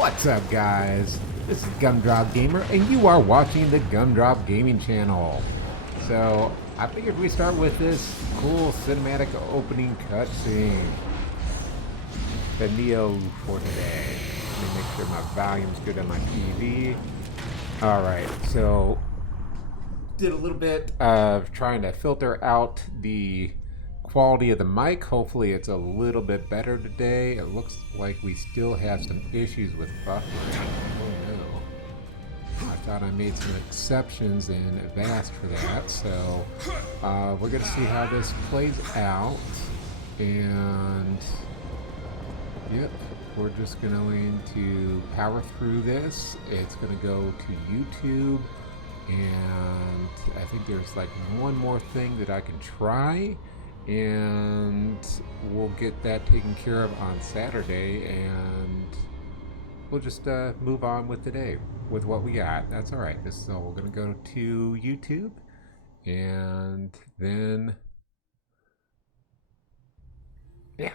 What's up, guys? This is Gumdrop Gamer, and you are watching the Gumdrop Gaming channel. So, I figured we start with this cool cinematic opening cutscene. The Nioh for today. Let me make sure my volume's good on my TV. Alright, so did a little bit of trying to filter out the quality of the mic. Hopefully it's a little bit better today. It looks like we still have some issues with buffering. Oh no. I thought I made some exceptions and have asked for that. So we're going to see how this plays out. And yep, we're just going to power through this. It's going to go to YouTube. And I think there's like one more thing that I can try. And we'll get that taken care of on Saturday, and we'll just move on with the day with what we got. That's all right. So we're gonna go to YouTube, and then yeah,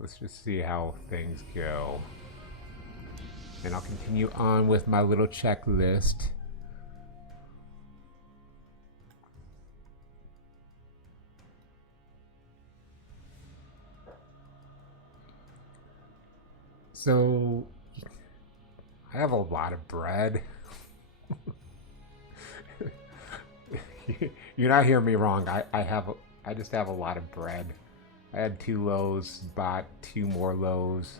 let's just see how things go, and I'll continue on with my little checklist. So, I have a lot of bread. You're not hearing me wrong. I just have a lot of bread. I had 2 loaves, bought 2 more loaves.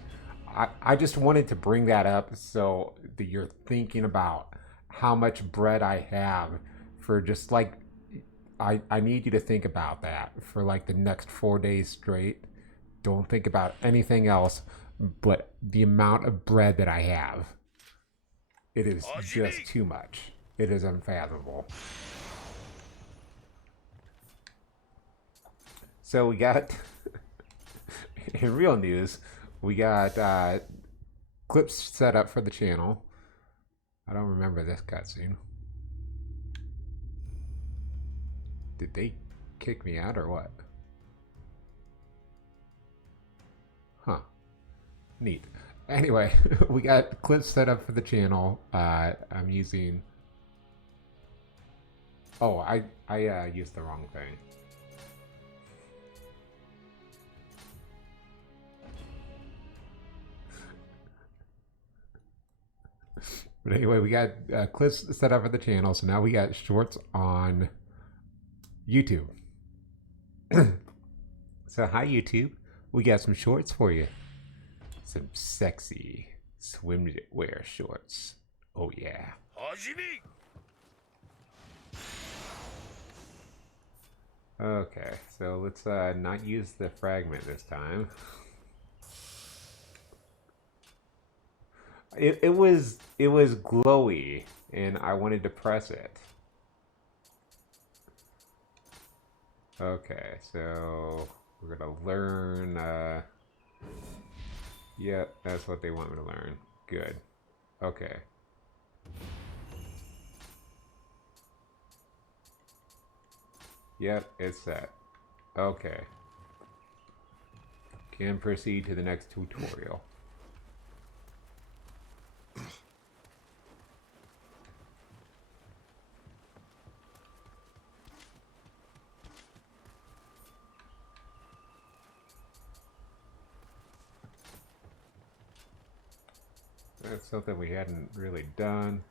I just wanted to bring that up so that you're thinking about how much bread I have for just like, I need you to think about that for like the next 4 days straight. Don't think about anything else but the amount of bread that I have. It is just too much. It is unfathomable. So we got, in real news, we got clips set up for the channel. I don't remember this cutscene. Did they kick me out or what? Huh. Neat. Anyway, we got clips set up for the channel. I'm using... Oh, I used the wrong thing. But anyway, we got clips set up for the channel, so now we got shorts on YouTube. So hi YouTube, we got some shorts for you. Some sexy swimwear shorts. Oh yeah. Okay, so let's not use the fragment this time. It was glowy, and I wanted to press it. Okay, so we're gonna learn. Yep, that's what they want me to learn. Good. Okay. Yep, it's set. Okay. Can proceed to the next tutorial. That's something we hadn't really done.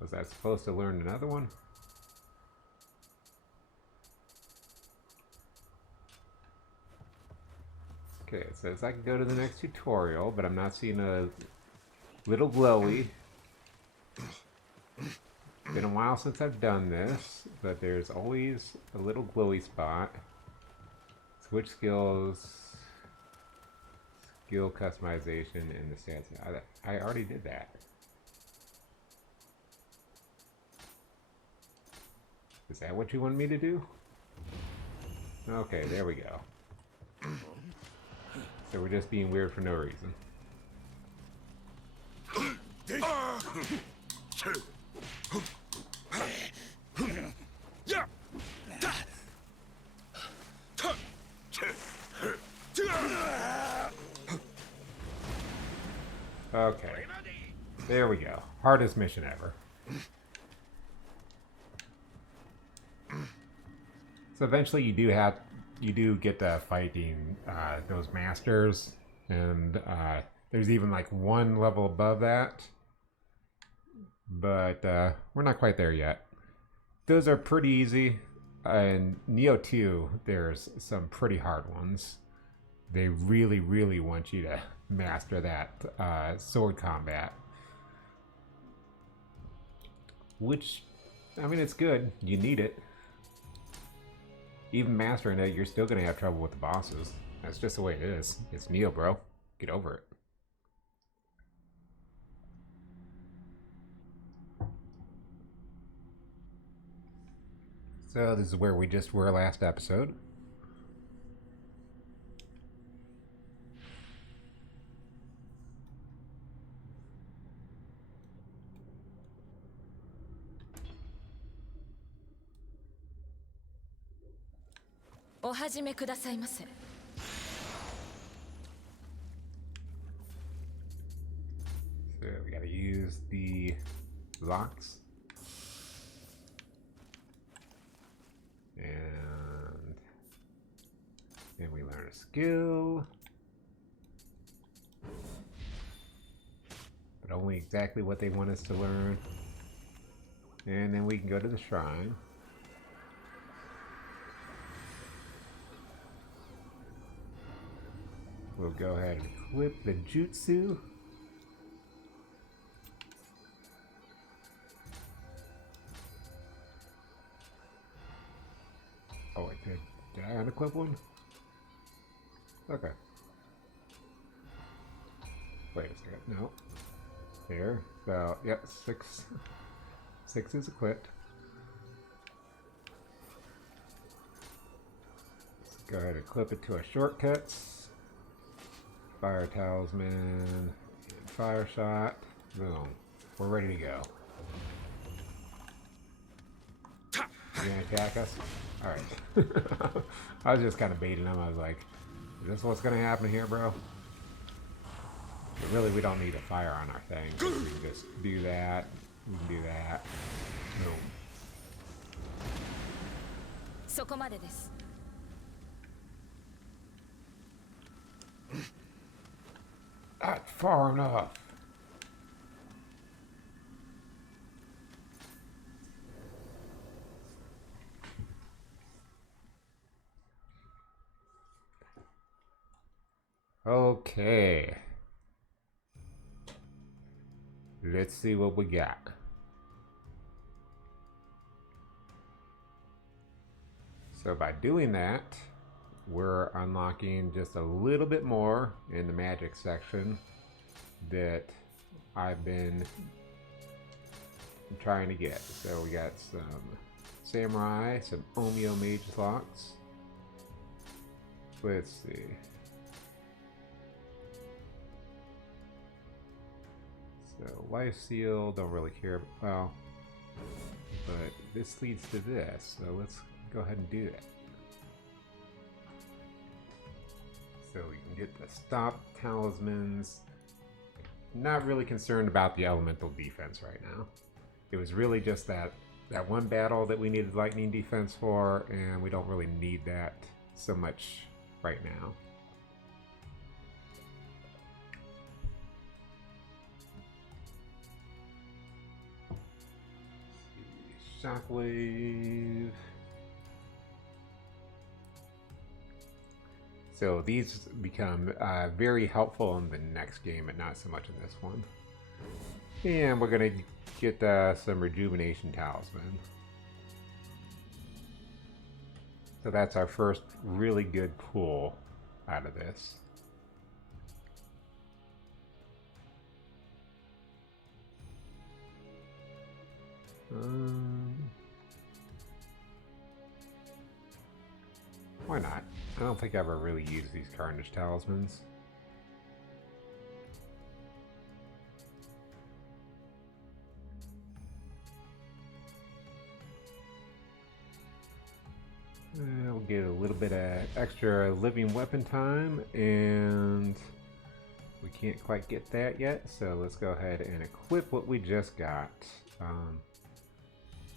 Was I supposed to learn another one? Okay, it says I can go to the next tutorial, but I'm not seeing a little glowy. Been a while since I've done this, but there's always a little glowy spot. Switch skills, skill customization, and the stats. I already did that. Is that what you want me to do? Okay, there we go. So we're just being weird for no reason. Okay. There we go. Hardest mission ever. So eventually you do get to fighting those masters, and there's even like one level above that, but we're not quite there yet. Those are pretty easy. In Nioh 2, there's some pretty hard ones. They really, really want you to master that sword combat. Which, I mean, it's good. You need it. Even mastering it, you're still going to have trouble with the bosses. That's just the way it is. It's Nioh, bro. Get over it. So this is where we just were last episode. So we gotta use the locks. And then we learn a skill. But only exactly what they want us to learn. And then we can go to the shrine. We'll go ahead and equip the jutsu. Oh wait, did I unequip one? Okay. Wait a second, no. There, so, yep, six is equipped. Let's go ahead and equip it to our shortcuts. Fire Talisman, Fire Shot, boom. We're ready to go. You gonna attack us? Alright. I was just kind of baiting him. I was like, is this what's gonna happen here, bro? But really, we don't need a fire on our thing. We can just do that. We can do that. Boom. Not far enough. Okay. Let's see what we got. So by doing that, we're unlocking just a little bit more in the magic section that I've been trying to get. So we got some samurai, some Omio mage locks. Let's see. So life seal, don't really care. Well, but this leads to this. So let's go ahead and do that. So we can get the stop talismans. Not really concerned about the elemental defense right now. It was really just that one battle that we needed lightning defense for, and we don't really need that so much right now. Shockwave. So these become very helpful in the next game, but not so much in this one. And we're gonna get some rejuvenation talisman. So that's our first really good pull out of this. Why not? I don't think I ever really used these Carnage talismans. We'll get a little bit of extra living weapon time, and we can't quite get that yet, so let's go ahead and equip what we just got.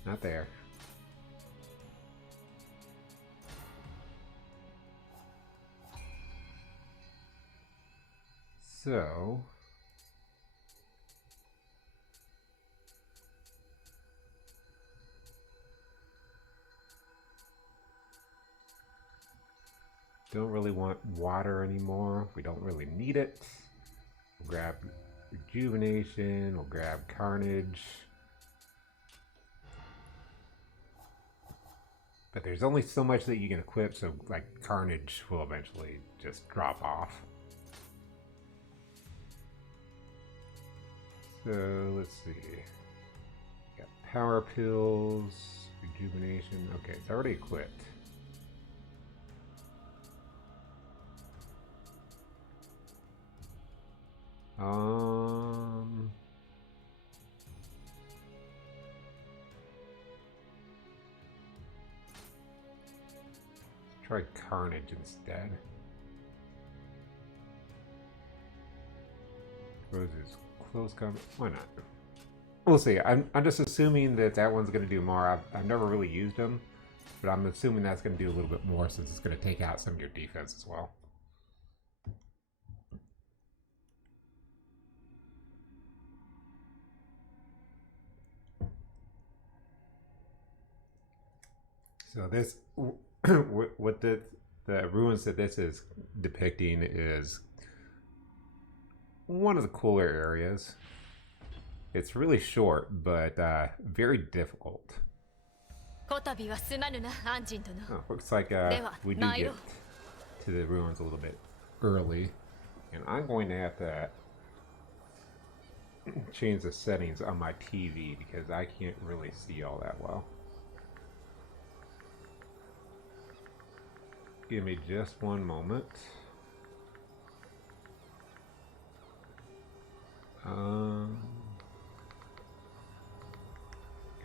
Not there. So don't really want water anymore. We don't really need it. We'll grab rejuvenation, we'll grab carnage. But there's only so much that you can equip, so like carnage will eventually just drop off. So let's see. Got power pills, rejuvenation. Okay, it's already equipped. Let's try carnage instead. Roses. Close combat. Why not? We'll see. I'm just assuming that that one's going to do more. I've never really used them, but I'm assuming that's going to do a little bit more since it's going to take out some of your defense as well. So this, what the ruins that this is depicting is one of the cooler areas. It's really short, but very difficult. Oh, looks like we do get to the ruins a little bit early. And I'm going to have to change the settings on my TV because I can't really see all that well. Give me just one moment.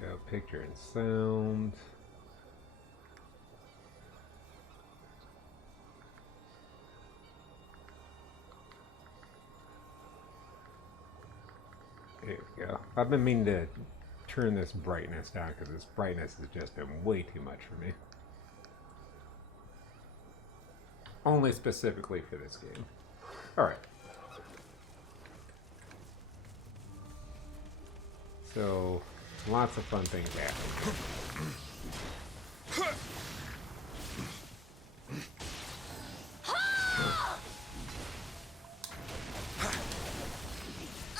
Go picture and sound. There we go. I've been meaning to turn this brightness down because this brightness has just been way too much for me. Only specifically for this game. Alright. So, lots of fun things happen.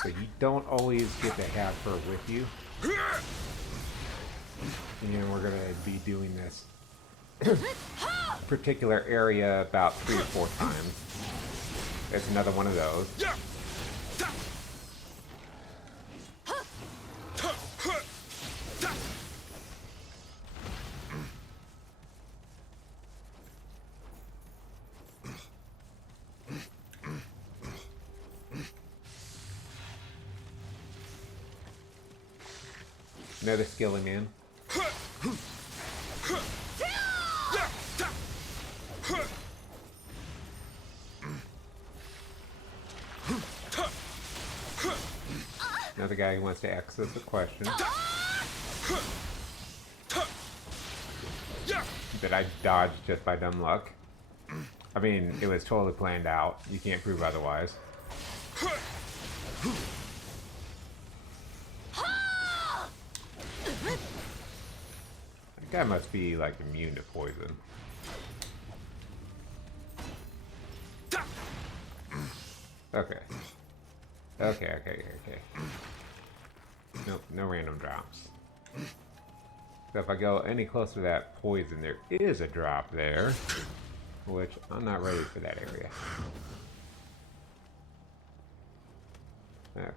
So you don't always get to have her with you. And we're going to be doing this particular area about 3 or 4 times. It's another one of those. Another skilling man. Another guy who wants to ask us a question. That I dodged just by dumb luck. I mean, it was totally planned out. You can't prove otherwise. That guy must be, like, immune to poison. Okay. Okay. Nope, no random drops. So if I go any closer to that poison, there is a drop there. Which, I'm not ready for that area.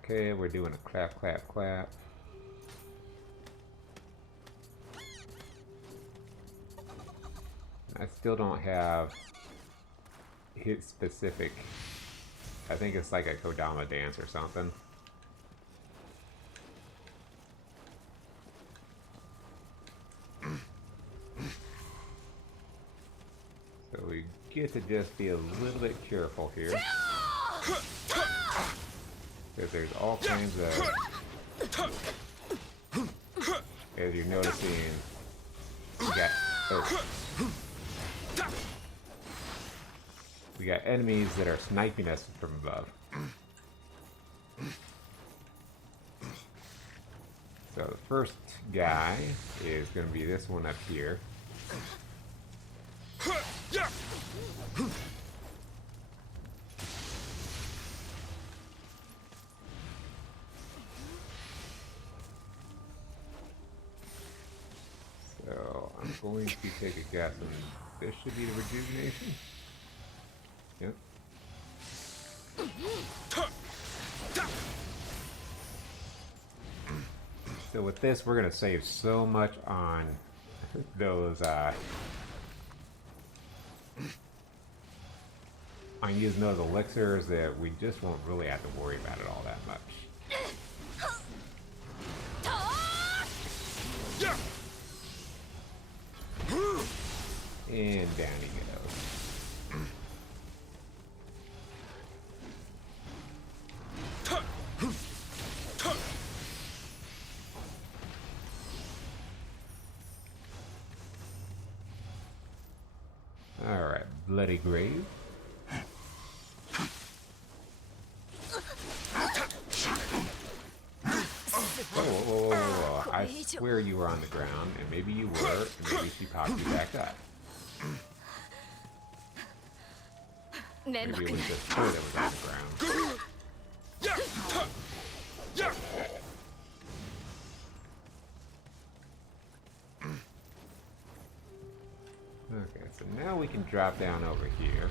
Okay, we're doing a clap, clap, clap. I still don't have hit specific. I think it's like a Kodama dance or something. So we get to just be a little bit careful here. Because there's all kinds of, as you're noticing, we got enemies that are sniping us from above. So the first guy is going to be this one up here. So I'm going to take a guess, and this should be the rejuvenation. Yep. So with this, we're gonna save so much on those on using those elixirs that we just won't really have to worry about it all that much. And down he goes. Alright, Bloody Grave. Whoa. I swear you were on the ground, and maybe you were, and maybe she popped you back up. Maybe it was just her that was on the ground. Okay, so now we can drop down over here.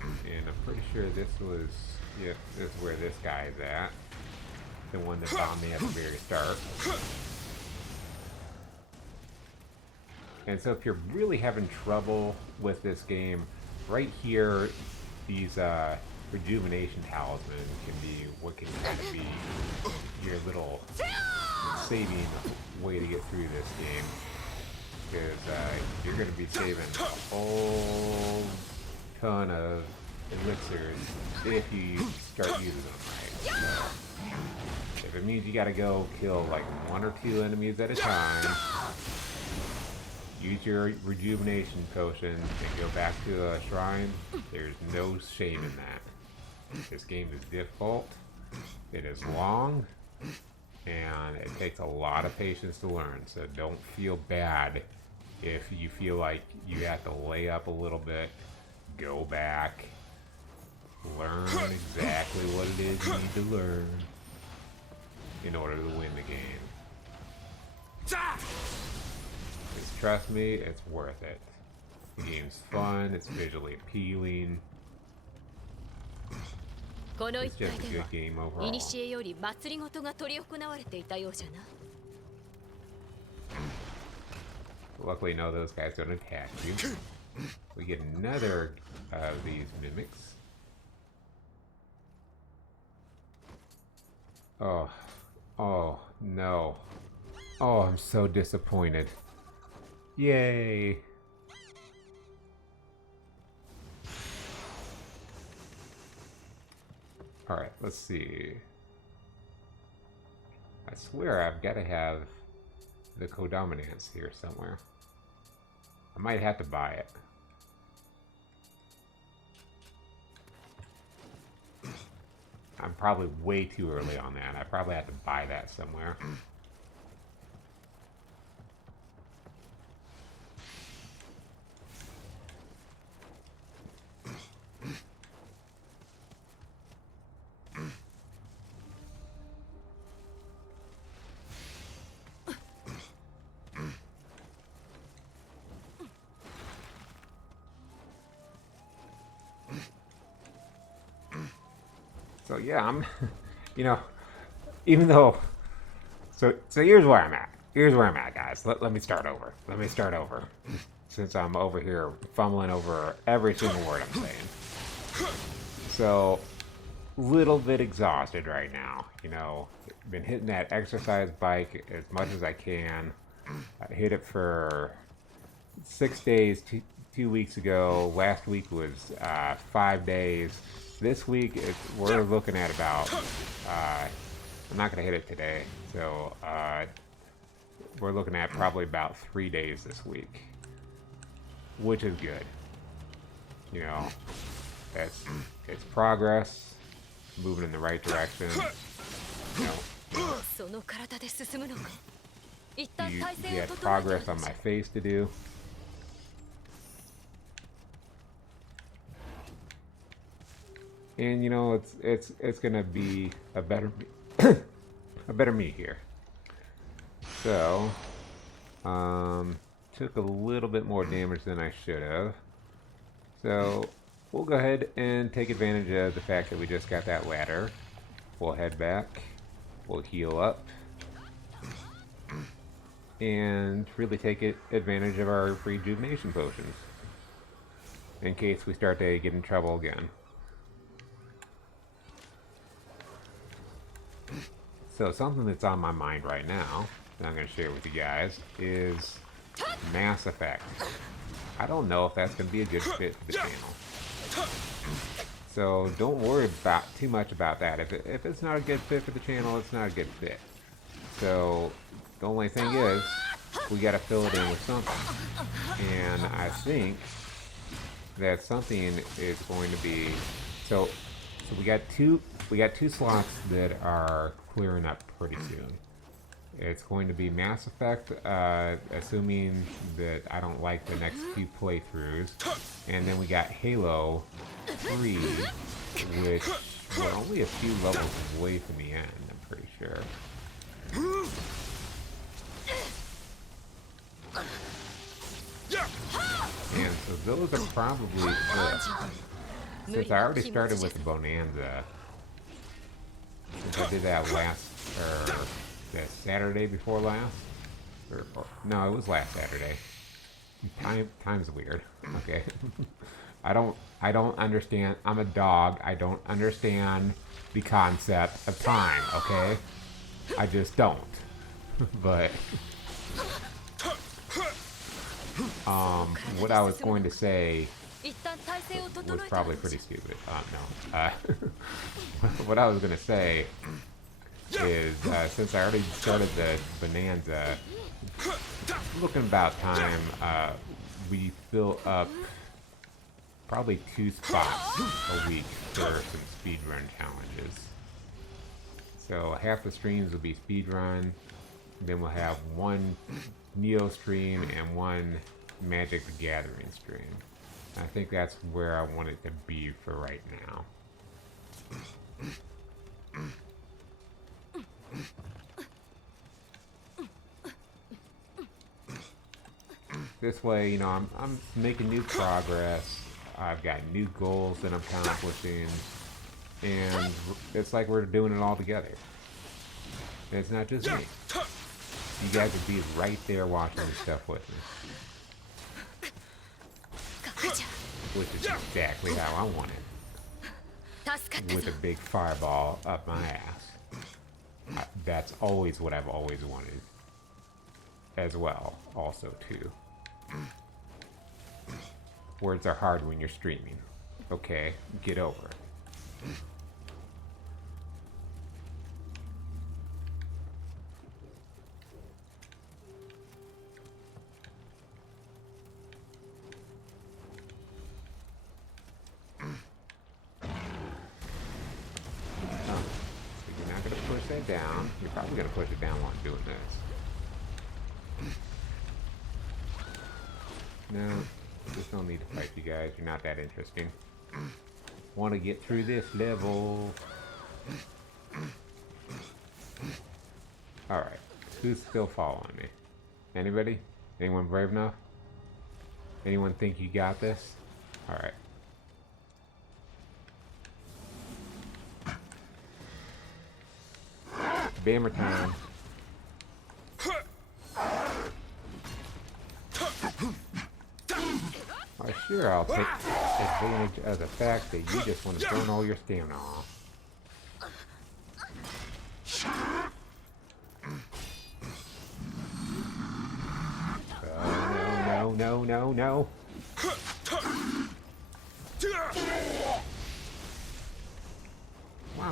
And I'm pretty sure this was, yeah, this is where this guy is at. The one that bombed me at the very start. And so if you're really having trouble with this game, right here, these rejuvenation talisman can be what can kind of be your little saving way to get through this game. Because you're going to be saving a whole ton of elixirs if you start using them right. So, if it means you got to go kill like 1 or 2 enemies at a time, use your rejuvenation potion and go back to a shrine, there's no shame in that. This game is difficult, it is long, and it takes a lot of patience to learn, so don't feel bad if you feel like you have to lay up a little bit. Go back, learn exactly what it is you need to learn in order to win the game. Just trust me, it's worth it. The game's fun, it's visually appealing. It's just a good game overall. Luckily, no, those guys don't attack you. We get another of these mimics. Oh no. Oh, I'm so disappointed. Yay. Alright, let's see. I swear I've got to have the codominance here somewhere. I might have to buy it. I'm probably way too early on that. I probably have to buy that somewhere. So yeah, I'm, you know, even though, so here's where I'm at. Here's where I'm at, guys. Let me start over. Let me start over. Since I'm over here fumbling over every single word I'm saying. So, little bit exhausted right now. You know, been hitting that exercise bike as much as I can. I hit it for 6 days, 2 weeks ago. Last week was 5 days. This week, we're looking at about, I'm not going to hit it today, so we're looking at probably about 3 days this week, which is good. You know, it's progress, moving in the right direction. You know, you had progress on my face to do. And you know, it's gonna be a better a better me here. So, took a little bit more damage than I should have. So we'll go ahead and take advantage of the fact that we just got that ladder. We'll head back. We'll heal up. And really take advantage of our rejuvenation potions. In case we start to get in trouble again. So something that's on my mind right now, that I'm going to share with you guys, is Mass Effect. I don't know if that's going to be a good fit for the channel. So don't worry too much about that. If it's not a good fit for the channel, it's not a good fit. So the only thing is, we got to fill it in with something. And I think that something is going to be... So we got two slots that are clearing up pretty soon. It's going to be Mass Effect, assuming that I don't like the next few playthroughs. And then we got Halo 3, which we're only a few levels away from the end, I'm pretty sure. And so those are probably... since I already started with the Bonanza, since I did that the Saturday before last, no, it was last Saturday. Time's weird. Okay, I don't understand. I'm a dog. I don't understand the concept of time. Okay, I just don't. But what I was going to say was probably pretty stupid. No. What I was going to say is, since I already started the Bonanza, looking about time, we fill up probably 2 spots a week for some speedrun challenges. So half the streams will be speedrun, then we'll have 1 Nioh stream and 1 Magic the Gathering stream. I think that's where I want it to be for right now. This way, you know, I'm making new progress. I've got new goals that I'm accomplishing, and it's like we're doing it all together. And it's not just me. You guys would be right there watching this stuff with me. Which is exactly how I want it. With a big fireball up my ass. That's always what I've always wanted. As well, also too. Words are hard when you're streaming. Okay, get over it. Down. You're probably going to push it down while I'm doing this. No, just don't need to fight you guys. You're not that interesting. Want to get through this level. Alright. Who's still following me? Anybody? Anyone brave enough? Anyone think you got this? Alright. Bammer time. Well, sure, I'll take advantage of the fact that you just want to burn all your stamina off. No.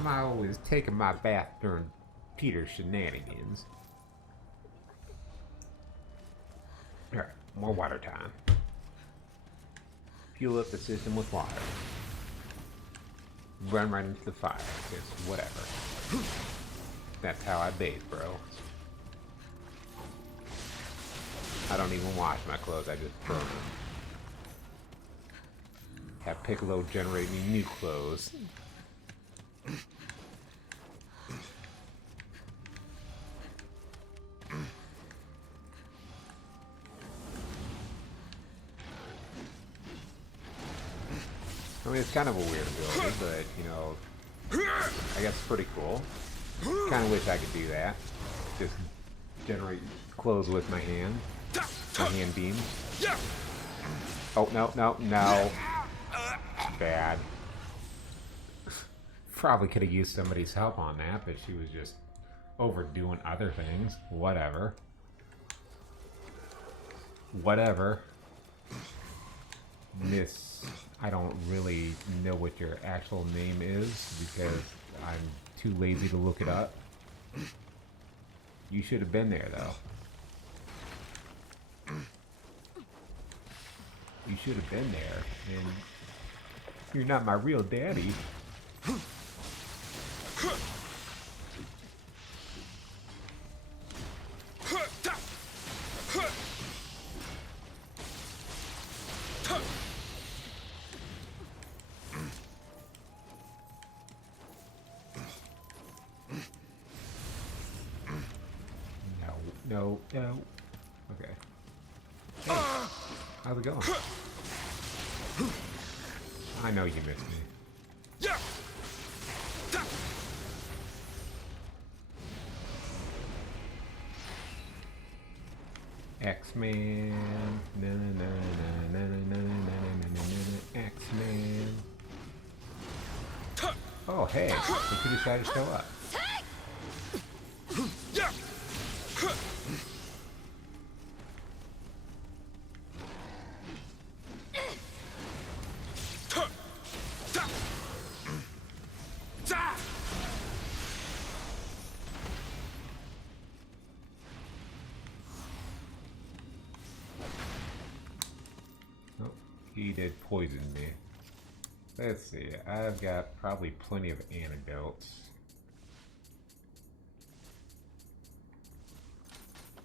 am I always taking my bath during Peter's shenanigans? Alright, more water time. Fuel up the system with water. Run right into the fire. It's whatever. That's how I bathe, bro. I don't even wash my clothes, I just burn them. Have Piccolo generate me new clothes. I mean, it's kind of a weird ability, but, you know, I guess it's pretty cool. Kind of wish I could do that. Just generate clothes with my hand. My hand beam. Oh, no, no, no. Bad. Probably could have used somebody's help on that, but she was just overdoing other things. Whatever. Whatever. Miss, I don't really know what your actual name is because I'm too lazy to look it up. You should have been there, though. You should have been there, and you're not my real daddy. No, no. Okay. Hey, how's it going? I know you missed me. X-Man. Na na na na na na na na X-Man. Oh, hey. Look who decided to show up. Oh, he did poison me. Let's see, I've got probably plenty of antidotes.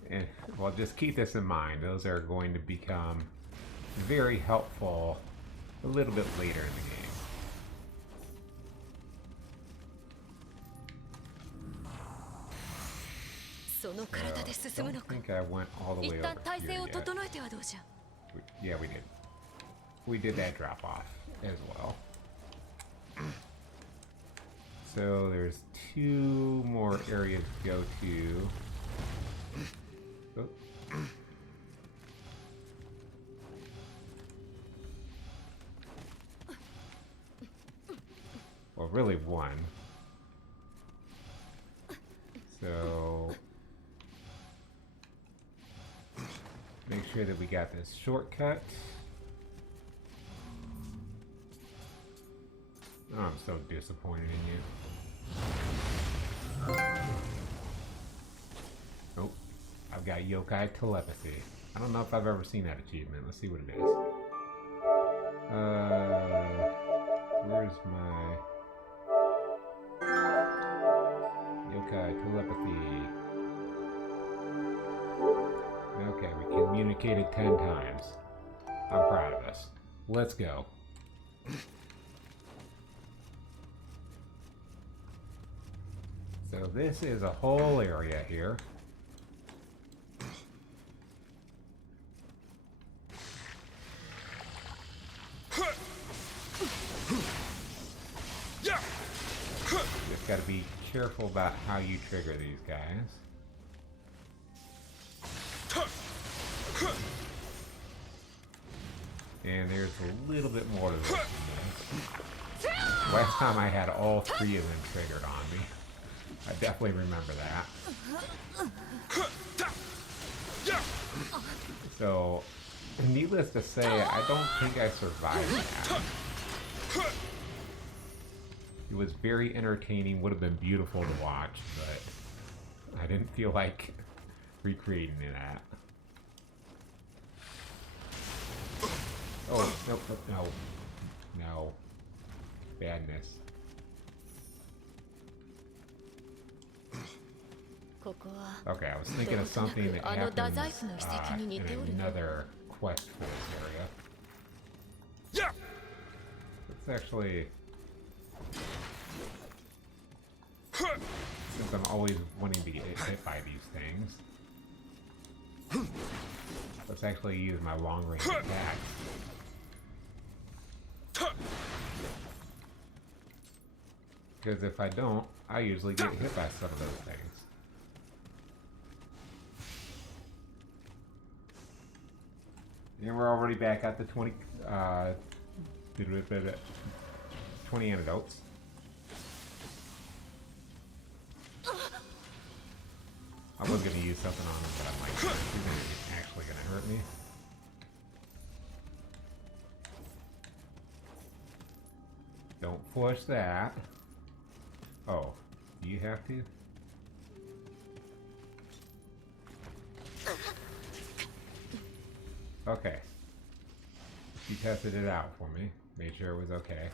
And, well, just keep this in mind. Those are going to become very helpful a little bit later in the game. So, I don't think I went all the way over here yet. Yeah, we did. We did that drop off as well. So there's 2 more areas to go to. Oh. Well, really 1. So make sure that we got this shortcut. Oh, I'm so disappointed in you. Oh, I've got yokai telepathy. I don't know if I've ever seen that achievement. Let's see what it is. Where's my yokai telepathy? Okay, we communicated 10 times. I'm proud of us. Let's go. So this is a whole area here. Just gotta be careful about how you trigger these guys. And there's a little bit more to this. Last time I had all 3 of them triggered on me. I definitely remember that. So, needless to say, I don't think I survived that. It was very entertaining, would have been beautiful to watch, but I didn't feel like recreating that. Oh, nope, nope, no. No. Badness. Okay, I was thinking of something that happens in another quest for this area. Yeah! It's actually... Since I'm always wanting to get hit by these things, let's actually use my long-range attack. Because if I don't, I usually get hit by some of those things. And we're already back at the 20 antidotes. I was going to use something on him, but I'm like, he's actually going to hurt me. Don't push that. Oh, do you have to? Okay. She tested it out for me. Made sure it was okay.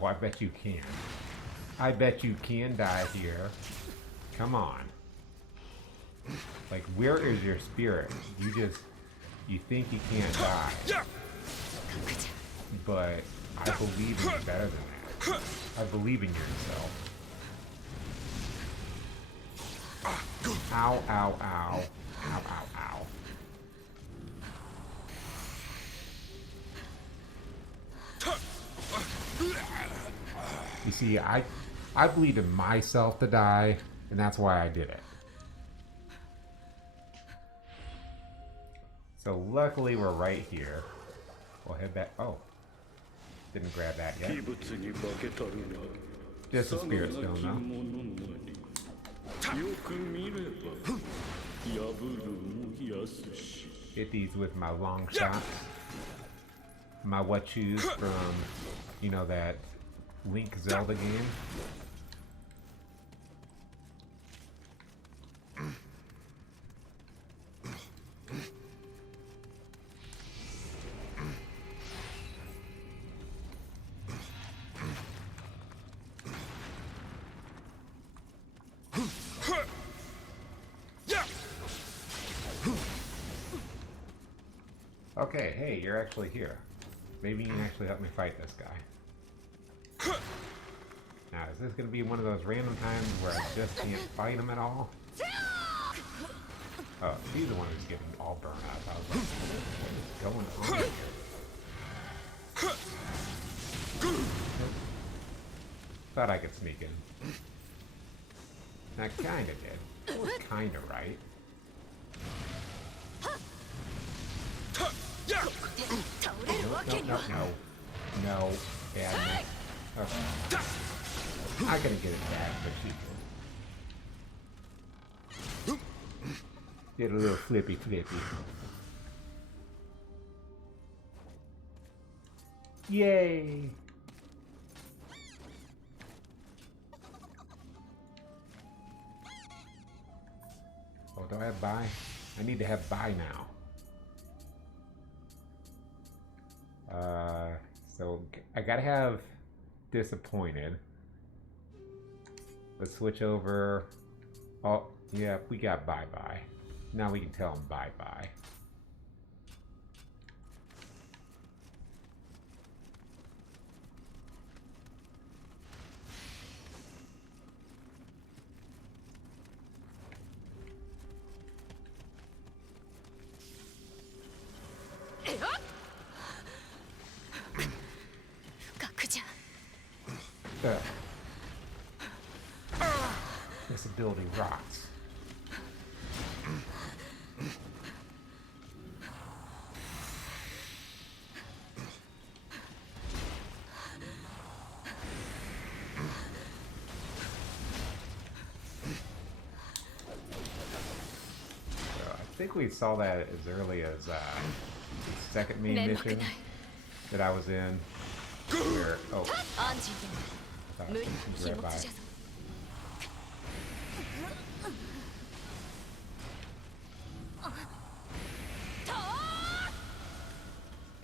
Oh, I bet you can. I bet you can die here. Come on. Like, where is your spirit? You think you can't die. But I believe in you better than that. I believe in yourself. Ow, ow, ow. Ow, ow, ow. You see, I believed in myself to die, and that's why I did it. So luckily we're right here. We'll head back. Oh. Didn't grab that yet. Just a spirit stone, though. Hit these with my long shots. My wachus from, you know, that Link Zelda game. Okay, hey, you're actually here. Maybe you can actually help me fight this guy. Now, is this going to be one of those random times where I just can't fight him at all? Oh, he's the one who's getting all burned up. I was like, what is going on here? Thought I could sneak in. I kinda did. It was kinda right. No. No. Bad. Okay. I gotta get it back, but she can. Did a little flippy. Yay! Oh, do I have buy? I need to have buy now. So I gotta have disappointed. Let's switch over. Oh, yeah, we got bye-bye. Now we can tell him bye-bye. This ability rocks. I think we saw that as early as the second main mission. that I was in. Where, oh, grab by.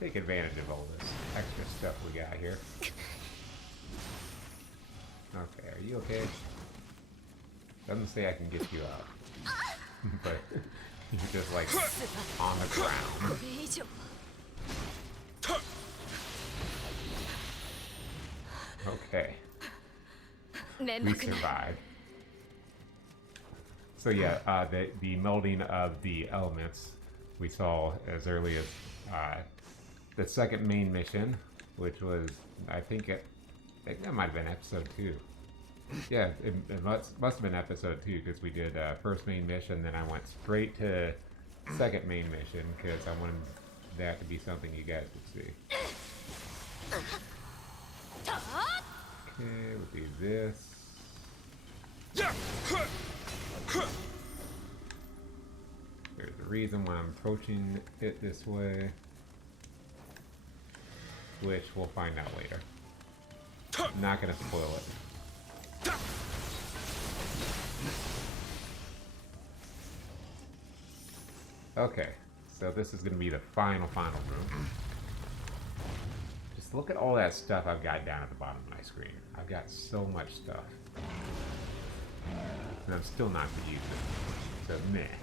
Take advantage of all this extra stuff we got here. Okay, are you okay? Doesn't say I can get you out. But you're just like on the ground. Okay. We survived. So yeah, the melding of the elements we saw as early as the second main mission, which was, I think that might have been episode 2. Yeah, it must have been episode 2 because we did first main mission, then I went straight to second main mission because I wanted that to be something you guys would see. Okay, we'll do this. There's a reason why I'm approaching it this way, which we'll find out later. I'm not gonna spoil it. Okay, so this is gonna be the final room. Just look at all that stuff I've got down at the bottom of my screen. I've got so much stuff. And I'm still not gonna use it. So meh.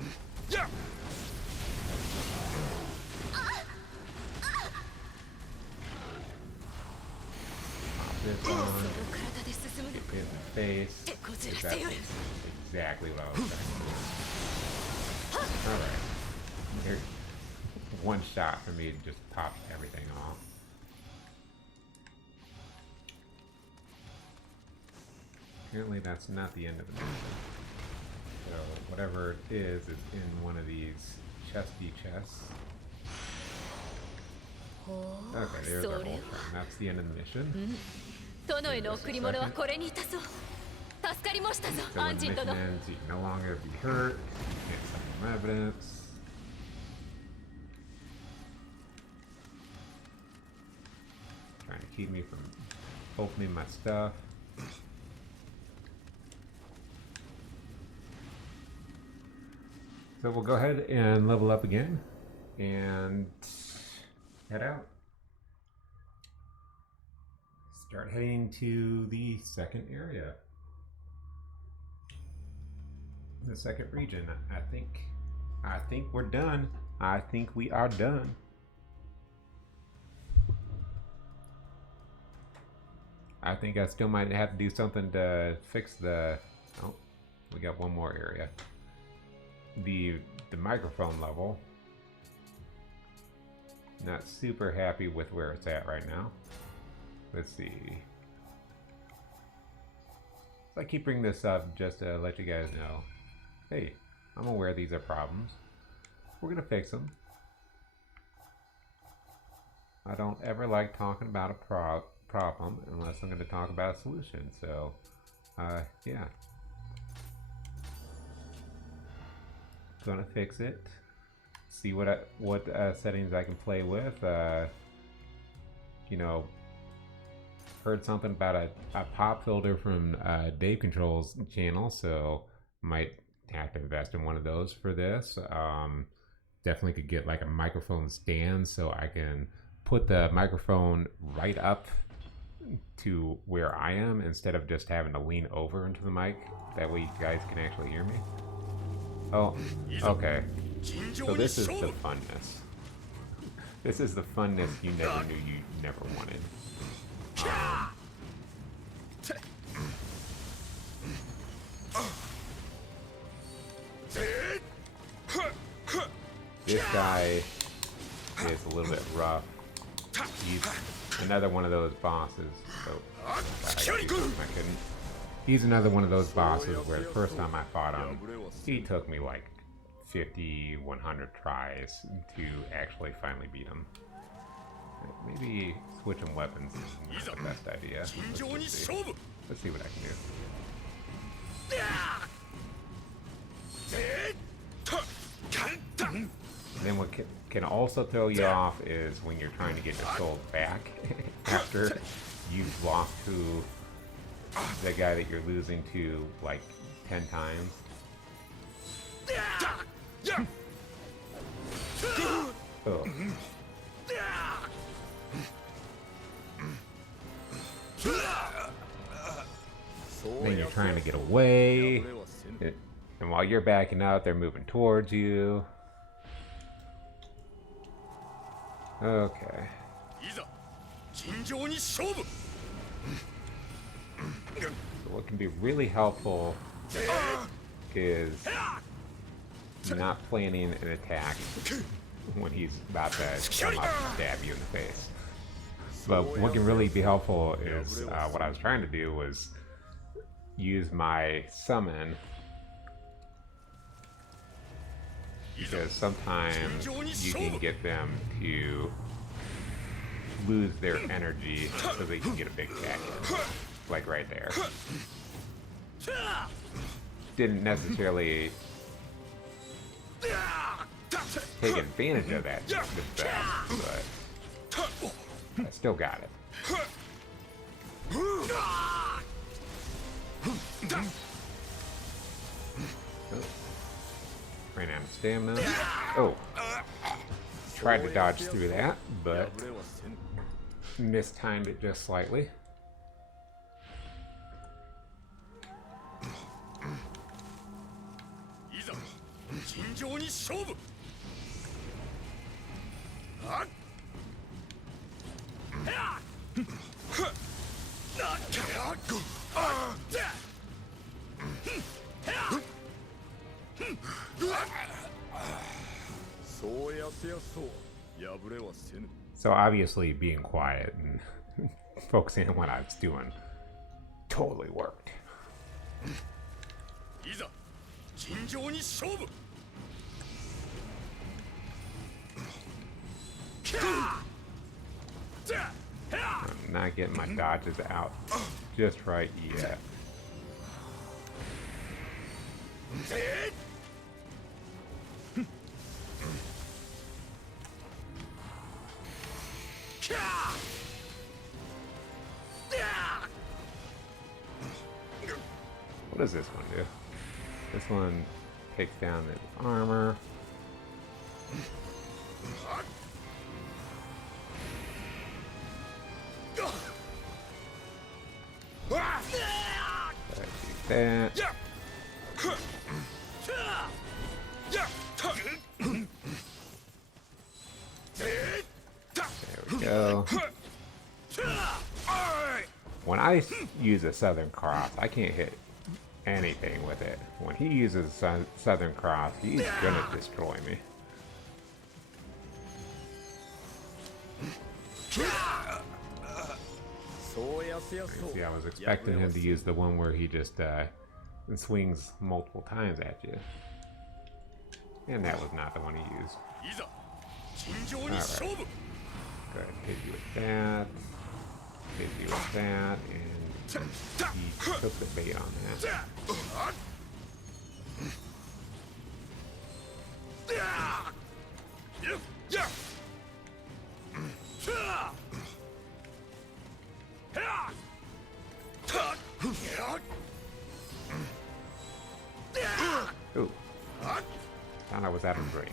Pop this on. Get in the face. That's exactly what I was trying to do. Alright. There's one shot for me to just pop everything off. Apparently that's not the end of the mission. So whatever it is in one of these chesty chests. Okay, there's our whole thing. That's the end of the mission. So when the mission ends, you can no longer be hurt. You can't sign some evidence. Trying to keep me from opening my stuff. So we'll go ahead and level up again and head out. Start heading to the second area. The second region. I think we're done. I think we are done. I think I still might have to do something to fix the... Oh, we got one more area. The microphone level. Not super happy with where it's at right now. Let's see. So I keep bringing this up just to let you guys know. Hey, I'm aware these are problems. We're gonna fix them. I don't ever like talking about a problem unless I'm gonna talk about a solution. So, yeah. Gonna fix it. See what settings I can play with. You know, heard something about a pop filter from Dave Control's channel, so might have to invest in one of those for this. Definitely could get like a microphone stand so I can put the microphone right up to where I am instead of just having to lean over into the mic. That way you guys can actually hear me. Oh, okay. So this is the funness. This is the funness you never knew you never wanted. This guy is a little bit rough. He's another one of those bosses. So, I couldn't. He's another one of those bosses where the first time I fought him, he took me like 50, 100 tries to actually finally beat him. Maybe switching weapons is not the best idea. Let's see what I can do. And then what can also throw you off is when you're trying to get your soul back after you've lost to the guy that you're losing to like 10 times. Oh. Then you're trying to get away, and while you're backing up, they're moving towards you. Okay. So what can be really helpful is not planning an attack when he's about to come up and stab you in the face. But what can really be helpful is what I was trying to do was use my summon, because sometimes you can get them to lose their energy so they can get a big attack in. Like right there. Didn't necessarily take advantage of that the best, but I still got it. Oh. Ran out of stamina. Oh. Tried to dodge through that, but mistimed it just slightly. So obviously being quiet and focusing on what I was doing totally worked. I'm not getting my dodges out just right yet. What does this one do? This one takes down his armor. That. There we go. When I use a Southern Cross, I can't hit anything with it. When he uses a Southern Cross, he's gonna destroy me. See, I was expecting him to use the one where he just swings multiple times at you. And that was not the one he used. Alright. Go ahead and hit you with that. Hit you with that. And he took the bait on that. Ooh. Thought I was out of range.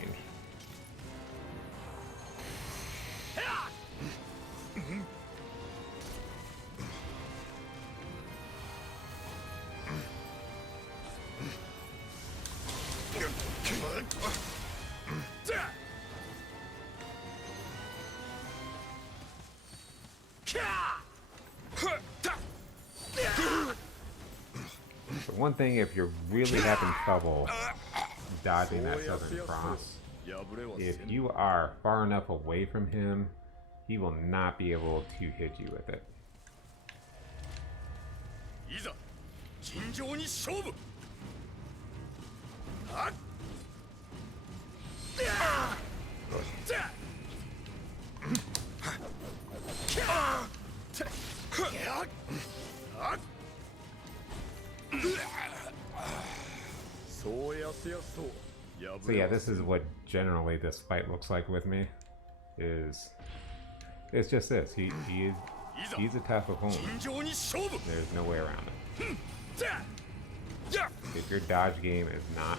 So one thing, if you're really having trouble dodging that Southern Cross, if you are far enough away from him, he will not be able to hit you with it. So yeah, this is what generally this fight looks like with me. It's just this. He's a tough opponent. There's no way around it. If your dodge game is not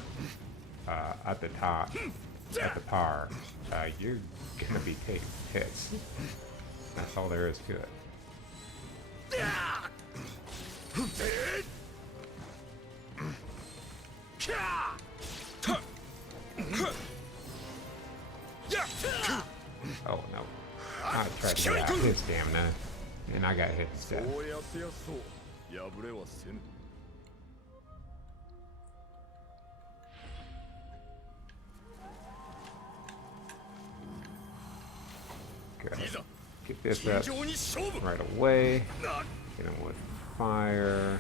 at the top, at the par, you're gonna be taking hits. That's all there is to it. Oh no. I tried to get out his stamina, and I got hit instead. Get this up right away. Hit him with fire,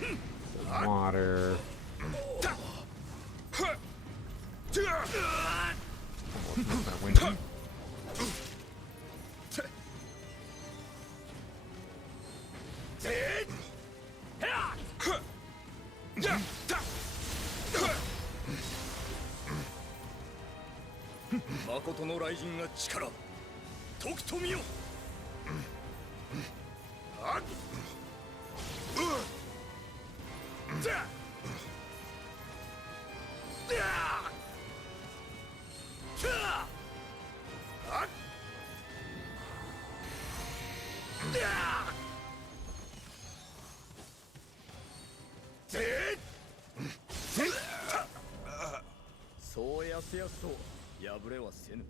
some water. Almost missed my window. Makoto no Raijin ga chikara toku to miyo.そうやすやすと破れはせぬ。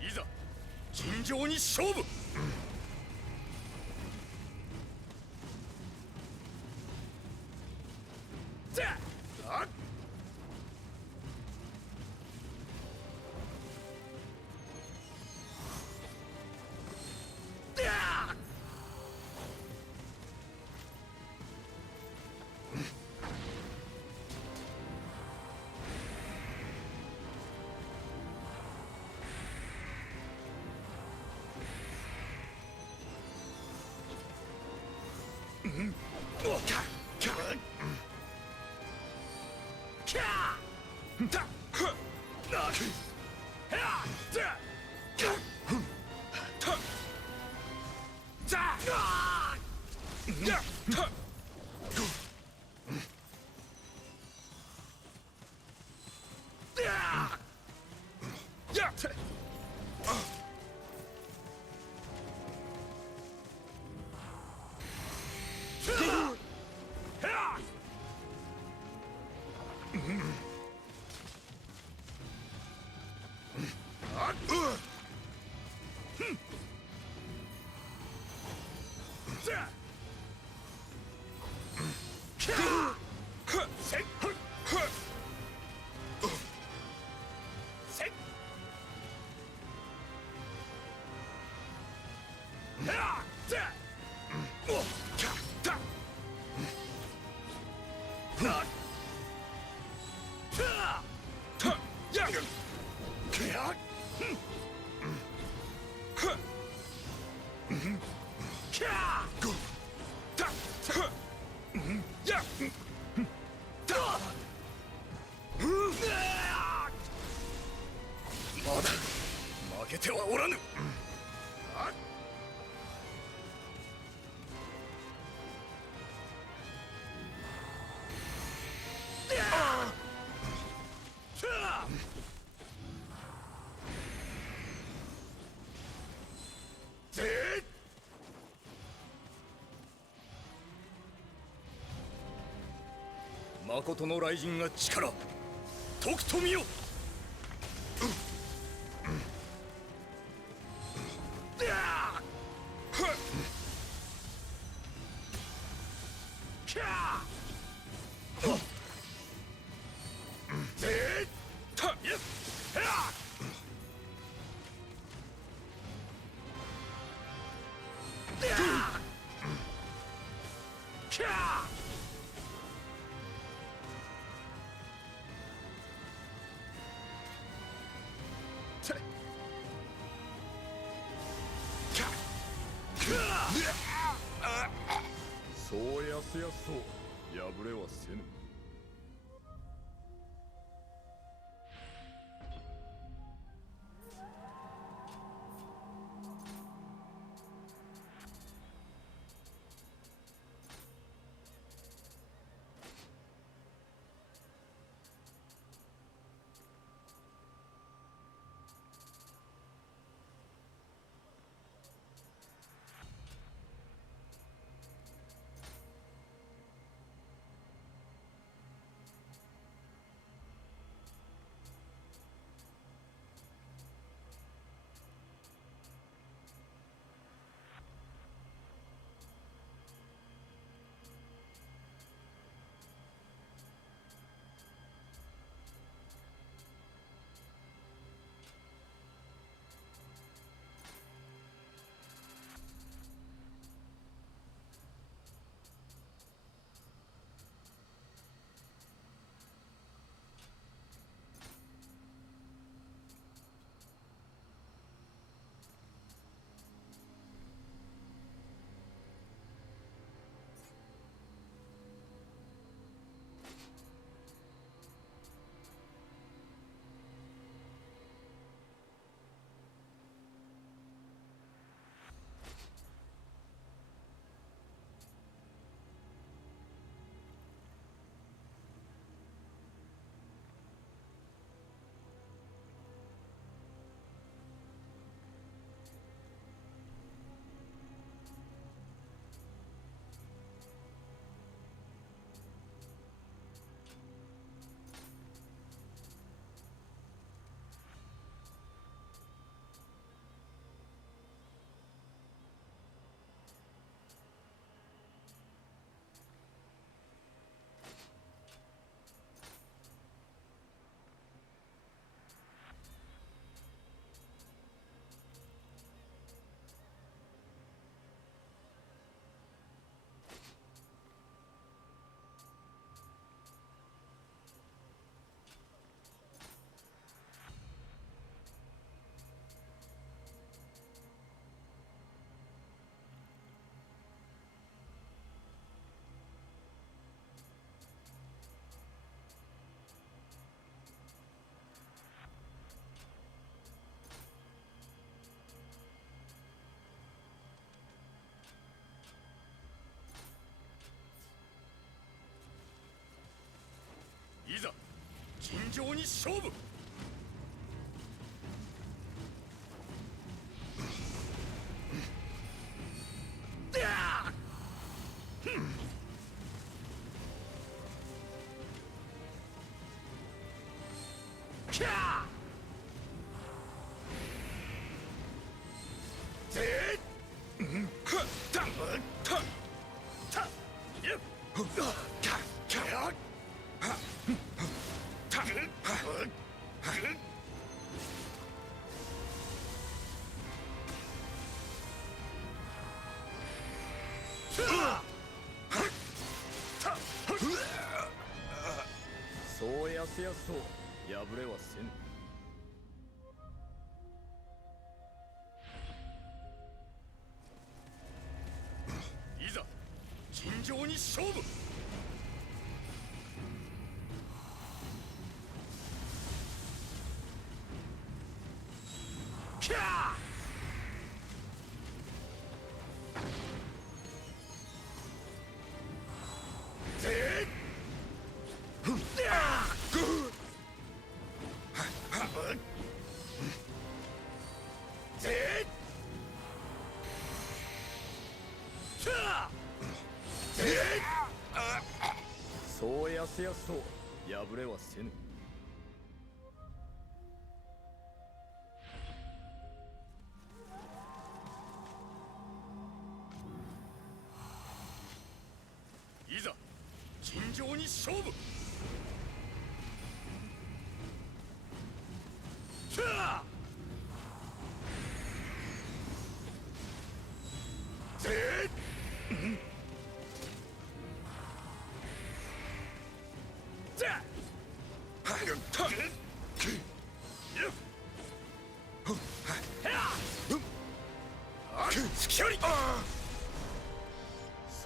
いざ尋常に勝負。負けてはおらぬ。誠の雷神が力とくと見よ。そうやすやすと破れはせぬ。いざ尋常に勝負。そうやすやすと破れはせぬ。いざ尋常に勝負。そうやすやすと破れはせぬ。いざ尋常に勝負。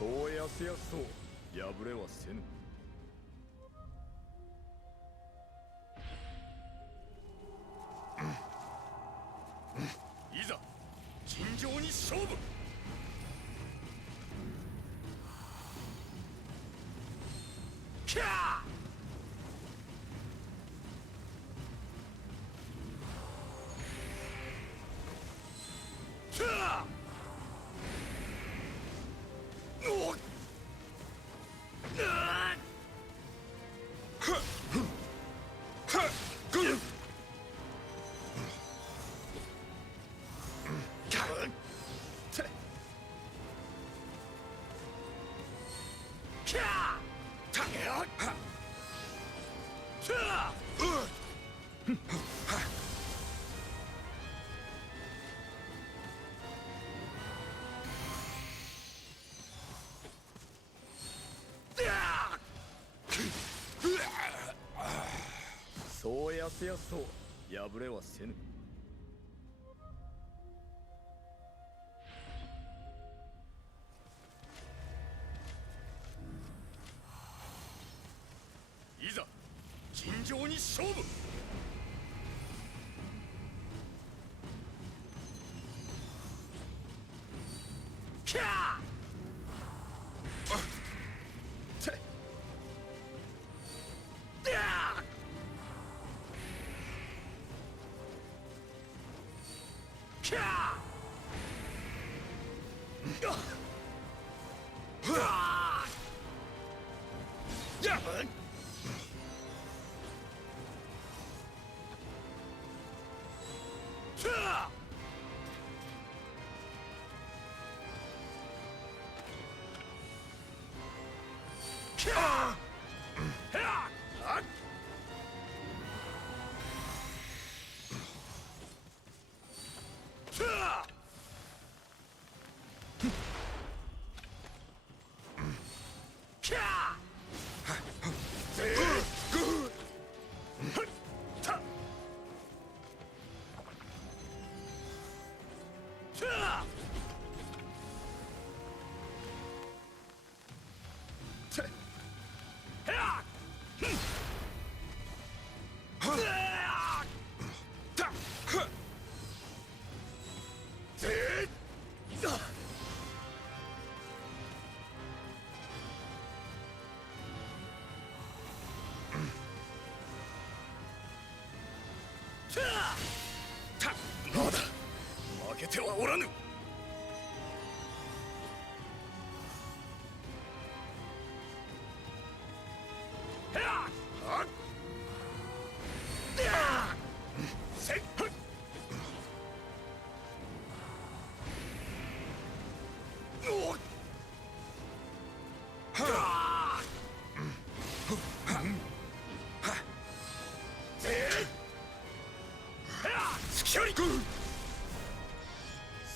そうやすやすと破れはせぬ。いざ尋常に勝負。キャーキャーおっそうやすやすと破れはせぬ。いざ尋常に勝負。キャーキャまだ負けてはおらぬ。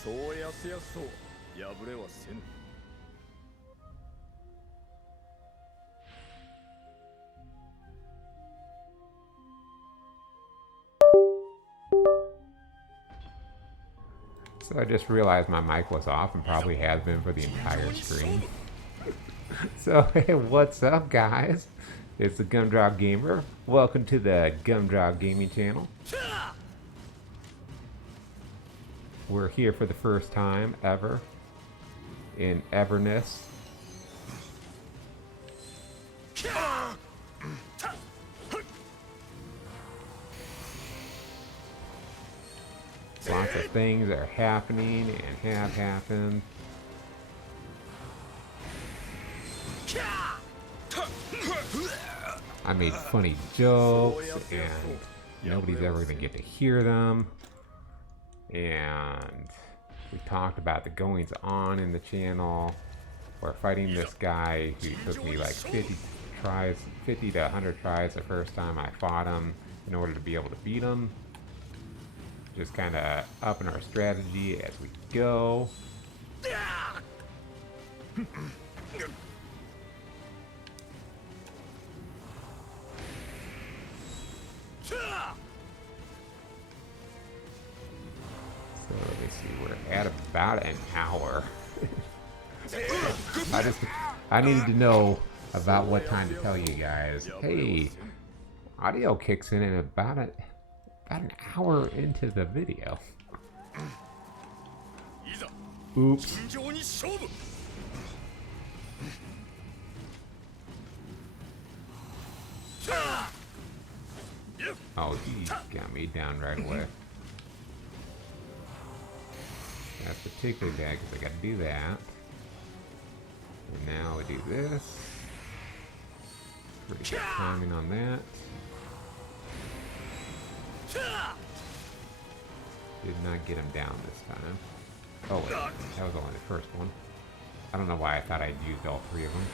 そうやすやすと破れはせぬ。So I just realized my mic was off and probably has been for the entire stream. So hey, what's up guys? It's the Gumdrop Gamer. Welcome to the Gumdrop Gaming channel. We're here for the first time ever in Everness. Lots of things are happening and have happened. I made funny jokes and nobody's ever gonna get to hear them. And we talked about the goings on in the channel. We're fighting this guy who took me like 50 to 100 tries the first time I fought him in order to be able to beat him. Just kind of upping our strategy as we go. So let me see, we're at about an hour. I needed to know about what time to tell you guys. Hey, audio kicks in at about an hour into the video. Oops. Oh, he got me down right away. That's particularly bad because I gotta do that. And now we do this. Pretty good timing on that. Did not get him down this time. Oh wait, that was only the first one. I don't know why I thought I'd used all three of them.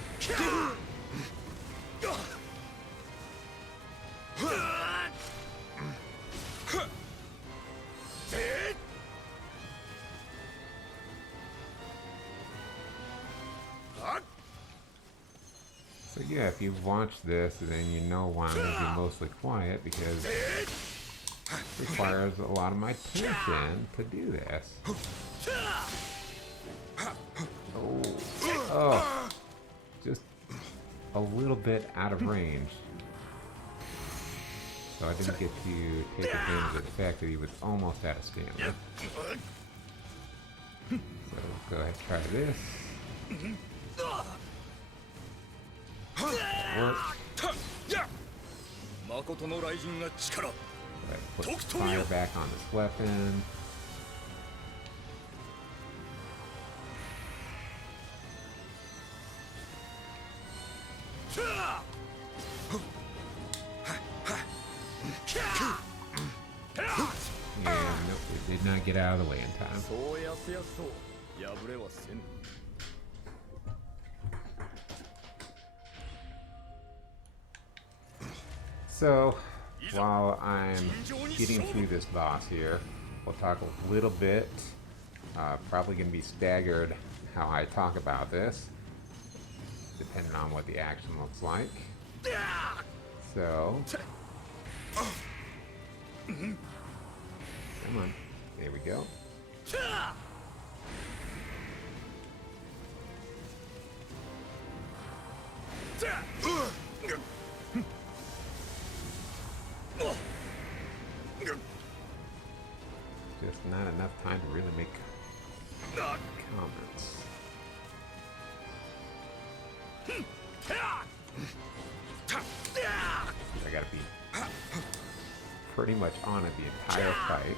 So yeah, if you've watched this, then you know why I'm going to be mostly quiet, because it requires a lot of my attention to do this. Oh, just a little bit out of range. So I didn't get to take advantage of the fact that he was almost out of stamina. So go ahead and try this. Work. Put fire back on this weapon. And nope, it did not get out of the way in time. So, while I'm getting through this boss here, we'll talk a little bit, probably going to be staggered how I talk about this, depending on what the action looks like. So, come on, there we go. Just not enough time to really make comments. I gotta be pretty much on it the entire fight.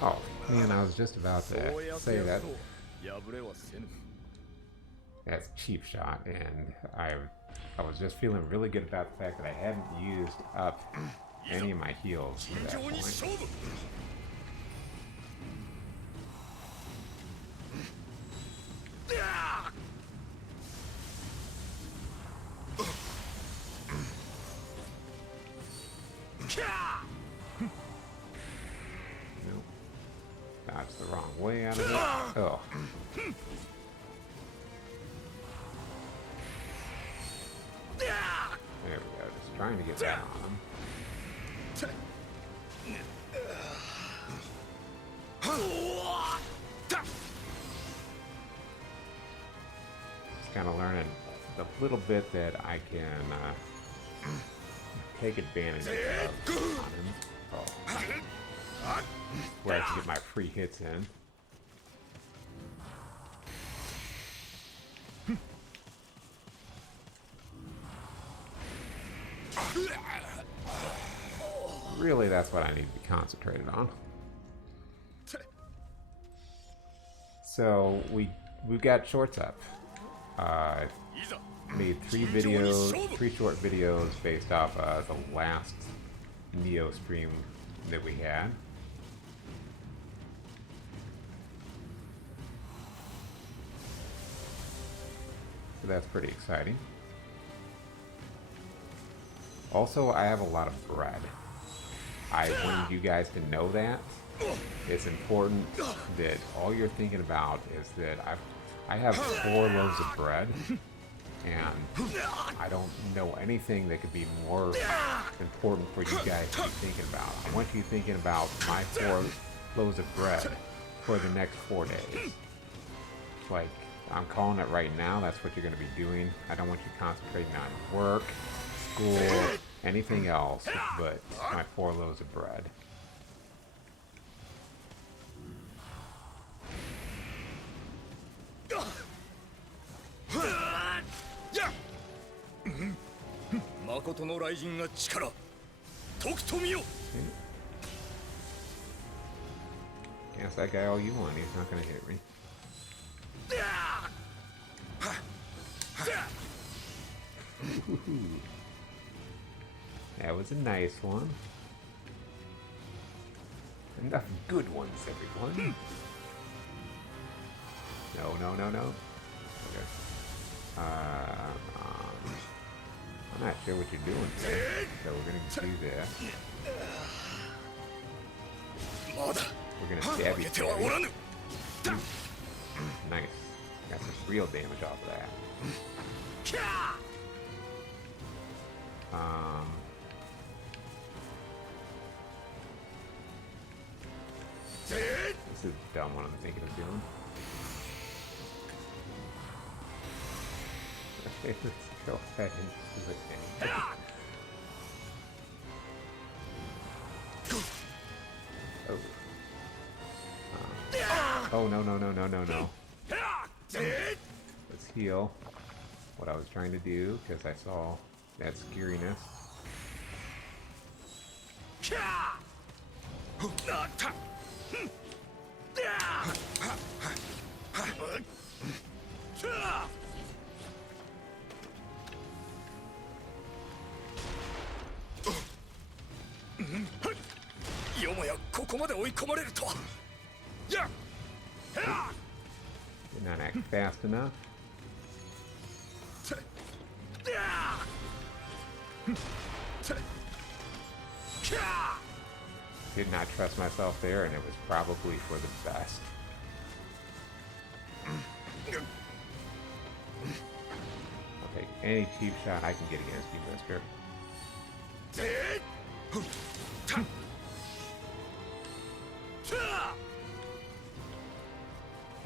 Oh, man, I was just about to say that. That's cheap shot, and I was just feeling really good about the fact that I hadn't used up any of my heals to that point. Nope. Dodged the wrong way out of it. Oh. There we go, just trying to get that on him. Just kind of learning the little bit that I can take advantage of on him. Oh. Where I can get my free hits in. Really, that's what I need to be concentrated on. So we've got shorts up. Made three short videos based off the last Nioh stream that we had. So that's pretty exciting. Also, I have a lot of bread. I wanted you guys to know that. It's important that all you're thinking about is that I have 4 loaves of bread, and I don't know anything that could be more important for you guys to be thinking about. I want you thinking about my 4 loaves of bread for the next 4 days. Like, I'm calling it right now. That's what you're going to be doing. I don't want you concentrating on work, school, anything else but my 4 loaves of bread. Makoto no Raijin ga chikara tokuto miyo. Ask that guy all you want. He's not going to hit me. That was a nice one. Enough good ones, everyone. No, no, no, no. Okay. I'm not sure what you're doing here, so we're gonna do that. We're gonna stab each other. Nice. Got some real damage off of that. This is dumb what I'm thinking of doing. Okay, let's go ahead and do it anyway. Oh, no, no, no, no, no, no. Let's heal. What I was trying to do, because I saw that scariness. Did not act fast enough. Did not trust myself there, and it was probably for the best. I'll take any cheap shot I can get against you, mister.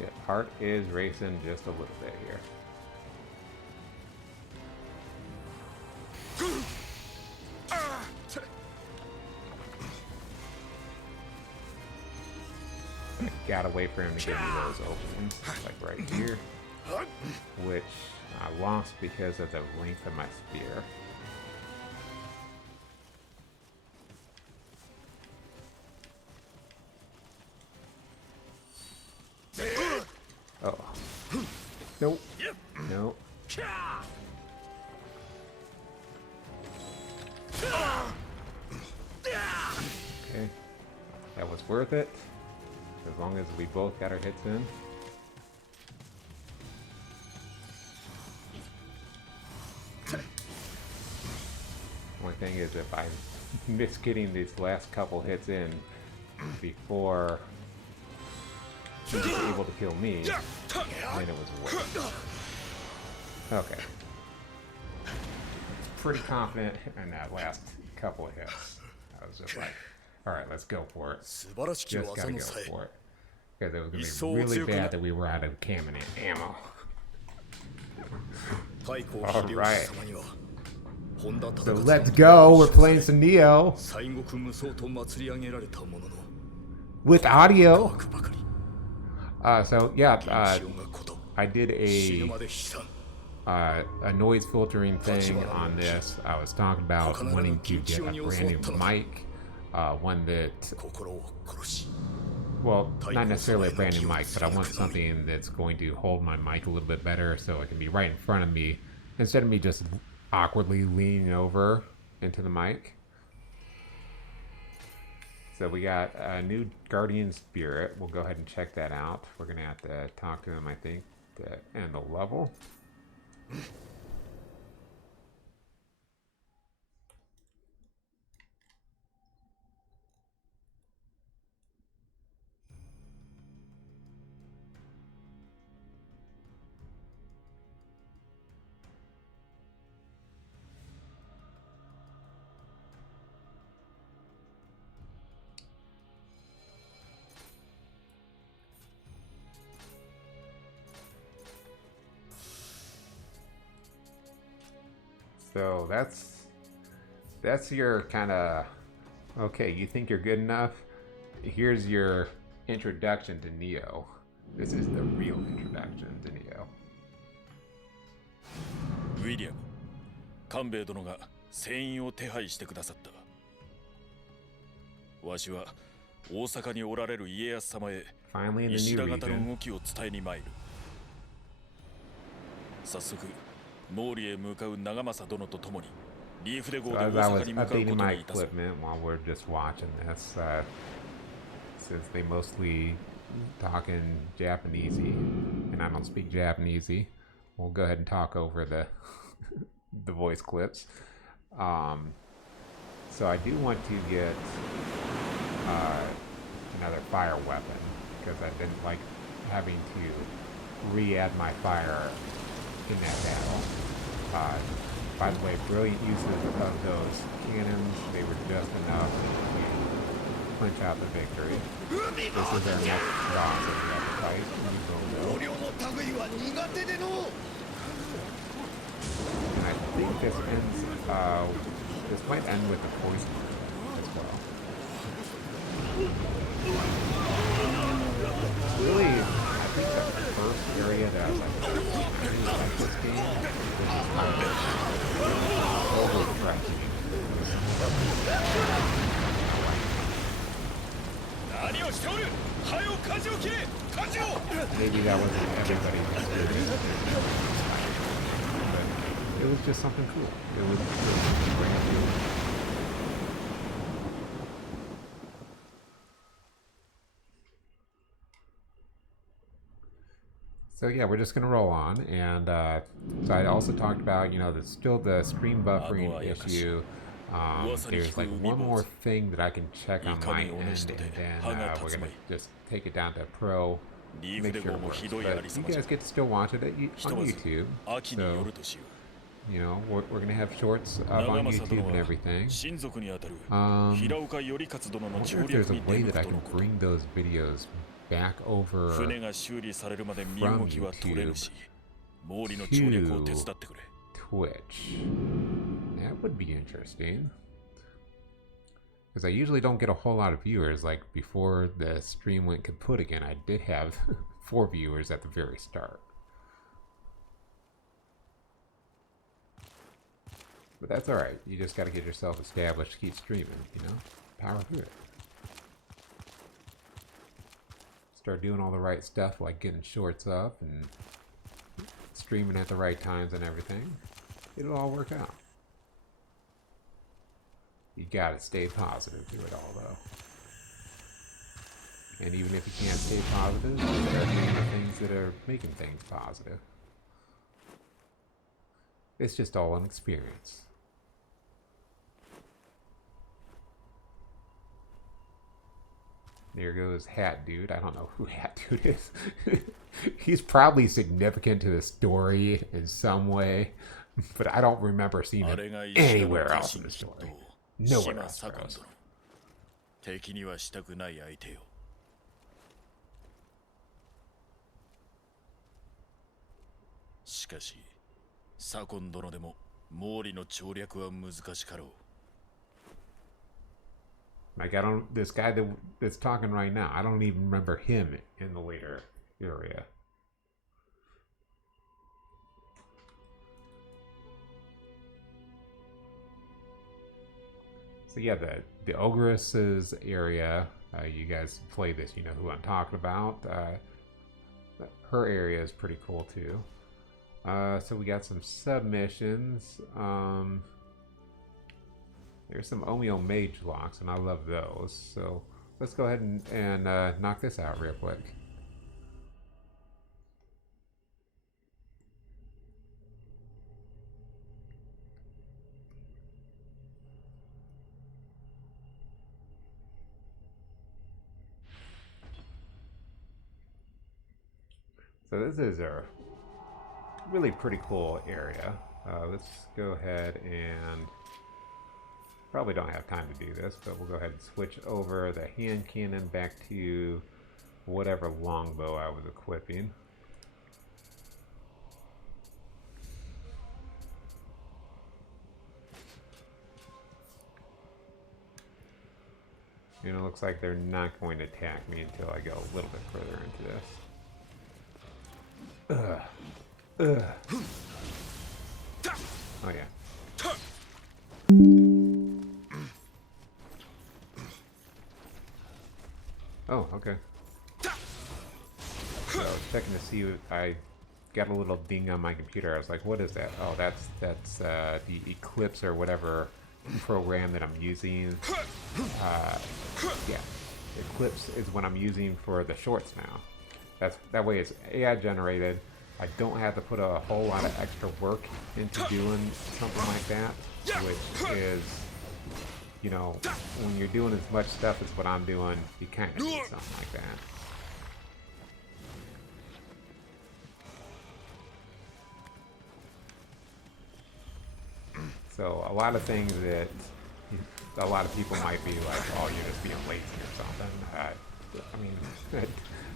Yeah, heart is racing just a little bit here. I gotta wait for him to give me those openings, like right here, which I lost because of the length of my spear. Oh. Nope. Nope. Okay. That was worth it. As long as we both got our hits in. Only thing is, if I miss getting these last couple hits in before he was able to kill me, then it was worth it. Okay. Pretty confident in that last couple of hits. I was just like, alright, let's go for it. Just gotta go for it. Because it was going to be really bad that we were out of ammo. Alright. So let's go. We're playing some Nioh. With audio. So yeah, I did a noise filtering thing on this. I was talking about wanting to get a brand new mic, one that, well, not necessarily a brand new mic, but I want something that's going to hold my mic a little bit better so it can be right in front of me instead of me just awkwardly leaning over into the mic. So we got a new Guardian Spirit. We'll go ahead and check that out. We're going to have to talk to him, I think, to end the level. So that's your kind of okay. You think you're good enough? Here's your introduction to Nioh. This is the real introduction to Nioh. ウィリアム、官兵衛殿が船員を手配してくださった。わしは大阪におられる家康様へ Finally in the 石 new 田方 region. の動きを伝えに参る。早速毛利へ向かう長政殿と共にリーフデ号 So で as 大 I was 阪に向かう updating こと my にいたす。 equipment while we're just watching this, since they mostly talk in Japanese, and I don't speak Japanese, we'll go ahead and talk over the the voice clips. So I do want to get another fire weapon because I didn't like having to re-add my fire in that battle. By the way, brilliant uses of those cannons. They were just enough to clinch out the victory. This is our next boss that we have to fight. And I think this ends. This might end with the poison as well. Really, I think the first area that I was like, I really like this game. This is kind of overstretching. Maybe that wasn't everybody's experience. But it was just something cool. It was brand new. So yeah, we're just gonna roll on, and so I also talked about, you know, there's still the stream buffering issue. There's like one more thing that I can check on my end, and then we're gonna just take it down to pro, make sure it works. But you guys get to still watch it on YouTube. So you know, we're gonna have shorts up on YouTube and everything. I wonder if there's a way that I can bring those videos back over from YouTube to Twitch. That would be interesting. Because I usually don't get a whole lot of viewers. Like before the stream went kaput again, I did have 4 viewers at the very start. But that's alright. You just gotta get yourself established to keep streaming, you know? Power through it. Start doing all the right stuff, like getting shorts up and streaming at the right times and everything. It'll all work out. You gotta stay positive through it all, though. And even if you can't stay positive, there are things that are making things positive. It's just all an experience. There goes Hat Dude. I don't know who Hat Dude is. He's probably significant to the story in some way, but I don't remember seeing him anywhere else in the story. Nowhere else. 敵にはしたくない相手よ。しかし、左近殿でも毛利の調略は難しかろう。 Like this guy that's talking right now, I don't even remember him in the later area. So yeah, the Ogress's area, you guys play this, you know who I'm talking about. Her area is pretty cool too. So we got some submissions. There's some Omeo Mage locks, and I love those. So let's go ahead and knock this out real quick. So this is a really pretty cool area. Let's go ahead and... Probably don't have time to do this, but we'll go ahead and switch over the hand cannon back to whatever longbow I was equipping. And it looks like they're not going to attack me until I go a little bit further into this. Ugh. Ugh. Oh yeah. Oh, okay. So I was checking to see if I got a little ding on my computer. I was like, what is that? Oh, that's the Eclipse or whatever program that I'm using. Yeah, Eclipse is what I'm using for the shorts now. That way it's AI generated. I don't have to put a whole lot of extra work into doing something like that, which is, you know, when you're doing as much stuff as what I'm doing, you kind of need something like that. So a lot of things that a lot of people might be like, oh, you're just being lazy or something. I mean,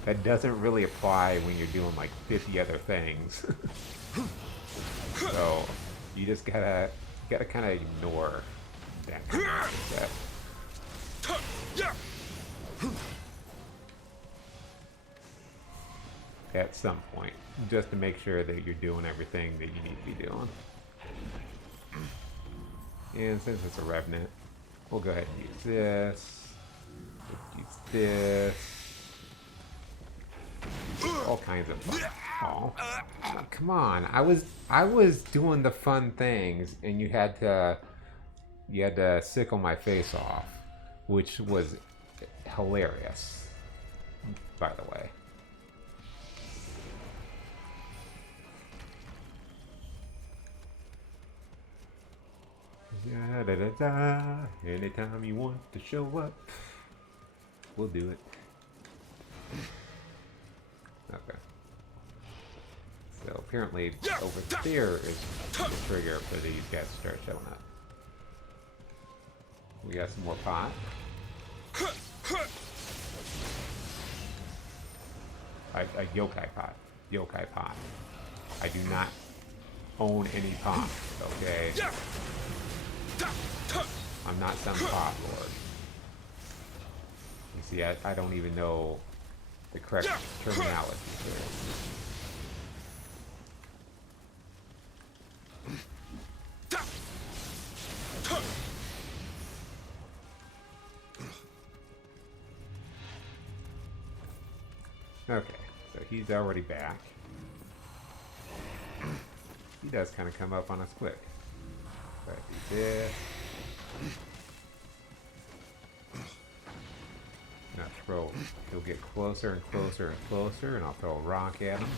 that doesn't really apply when you're doing like 50 other things. So you just gotta kind of ignore that kind of stuff. At some point, just to make sure that you're doing everything that you need to be doing. And since it's a Revenant, we'll go ahead and use this. We'll use this. All kinds of fun. Oh, come on! I was doing the fun things, and you had to sickle my face off, which was hilarious, by the way. Da, da, da, da. Anytime you want to show up, we'll do it. Okay. So apparently over there is the trigger for these guys to start showing up. We got some more pot. A yokai pot. Yokai pot. I do not own any pot, okay? I'm not some pot lord. You see, I don't even know the correct terminology here. Okay, so he's already back. He does kind of come up on us quick. But do this. Now throw. He'll get closer and closer and closer, and I'll throw a rock at him.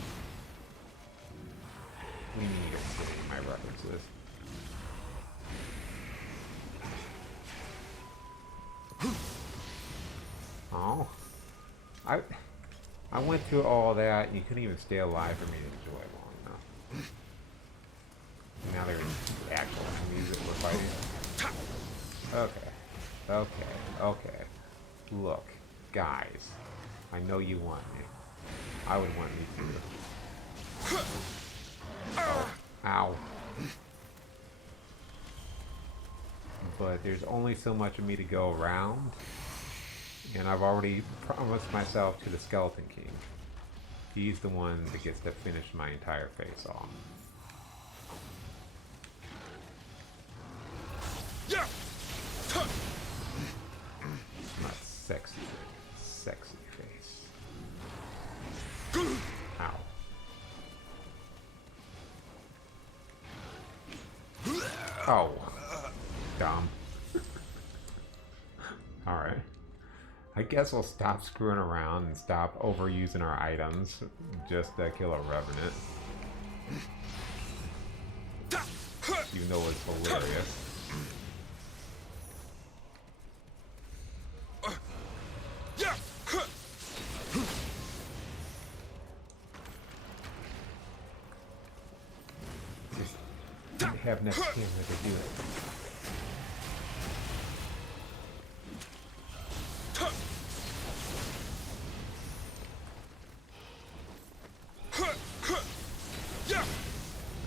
We need to see my references. Oh, I went through all that, and you couldn't even stay alive for me to enjoy long enough. Now there's actual enemies that we're fighting. Okay. Look, guys, I know you want me. I would want me too. Oh, ow. But there's only so much of me to go around, and I've already promised myself to the Skeleton King. He's the one that gets to finish my entire face off. My sexy face. Ow. Oh. Dumb. Alright. I guess we'll stop screwing around and stop overusing our items just to kill a Revenant. Even though it's hilarious. Just have next camera to do it.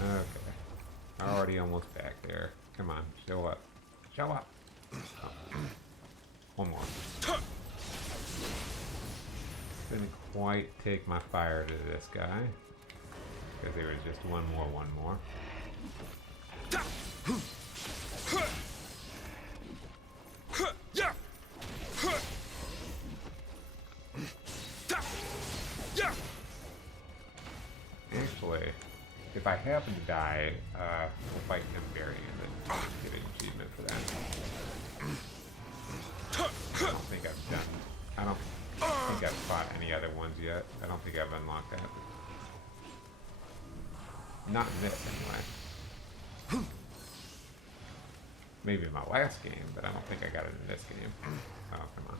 Okay. Already almost back there. Come on, show up. Show up. Oh. One more. Didn't quite take my fire to this guy. Because there was just one more. Actually, if I happen to die, we'll fight Emberian and get an achievement for that. I don't think I've fought any other ones yet. I don't think I've unlocked that. Not in this, anyway. Maybe in my last game, but I don't think I got it in this game. Oh, come on.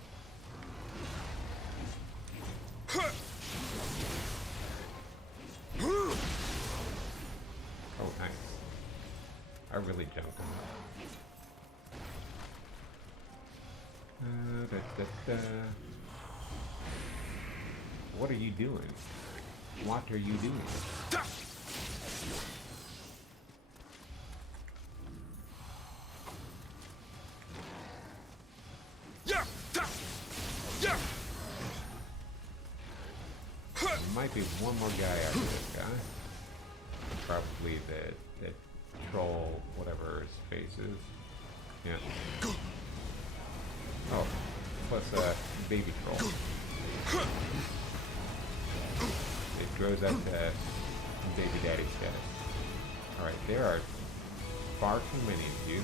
Oh, nice. I really jumped him. What are you doing? What are you doing? There might be one more guy after this guy. Probably the troll, whatever his face is. Yeah. Oh, plus a baby troll. It grows up to baby daddy status. Alright, there are far too many of you.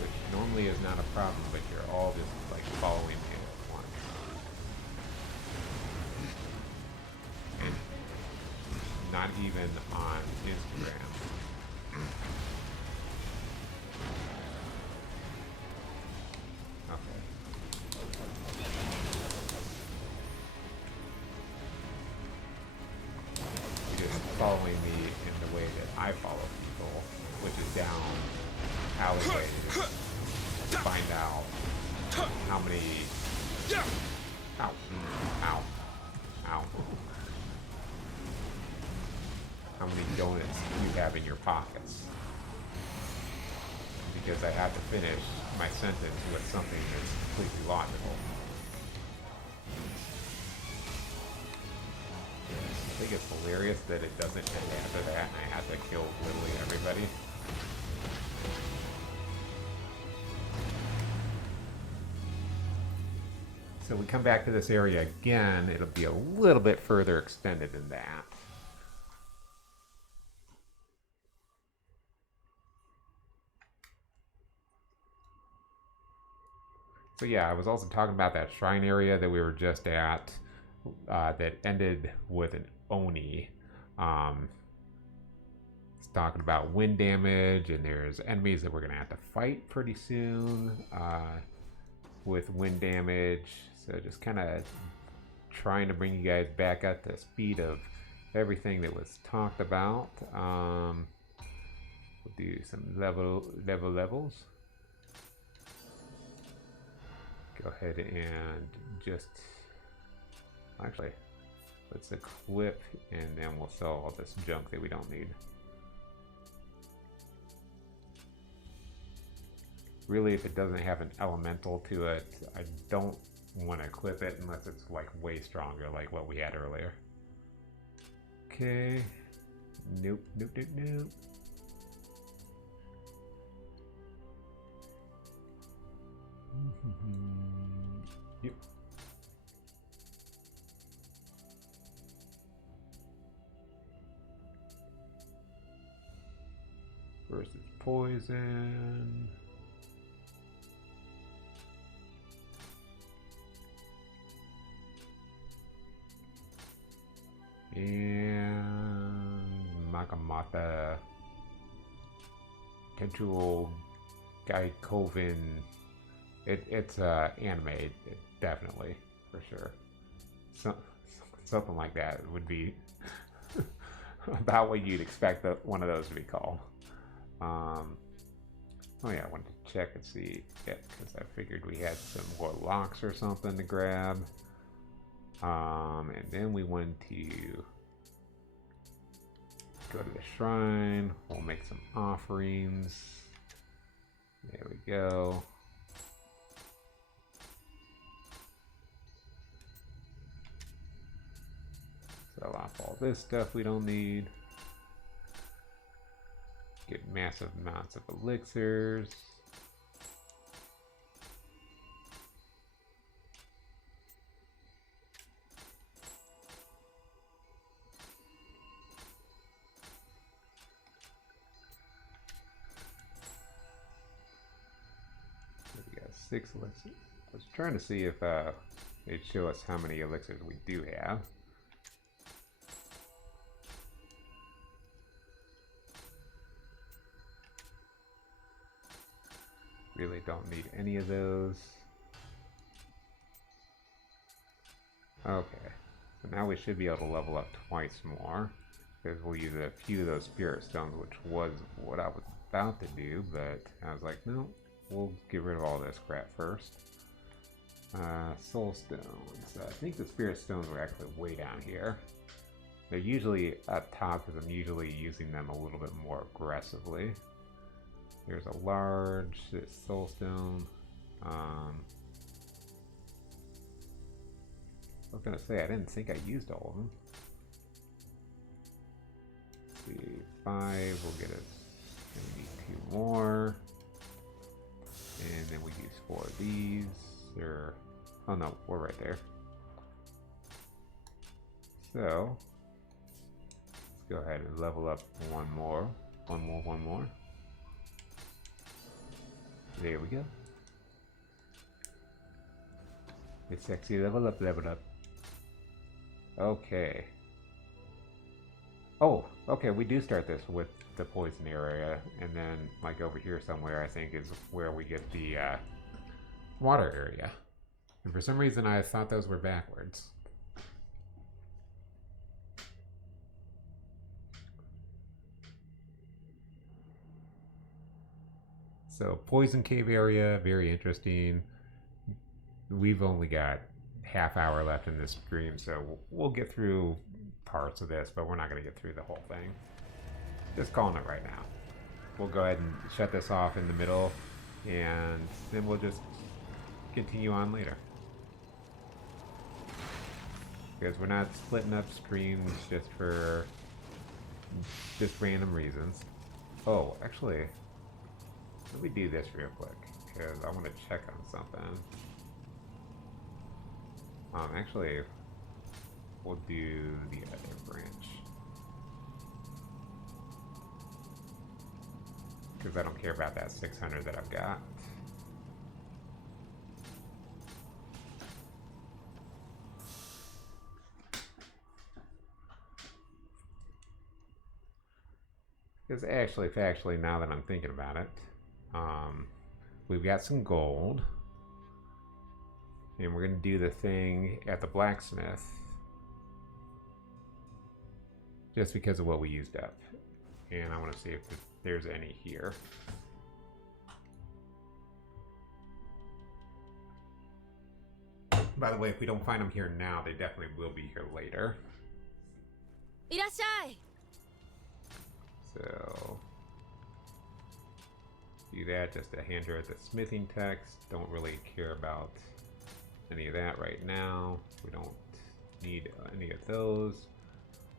Which normally is not a problem, but you're all just like following me at once. Not even on Instagram. Okay. You're just following me in the way that I follow people, which is down alleyways to find out how many... Ow. Ow. Ow. How many donuts you have in your pockets. Because I have to finish my sentence with something that's completely logical. I think it's hilarious that it doesn't end after that and I have to kill literally everybody. So we come back to this area again, it'll be a little bit further extended than that. So yeah, I was also talking about that shrine area that we were just at that ended with an Oni. It's talking about wind damage, and there's enemies that we're going to have to fight pretty soon with wind damage. So just kind of trying to bring you guys back up to speed of everything that was talked about. We'll do some levels. Go ahead and just actually let's equip and then we'll sell all this junk that we don't need. Really, if it doesn't have an elemental to it, I don't want to equip it unless it's like way stronger like what we had earlier. Okay. Nope. Yep. First it's poison. And Makamata. Potential Guy Coven. It's anime, definitely, for sure. Something like that would be about what you'd expect one of those to be called. Oh yeah, I wanted to check and see, because I figured we had some more locks or something to grab. And then we wanted to go to the shrine. We'll make some offerings. There we go. Sell off all this stuff we don't need. Get massive amounts of elixirs. We got 6 elixirs. I was trying to see if it'd show us how many elixirs we do have. Really don't need any of those. Okay, so now we should be able to level up twice more, because we'll use a few of those spirit stones, which was what I was about to do, but I was like, no, we'll get rid of all this crap first. Soul stones. I think the spirit stones were actually way down here. They're usually up top because I'm usually using them a little bit more aggressively. Here's a large soul stone. I was gonna say I didn't think I used all of them. Let's see, 5. We'll get us. We need 2 more, and then we use 4 of these. Or oh no, we're right there. So let's go ahead and level up one more. There we go. It's sexy. Level up. Okay. Oh, okay. We do start this with the poison area, and then like over here somewhere, I think is where we get the water area. And for some reason, I thought those were backwards. So poison cave area, very interesting. We've only got half hour left in this stream, so we'll get through parts of this, but we're not going to get through the whole thing. Just calling it right now. We'll go ahead and shut this off in the middle, and then we'll just continue on later. Because we're not splitting up streams just for just random reasons. Oh, actually, let me do this real quick, because I want to check on something. Actually, we'll do the other branch. Because I don't care about that 600 that I've got. Because actually, factually, now that I'm thinking about it, we've got some gold. And we're going to do the thing at the blacksmith. Just because of what we used up. And I want to see if there's any here. By the way, if we don't find them here now, they definitely will be here later. Irashai! So do that just to hand her the smithing text. Don't really care about any of that right now. We don't need any of those.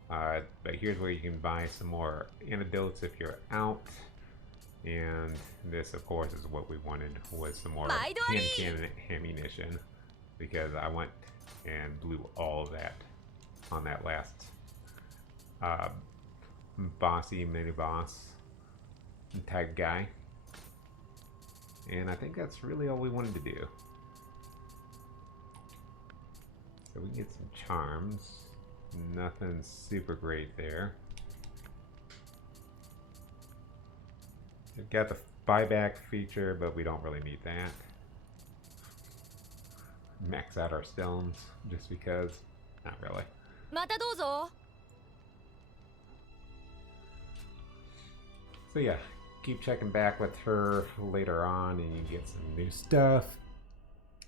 But here's where you can buy some more antidotes if you're out. And this, of course, is what we wanted, was some more hand cannon ammunition, because I went and blew all of that on that last bossy mini boss type guy. And I think that's really all we wanted to do. So we can get some charms. Nothing super great there. We've got the buyback feature, but we don't really need that. Max out our stones just because. Not really. またどうぞ So yeah, keep checking back with her later on and you get some new stuff.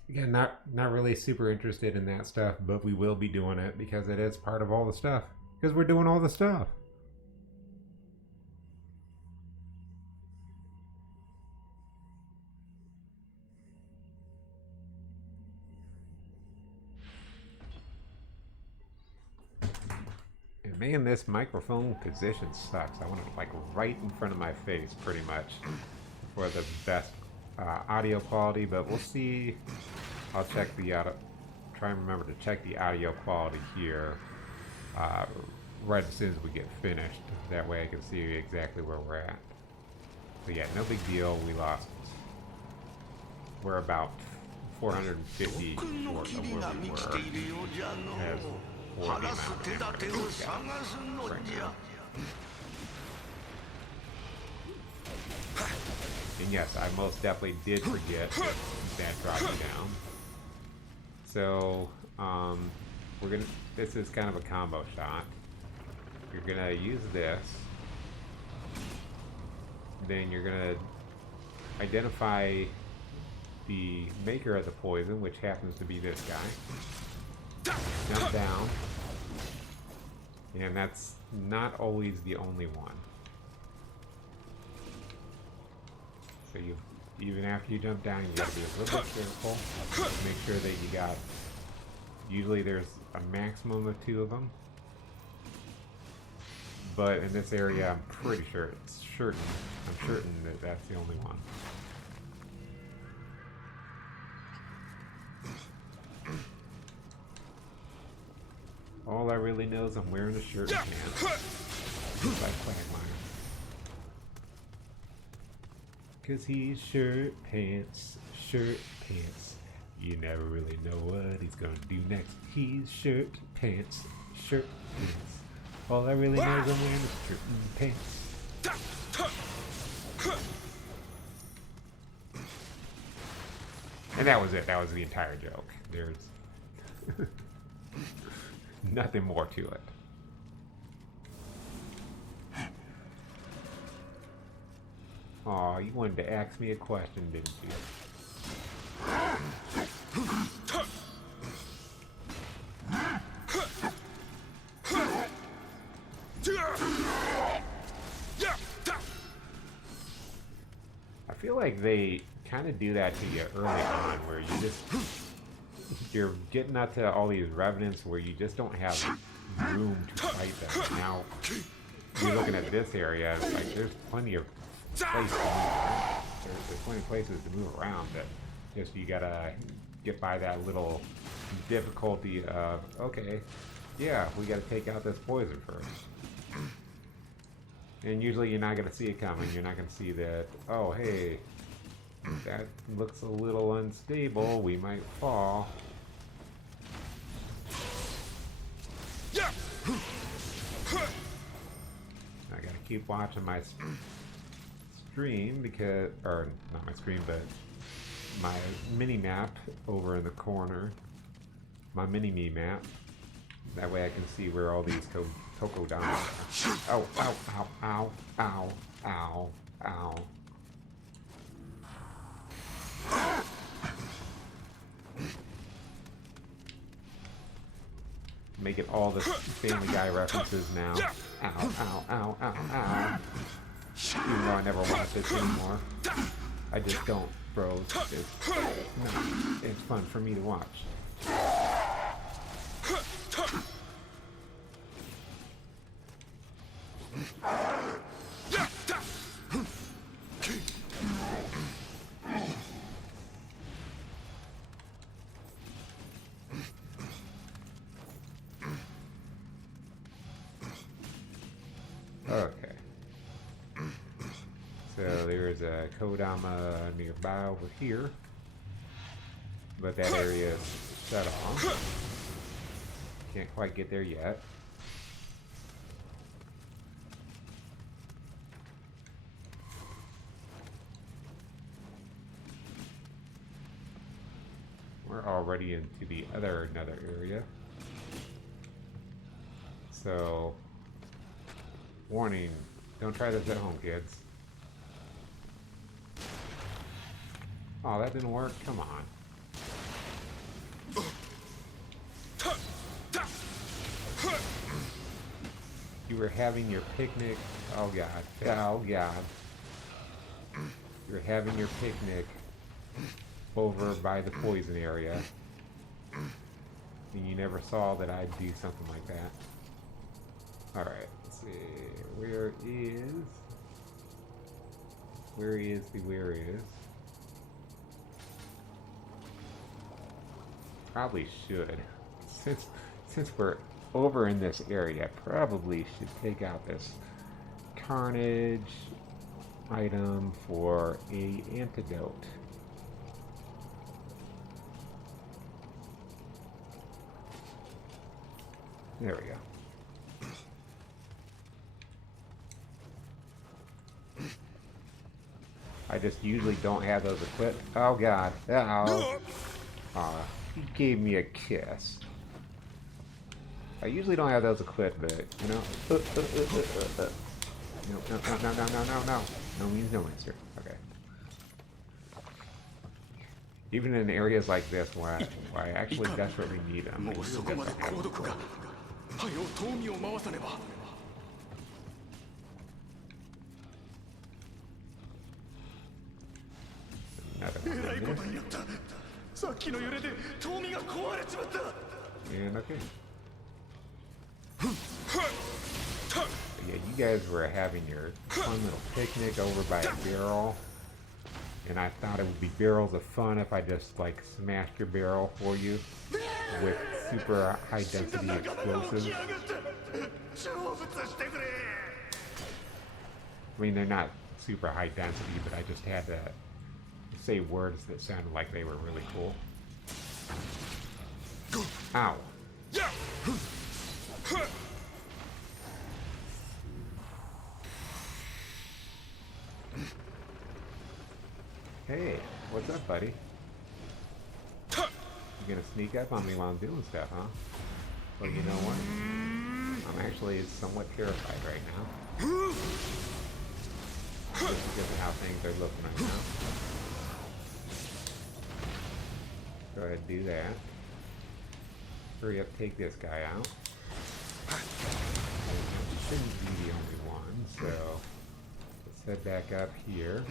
Again, not really super interested in that stuff, but we will be doing it because it is part of all the stuff. Because we're doing all the stuff. Man, this microphone position sucks. I want it like right in front of my face, pretty much, for the best audio quality. But we'll see. I'll check the audio. Try and remember to check the audio quality here right as soon as we get finished. That way I can see exactly where we're at. So yeah, no big deal. We lost. We're about 450 short of where we were. As for the amount of ammo that we've got right now. And yes, I most definitely did forget that dropping down. So we're gonna. This is kind of a combo shot. You're gonna use this. Then you're gonna identify the maker of the poison, which happens to be this guy. Jump down. And that's not always the only one. So you, even after you jump down, you gotta be a little bit careful. Make sure that you got, usually there's a maximum of 2 of them. But in this area, I'm pretty sure it's certain. I'm certain that that's the only one. All I really know is I'm wearing a shirt and pants. Like Quagmire. Cause he's shirt, pants. You never really know what he's gonna do next. He's shirt, pants. All I really know is I'm wearing a shirt and pants. And that was it. That was the entire joke. There's nothing more to it. Aw, you wanted to ask me a question, didn't you? I feel like they kind of do that to you early on, where you're getting out to all these revenants where you just don't have room to fight them. Now, you're looking at this area, it's like there's plenty of places to move around. There's plenty of places to move around, but just you gotta get by that little difficulty of, okay, yeah, we gotta take out this poison first. And usually you're not gonna see it coming. You're not gonna see that, oh, hey, that looks a little unstable, we might fall. I gotta keep watching my stream because, or not my stream, but my mini map over in the corner. My mini-me map. That way I can see where all these Tokodamas are. Oh, ow, ow, ow, ow, ow, ow. Making all the Family Guy references now. Ow, ow, ow, ow, ow. Even though I never watch this anymore. I just don't, bros. It's fun for me to watch. Okay. So there's a Kodama nearby over here. But that area is shut off. Can't quite get there yet. We're already into the another area. So, warning, don't try this at home, kids. Oh, that didn't work? Come on. You were having your picnic. Oh god. Oh god. You're having your picnic over by the poison area. And you never saw that I'd do something like that. Alright, let's see. Where is... Where is the where is? Probably should. Since we're over in this area, probably should take out this carnage item for a antidote. There we go. I just usually don't have those equipped. Oh god. Oh. Aw, he gave me a kiss. I usually don't have those equipped, but, you know. No. No means no, mister. Okay. Even in areas like this where I actually desperately need them. I usually just don't have them. Another one. And okay. Yeah, you guys were having your fun little picnic over by a barrel, and I thought it would be barrels of fun if I just like smashed your barrel for you with super high density explosives. I mean, they're not super high density, but I just had to say words that sounded like they were really cool. Ow. Hey, what's up, buddy? You gonna sneak up on me while I'm doing stuff, huh? Well, you know what? I'm actually somewhat terrified right now. Just because of how things are looking right now. Go ahead and do that. Hurry up, take this guy out. He shouldn't be the only one, so let's head back up here.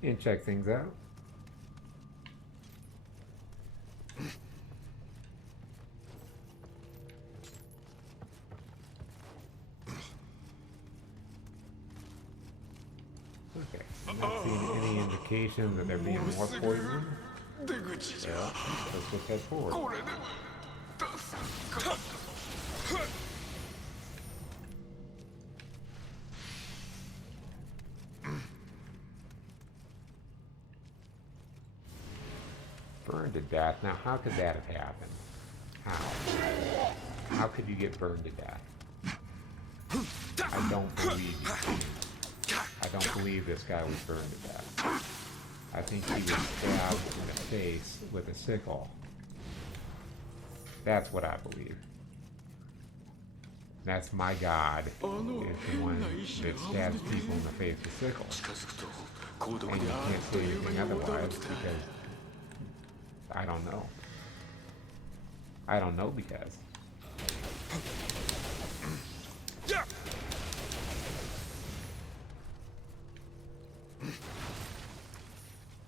And check things out. Okay, I'm not seeing any indication that there being more poison. So, let's just head forward. Burned to death. Now, how could that have happened? How? How could you get burned to death? I don't believe you. I don't believe this guy was burned to death. I think he was stabbed in the face with a sickle. That's what I believe. That's my god, is the one that stabs people in the face with sickles. And you can't say anything otherwise because I don't know. I don't know because.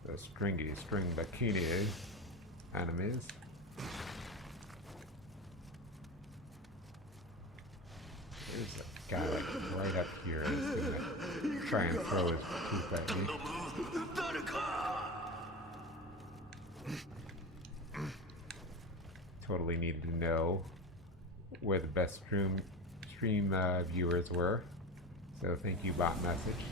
The string bikini enemies. There's a guy like right up here that's gonna try and throw his poop at me. Totally needed to know where the best stream viewers were. So thank you, bot message.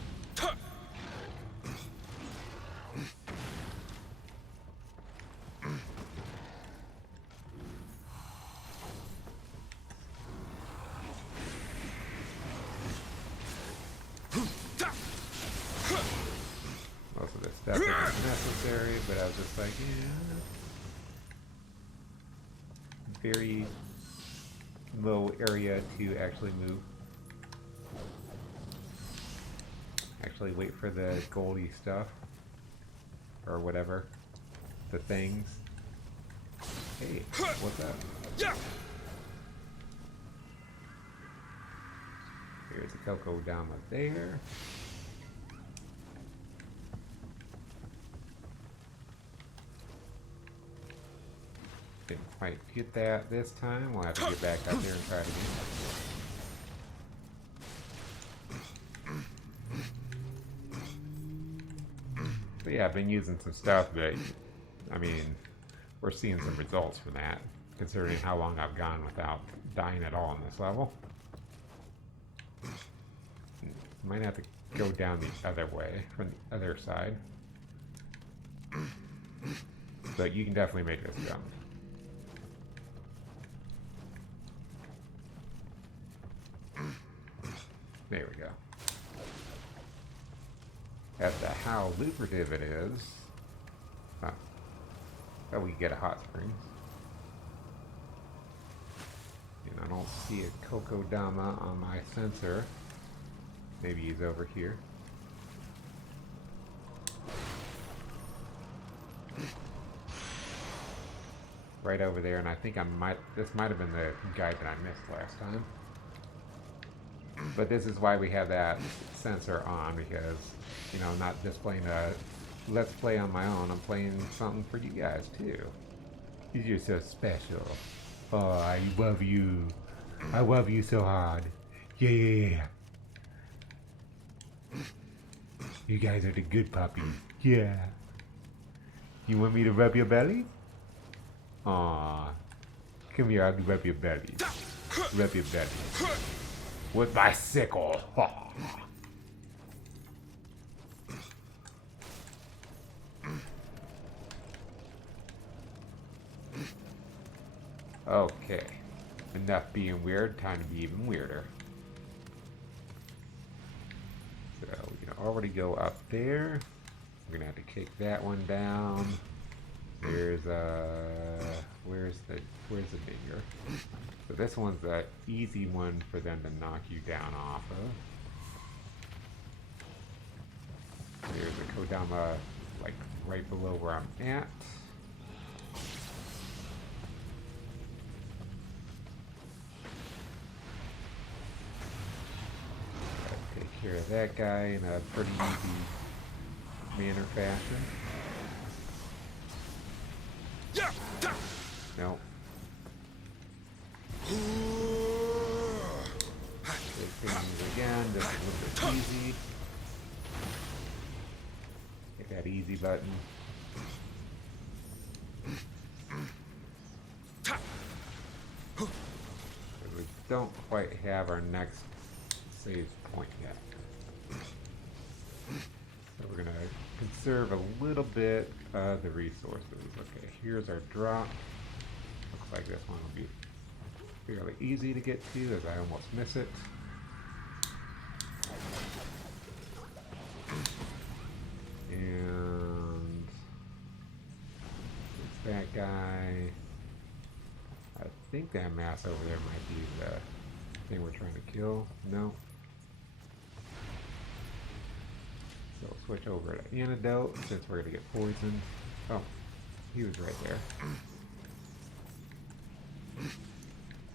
Most of this stuff isn't necessary, but I was just like, yeah. Very low area to actually move. Actually wait for the goldy stuff. Or whatever. The things. Hey, what's up? There's a Coco Dama there. Didn't quite get that this time. We'll have to get back out there and try it again. So yeah, I've been using some stuff, but I mean, we're seeing some results from that, considering how long I've gone without dying at all on this level. Might have to go down the other way, from the other side. But you can definitely make this jump. There we go. As to how lucrative it is, that we get a hot springs. And I don't see a Coco Dama on my sensor. Maybe he's over here. Right over there, and I think this might have been the guy that I missed last time. But this is why we have that sensor on, because, you know, I'm not just playing a Let's Play on my own, I'm playing something for you guys too. You're so special. Oh, I love you. I love you so hard. Yeah. You guys are the good puppies. Yeah. You want me to rub your belly? Aw. Come here, I'll rub your belly. Rub your belly. With my sickle. Okay. Enough being weird, time to be even weirder. So we can already go up there. We're gonna have to kick that one down. There's where's the bigger? So this one's the easy one for them to knock you down off of. There's a Kodama like right below where I'm at. Take care of that guy in a pretty easy manner fashion. Nope. Take things again, just a little bit easy. Hit that easy button. We don't quite have our next save point yet. So we're gonna conserve a little bit of the resources. Okay, here's our drop. Looks like this one will be fairly easy to get to, as I almost miss it. And it's that guy. I think that mass over there might be the thing we're trying to kill. No. So we'll switch over to antidote since we're gonna get poisoned. Oh, he was right there.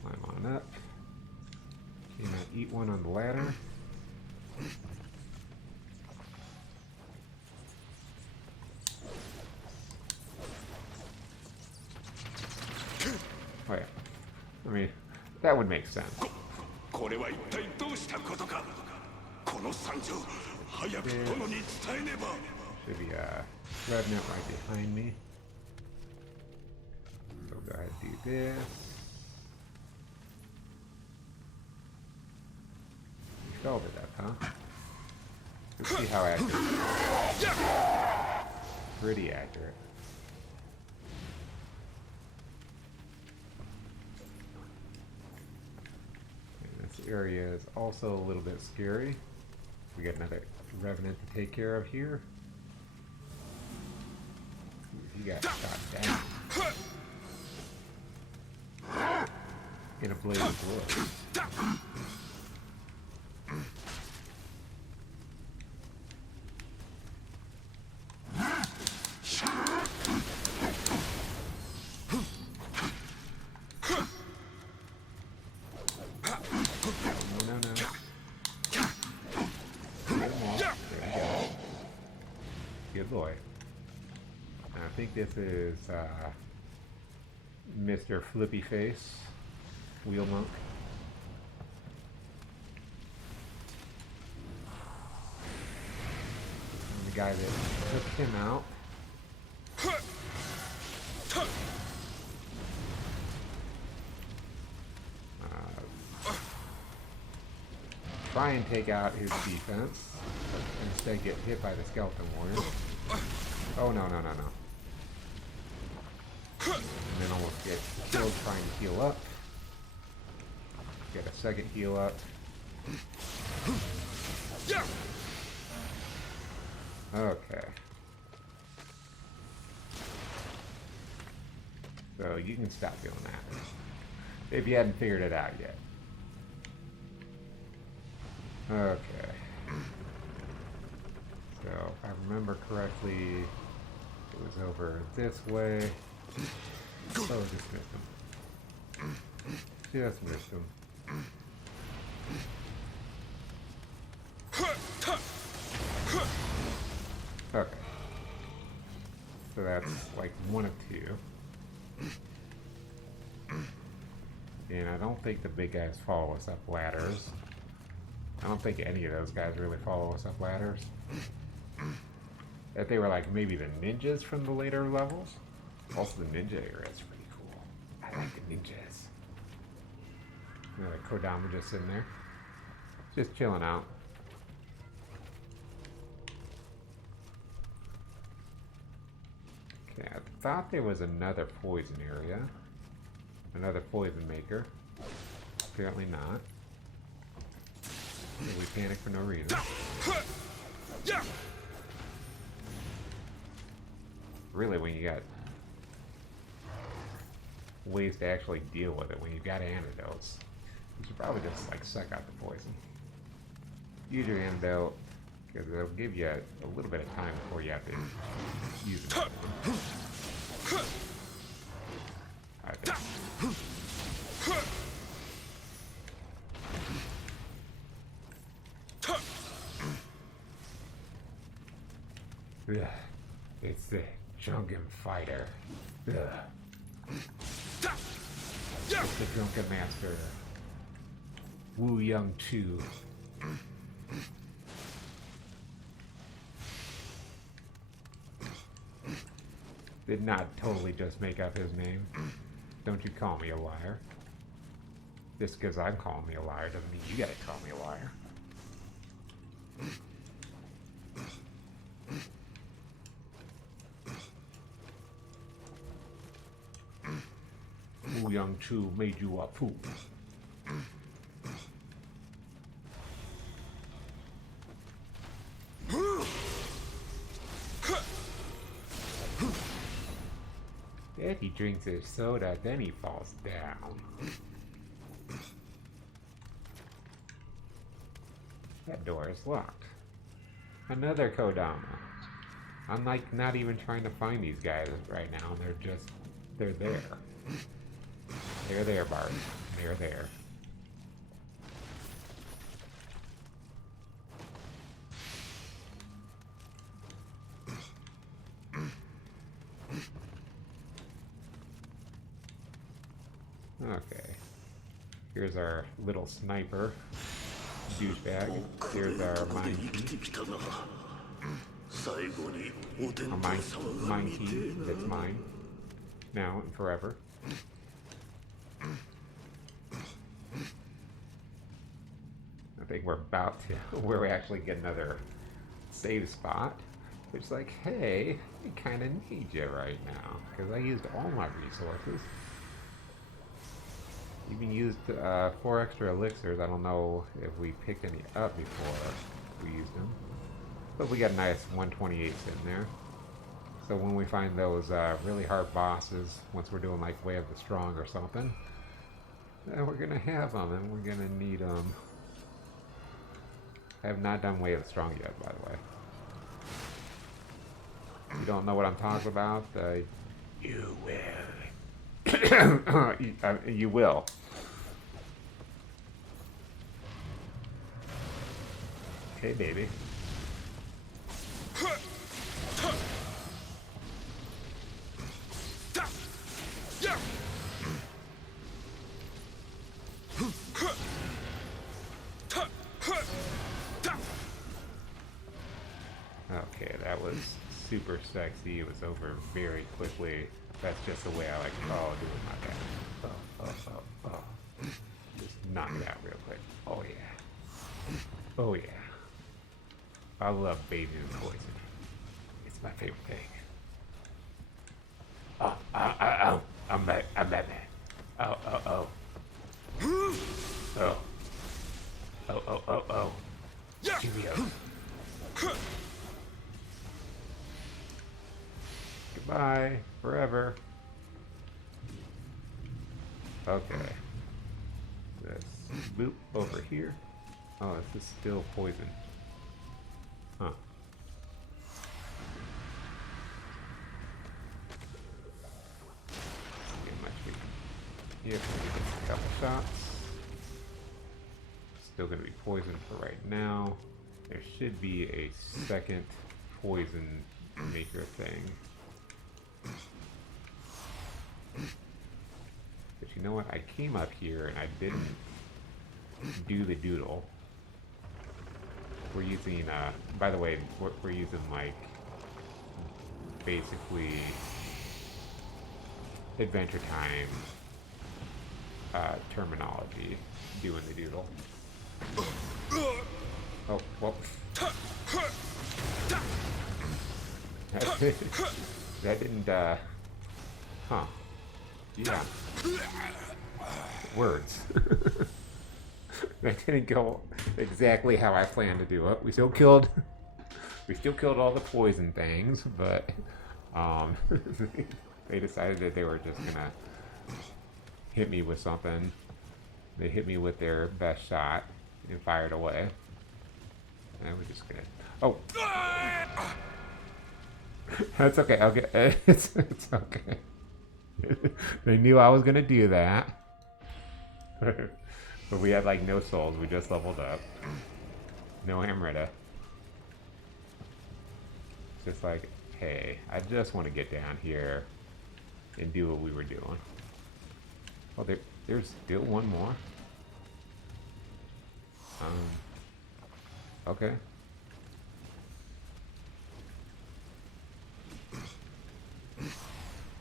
Climb on up. Can I eat one on the ladder? Oh yeah. I mean, that would make sense. Should be a revenant right behind me. So go ahead and do this. You fell to that, huh? Let's see how accurate. Pretty accurate. And this area is also a little bit scary. We got another revenant to take care of here. He got shot down in a blaze of wood. No. Good boy. I think this is Mr. Flippy Face, Wheel Monk. And the guy that took him out. Try and take out his defense, but instead get hit by the skeleton warrior. Oh no. And then almost get killed trying to heal up. Get a second heal up. Okay. So you can stop doing that. If you hadn't figured it out yet. Okay. So, if I remember correctly, it was over this way. Oh, just missed him. Just missed him. Okay. So that's like one of two. And I don't think the big guys follow us up ladders. I don't think any of those guys really follow us up ladders. If they were like maybe the ninjas from the later levels. Also the ninja area is pretty cool. I like the ninjas. Another Kodama just sitting there. Just chilling out. Okay, I thought there was another poison area. Another poison maker. Apparently not. We panic for no reason. Really, when you got ways to actually deal with it, when you've got antidotes, you should probably just like suck out the poison. Use your antidote, because it'll give you a little bit of time before you have to use it. I think. Ugh. It's the drunken fighter. Ugh. It's the drunken master. Wu Young Chu. Did not totally just make up his name. Don't you call me a liar. Just because I'm calling me a liar doesn't mean you gotta call me a liar. Wu Young Chu made you a fool. If he drinks his soda, then he falls down. That door is locked. Another Kodama. I'm like not even trying to find these guys right now. They're there. They're there, Bart. They're there. Okay. Here's our little sniper. Douchebag. Here's our mine key. A mine key that's mine. Now and forever. I think we're about to where we actually get another save spot. Which is like, hey, I kind of need you right now. Because I used all my resources. Even used 4 extra elixirs. I don't know if we picked any up before we used them. But we got a nice 128 in there. So when we find those really hard bosses, once we're doing like Way of the Strong or something, then we're going to have them and we're going to need them. I have not done Way of the Strong yet, by the way. If you don't know what I'm talking about, you will. You will. Okay, baby. Okay, that was super sexy. It was over very quickly. That's just the way I like doing my bad. Just knock it out real quick. Oh yeah. Oh yeah. I love bathing in poison. It's my favorite thing. Oh. I'm Batman. Oh. Oh. Oh. Cheerio. Goodbye. Forever. Okay. This loop over here. Oh, this is still poison. Huh. Get much we can. Yep, a couple shots. Still gonna be poison for right now. There should be a second poison maker thing. But you know what? I came up here and I didn't do the doodle. We're using, by the way, we're using like basically Adventure Time terminology, doing the doodle. Oh, well. That didn't, huh. Yeah. Words. That didn't go exactly how I planned to do it. We still killed all the poison things, but they decided that they were just gonna hit me with something. They hit me with their best shot and fired away. And we're just gonna. Oh, that's okay. Okay, it's okay. They knew I was gonna do that. But we had like no souls, we just leveled up. No Amrita. It's just like, hey, I just want to get down here and do what we were doing. Oh, there's still one more. Okay.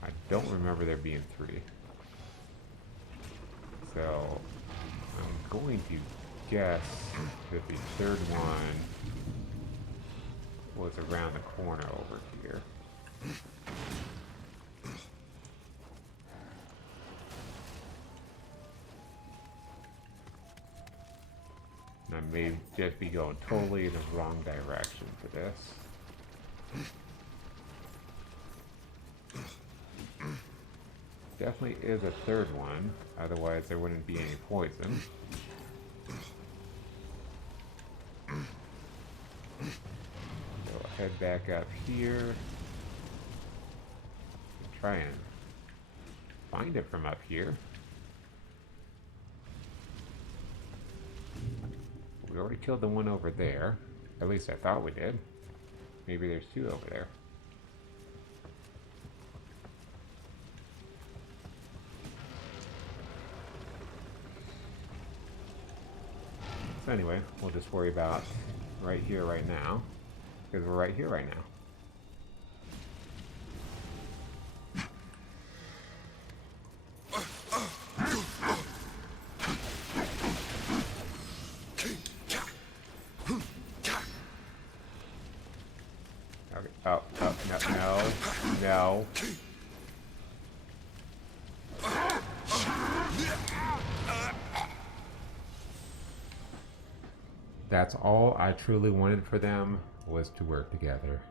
I don't remember there being 3. So I'm going to guess that the third one was around the corner over here. And I may just be going totally in the wrong direction for this. Definitely is a third one, otherwise there wouldn't be any poison. So I'll head back up here and try and find it from up here. We already killed the one over there. At least I thought we did. Maybe there's 2 over there. So anyway, we'll just worry about right here, right now, because we're right here, right now. Okay. Oh, no. That's all I truly wanted for them, was to work together.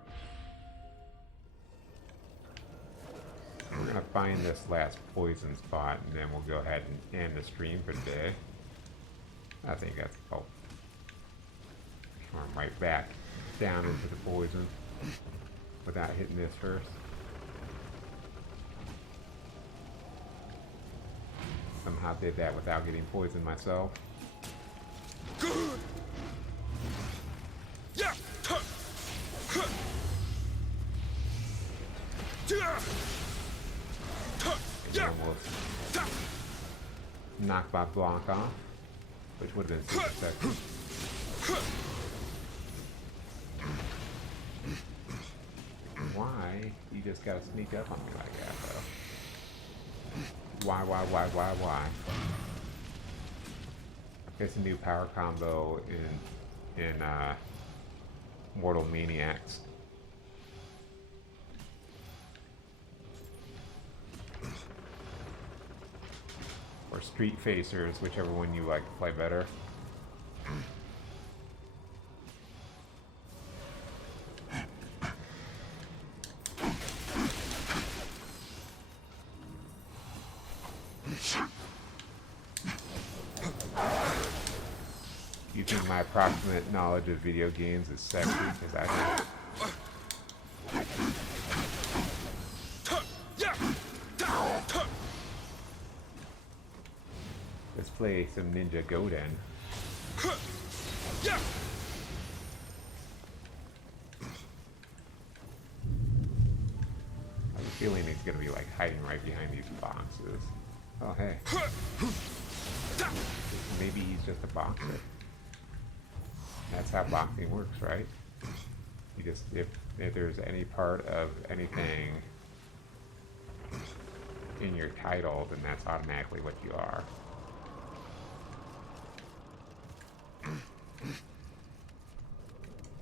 We're gonna find this last poison spot and then we'll go ahead and end the stream for today. I think that's, oh. Come right back down into the poison without hitting this first. Somehow did that without getting poisoned myself. Almost knocked my block off, which would have been super sexy. you just gotta sneak up on me like that, though. Why? It's a new power combo in Mortal Maniacs. Or Street Facers, whichever one you like to play better. You think my approximate knowledge of video games is sexy? Because I think let's play some Ninja Gaiden. I have a feeling he's gonna be like hiding right behind these boxes. Oh hey. Maybe he's just a boxer. That's how boxing works, right? You just if there's any part of anything in your title, then that's automatically what you are.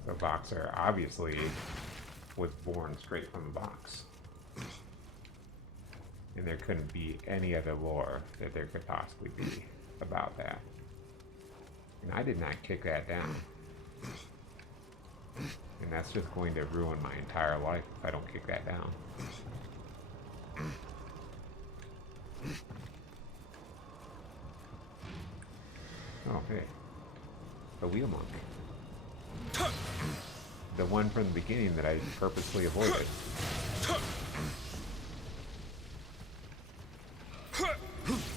The boxer obviously was born straight from the box. And there couldn't be any other lore that there could possibly be about that. And I did not kick that down. And that's just going to ruin my entire life if I don't kick that down. Oh, hey. The wheel monk. The one from the beginning that I purposely avoided.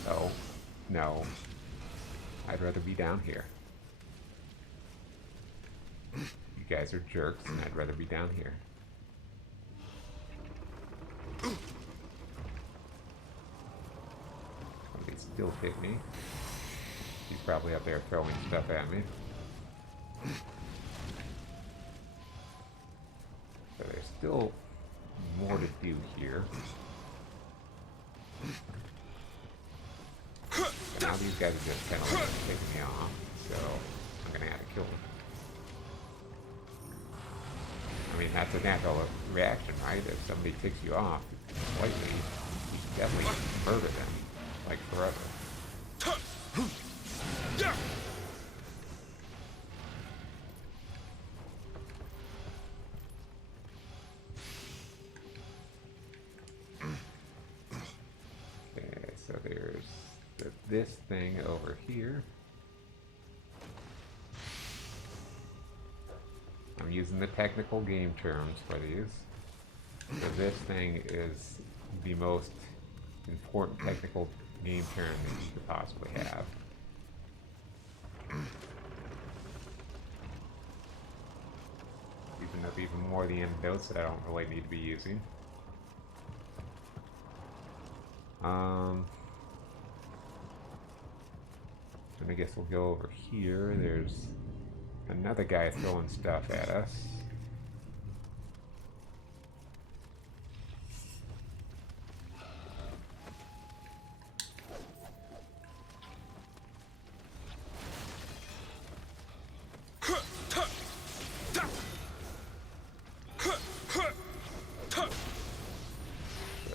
Oh, no. I'd rather be down here. You guys are jerks, and I'd rather be down here. Oh, they still hit me. He's probably up there throwing stuff at me. So there's still more to do here. But now these guys are just kind of like taking me off, so I'm gonna have to kill them. I mean, that's a natural reaction, right? If somebody ticks you off slightly, you definitely murder them, like forever. Okay, so there's this thing over here. I'm using the technical game terms for these. So this thing is the most important technical game term that you could possibly have. Using up even more of the antidotes that I don't really need to be using. And I guess we'll go over here. There's another guy throwing stuff at us.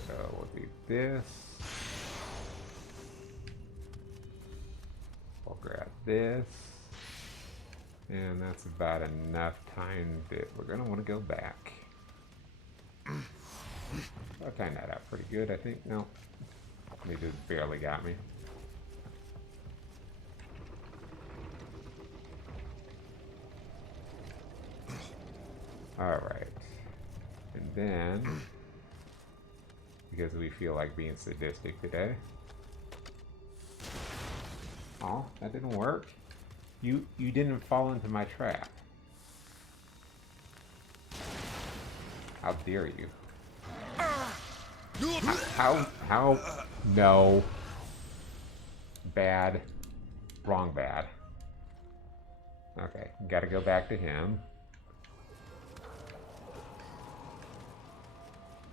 So we'll do this. We'll grab this. And that's about enough time that we're going to want to go back. I timed that out pretty good, I think. No, they just barely got me. Alright. And then, because we feel like being sadistic today. Oh, that didn't work. You didn't fall into my trap. How dare you? How? No. Bad. Wrong bad. Okay, gotta go back to him.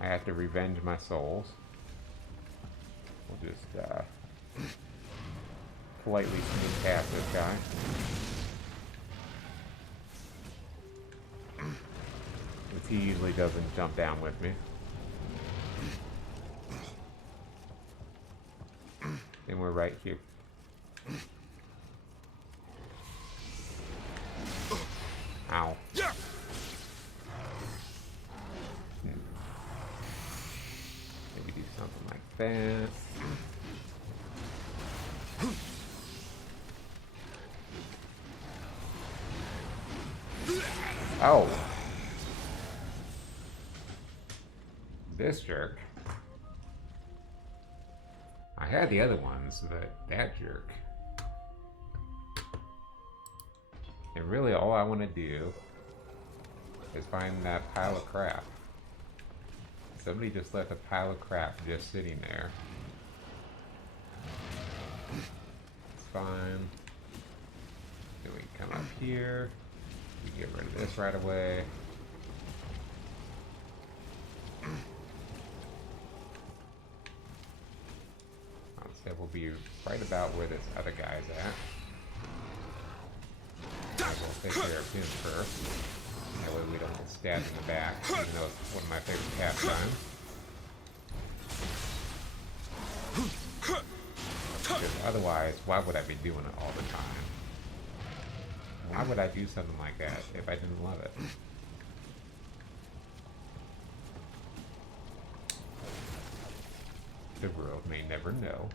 I have to revenge my souls. We'll just politely sneak past this guy. Since he usually doesn't jump down with me. And we're right here. Ow. Maybe do something like that. Oh. This jerk. I had the other ones, but that jerk. And really all I want to do is find that pile of crap. Somebody just left a pile of crap just sitting there. It's fine. Then we can come up here. We can get rid of this right away. So we'll be right about where this other guy's at. We'll take care of him first. That way we don't get stabbed in the back, even though it's one of my favorite pastimes. Because otherwise, why would I be doing it all the time? Why would I do something like that if I didn't love it? The world may never know.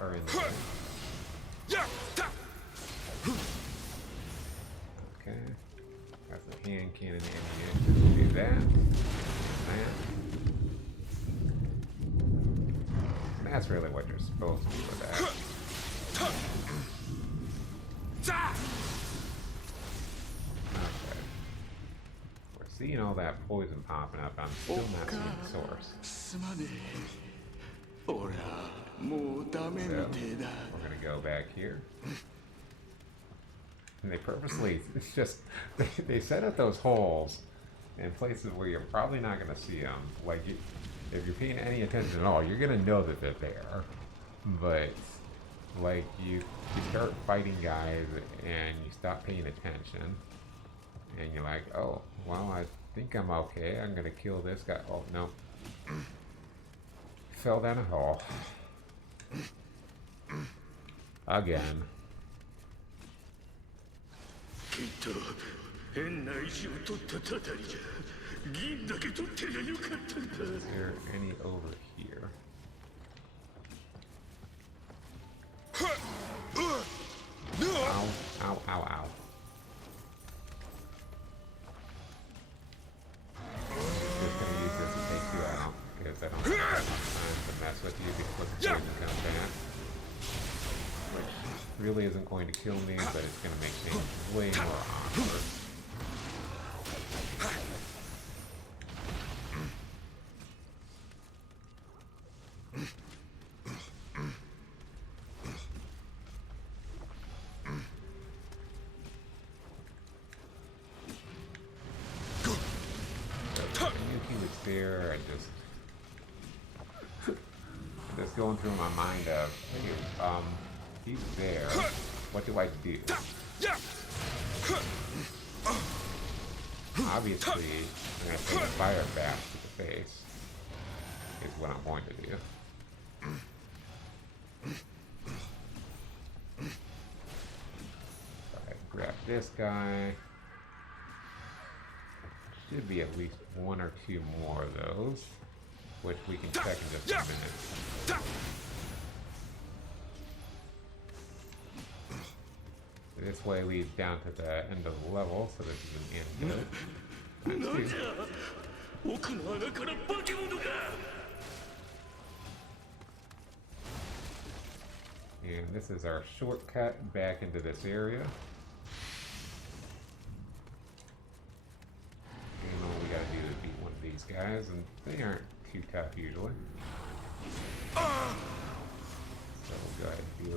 Are in there. Okay. Got the hand cannon ammunition. Do that. And that's really what you're supposed to do with that. Okay. We're seeing all that poison popping up. I'm still not seeing the source. So, we're gonna go back here. And they purposely, it's just, they set up those holes in places where you're probably not gonna see them. Like, if you're paying any attention at all, you're gonna know that they're there. But, like, you start fighting guys and you stop paying attention. And you're like, oh, well, I think I'm okay. I'm gonna kill this guy. Oh, no. Fell down a hole. Again. Is there any over here? Ow, ow, ow, ow. Just gonna use this to take you out because I don't have enough time to mess with you before the poison comes back. Which really isn't going to kill me, but it's going to make things way more awkward. So, I knew he was there, I just going through my mind of, hey, he's there. What do I do? Obviously, I'm going to take a fire bash to the face. Is what I'm going to do. Alright, grab this guy. Should be at least one or two more of those, which we can check in just a minute. This way leads down to the end of the level, so this is an end to it. And this is our shortcut back into this area. guys, and they aren't too tough usually. So we'll go ahead and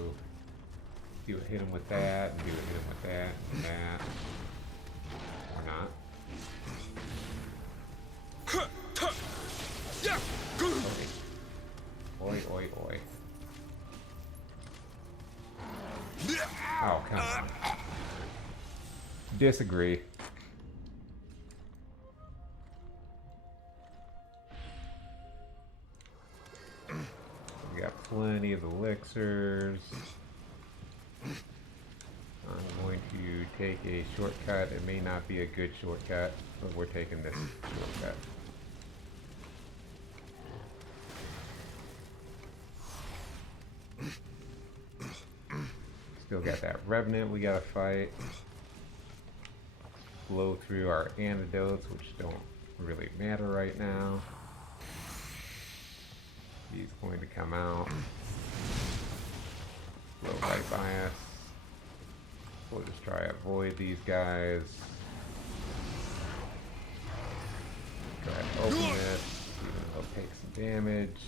hit him with that, and hit him with that, and that. Or not. Oi, oi, oi. Oh, come on. Disagree. We got plenty of elixirs. I'm going to take a shortcut. It may not be a good shortcut, but we're taking this shortcut. Still got that revenant we gotta fight. Blow through our antidotes, which don't really matter right now. He's going to come out. Blow right by us. We'll just try to avoid these guys. Try to open this, see if they'll take some damage.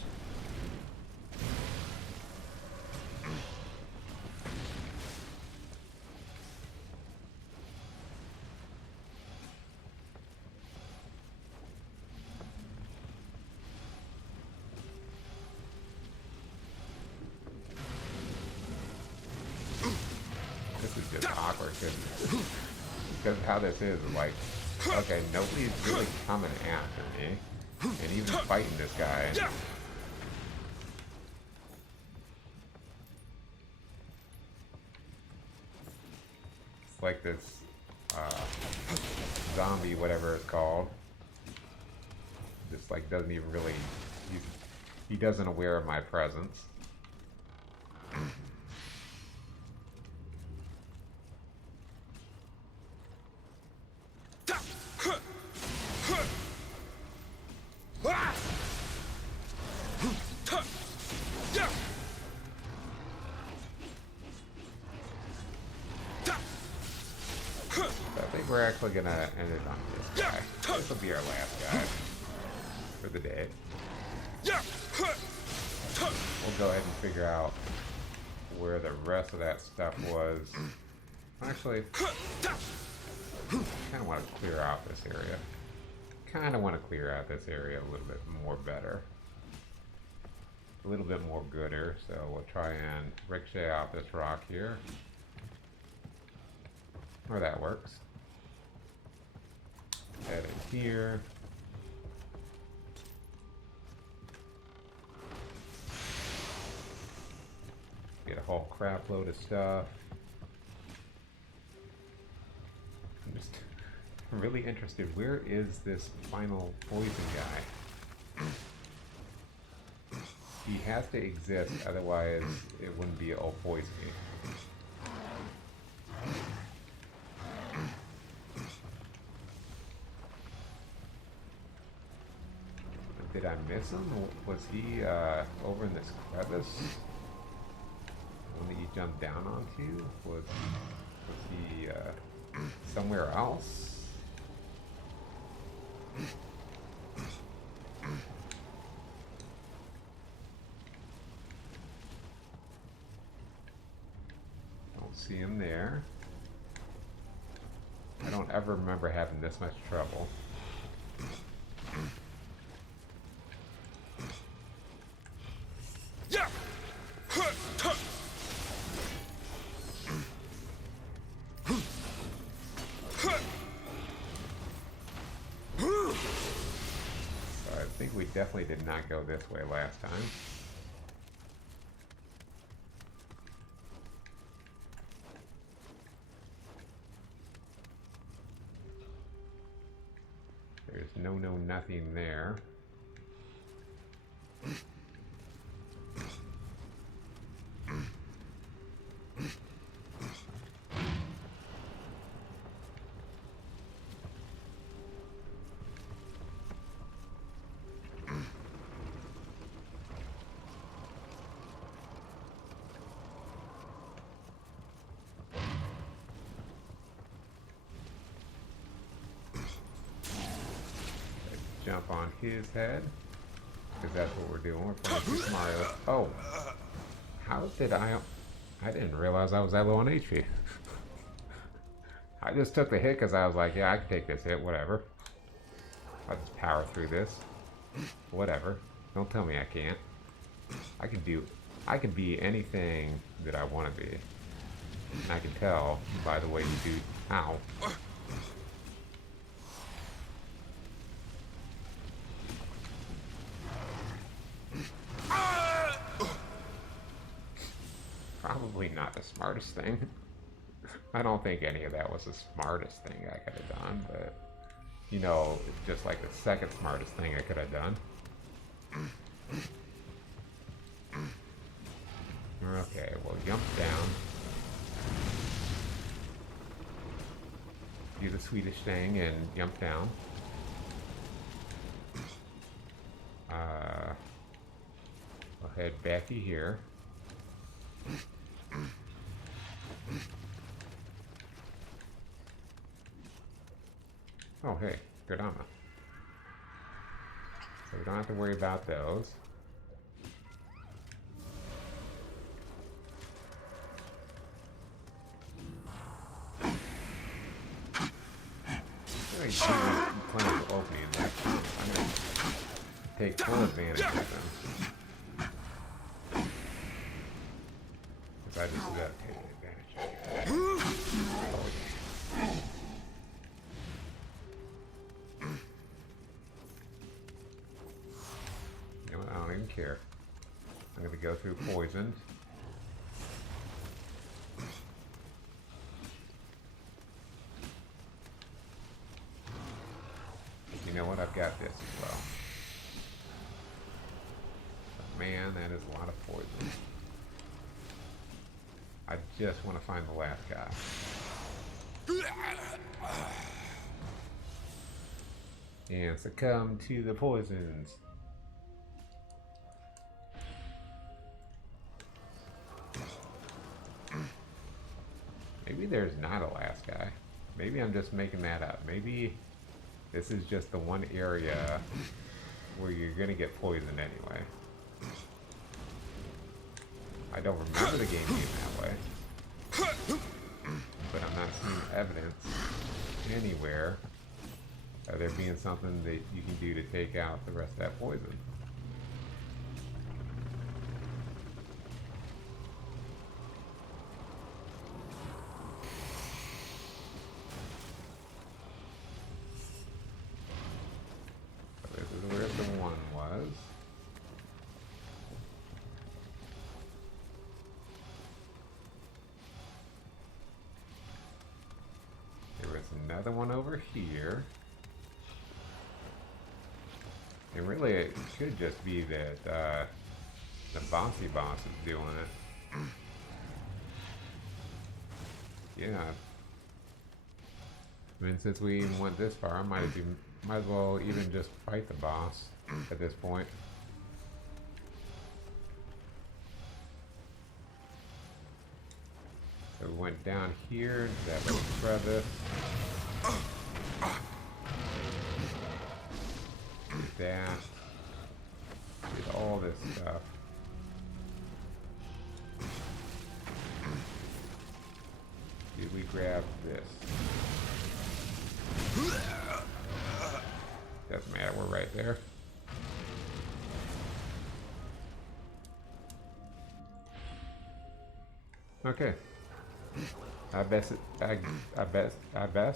This is just awkward because how this is like, okay, nobody's really coming after me, and even fighting this guy. It's like this zombie, whatever it's called, just like doesn't even really, he doesn't aware of my presence. We're actually gonna end it on this guy. This will be our last guy for the day. We'll go ahead and figure out where the rest of that stuff was. Actually, kind of want to clear out this area. Kind of want to clear out this area a little bit more better. A little bit more gooder. So we'll try and ricochet out this rock here. Or that works. Head in here. Get a whole crap load of stuff. I'm just really interested. Where is this final poison guy? He has to exist, otherwise it wouldn't be all poison. Did I miss him? Was he over in this crevice? One that you jumped down onto? Was he somewhere else? Don't see him there. I don't ever remember having this much trouble. I think we definitely did not go this way last time. There's no nothing there. jump on his head. Because that's what we're doing. We're playing Super Mario. Oh. How did I didn't realize I was that low on HP. I just took the hit because I was like, yeah, I can take this hit, whatever. I'll just power through this. Whatever. Don't tell me I can't. I can be anything that I want to be. And I can tell by the way you do. Ow. Probably not the smartest thing. I don't think any of that was the smartest thing I could have done, but you know, it's just like the second smartest thing I could have done. Okay, well, jump down. Do the Swedish thing and jump down. We'll head backy here. Oh, hey, Kodama. So we don't have to worry about those. Really playing the opening next time. I'm going to take full advantage of them. Because I just got to take advantage of it. Oh, yeah. You know what? I don't even care. I'm going to go through poison. You know what? I've got this as well. But man, that is a lot of poison. I just want to find the last guy. And succumb to the poisons. Maybe there's not a last guy. Maybe I'm just making that up. Maybe this is just the one area where you're gonna get poisoned anyway. I don't remember the game being that way. But I'm not seeing evidence anywhere of there being something that you can do to take out the rest of that poison. So this is where the one was. There was another one over here. And really, it should just be that the bossy boss is doing it. Yeah. I mean, since we even went this far, I might as well even just fight the boss at this point. So we went down here into that little crevice. That. Did all this stuff. Did we grab this? Doesn't matter, we're right there. Okay. I guess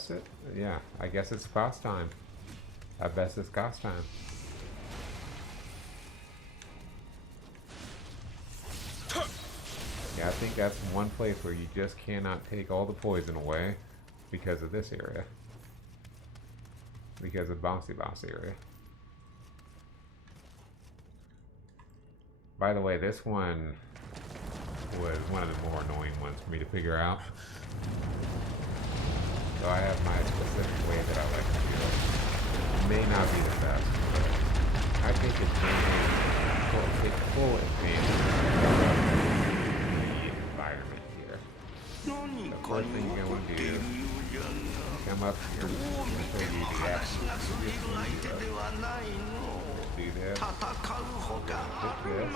it. Yeah, I guess it's boss time. I bet it's boss time. Yeah, I think that's one place where you just cannot take all the poison away because of this area. Because of bossy boss area. By the way, this one was one of the more annoying ones for me to figure out. So I have my specific way that I like to do it. It may not be the best, but I think it's take full advantage of the environment here. The first thing you're going to do Come up here. So you the absolute do this. Hit this.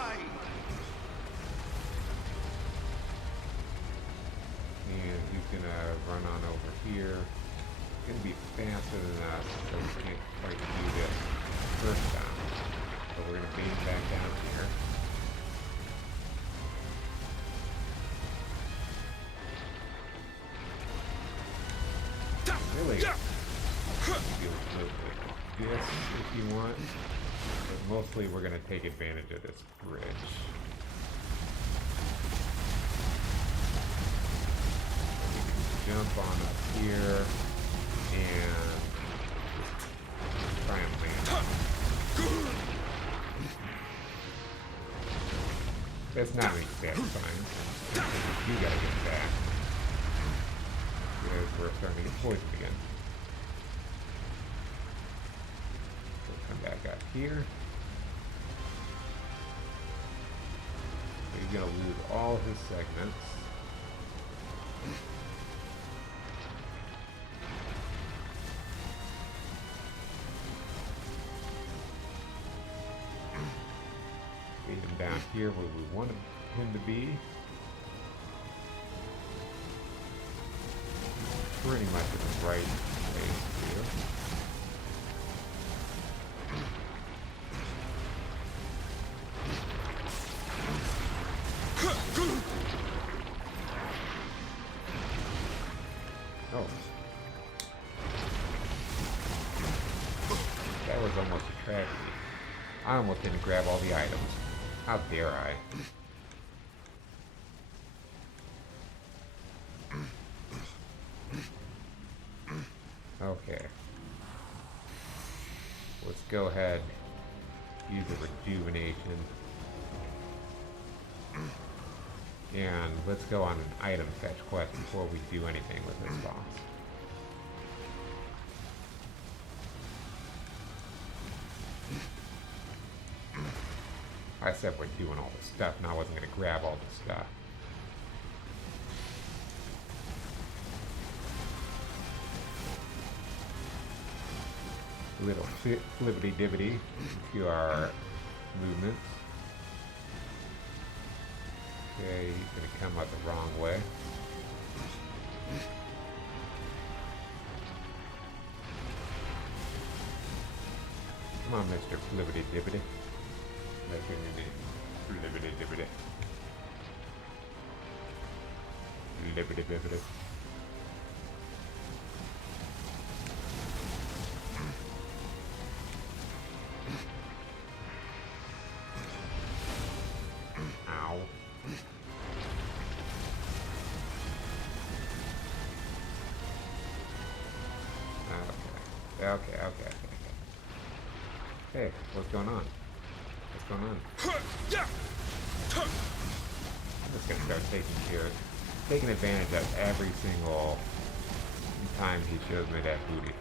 And he's gonna run on over here. He's gonna be faster than us, so we can't quite do this first time. So we're gonna beam back down here. Really, you this if you want, but mostly we're gonna take advantage of this bridge. Jump on up here and try and land. That's not an exact sign. You gotta get back. Because we're starting to get poisoned again. We'll come back up here. So he's gonna lose all his segments. Lead him down here where we want him to be. Pretty much in the right place here. Oh. That was almost a tragedy. I almost didn't grab all the items. How dare I? Okay. Let's go ahead, use the rejuvenation. And let's go on an item fetch quest before we do anything with this boss. I said we're doing all this stuff, and I wasn't going to grab all this stuff. Little flibbity-dibbity to our movements. Okay, he's going to come up the wrong way. Come on, Mr. Flibbity-dibbity. That's your new name. Flibbity-dibbity. Flibbity-dibbity. Ow. Okay. Hey, what's going on? What's going on? I'm just gonna start taking advantage of every single time he shows me that booty.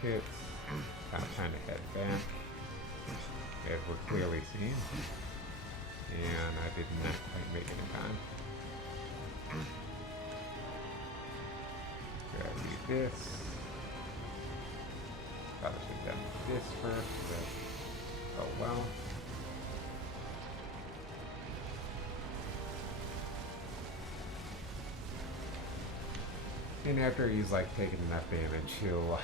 Hits. Kind of trying to head back, as we're clearly seeing, and I did not quite make it in time. Grab this. Probably should have done this first, but oh well. And after he's like taking enough damage, he'll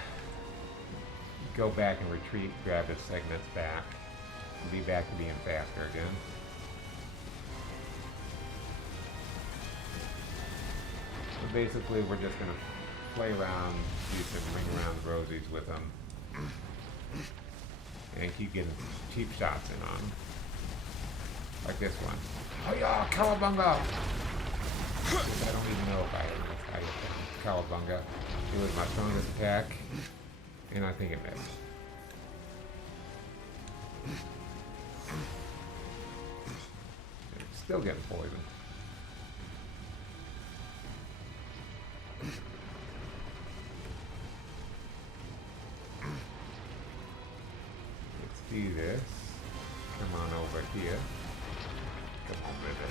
go back and retreat, grab his segments back, and be back to being faster again. So basically we're just going to play around, do some ring around the rosies with him, and keep getting cheap shots in on him. Like this one. Oh yeah, Cowabunga! I don't even know if I hit Cowabunga. It was my strongest attack. And I think it missed. Still getting poisoned. Let's do this. Come on over here. Come on, baby.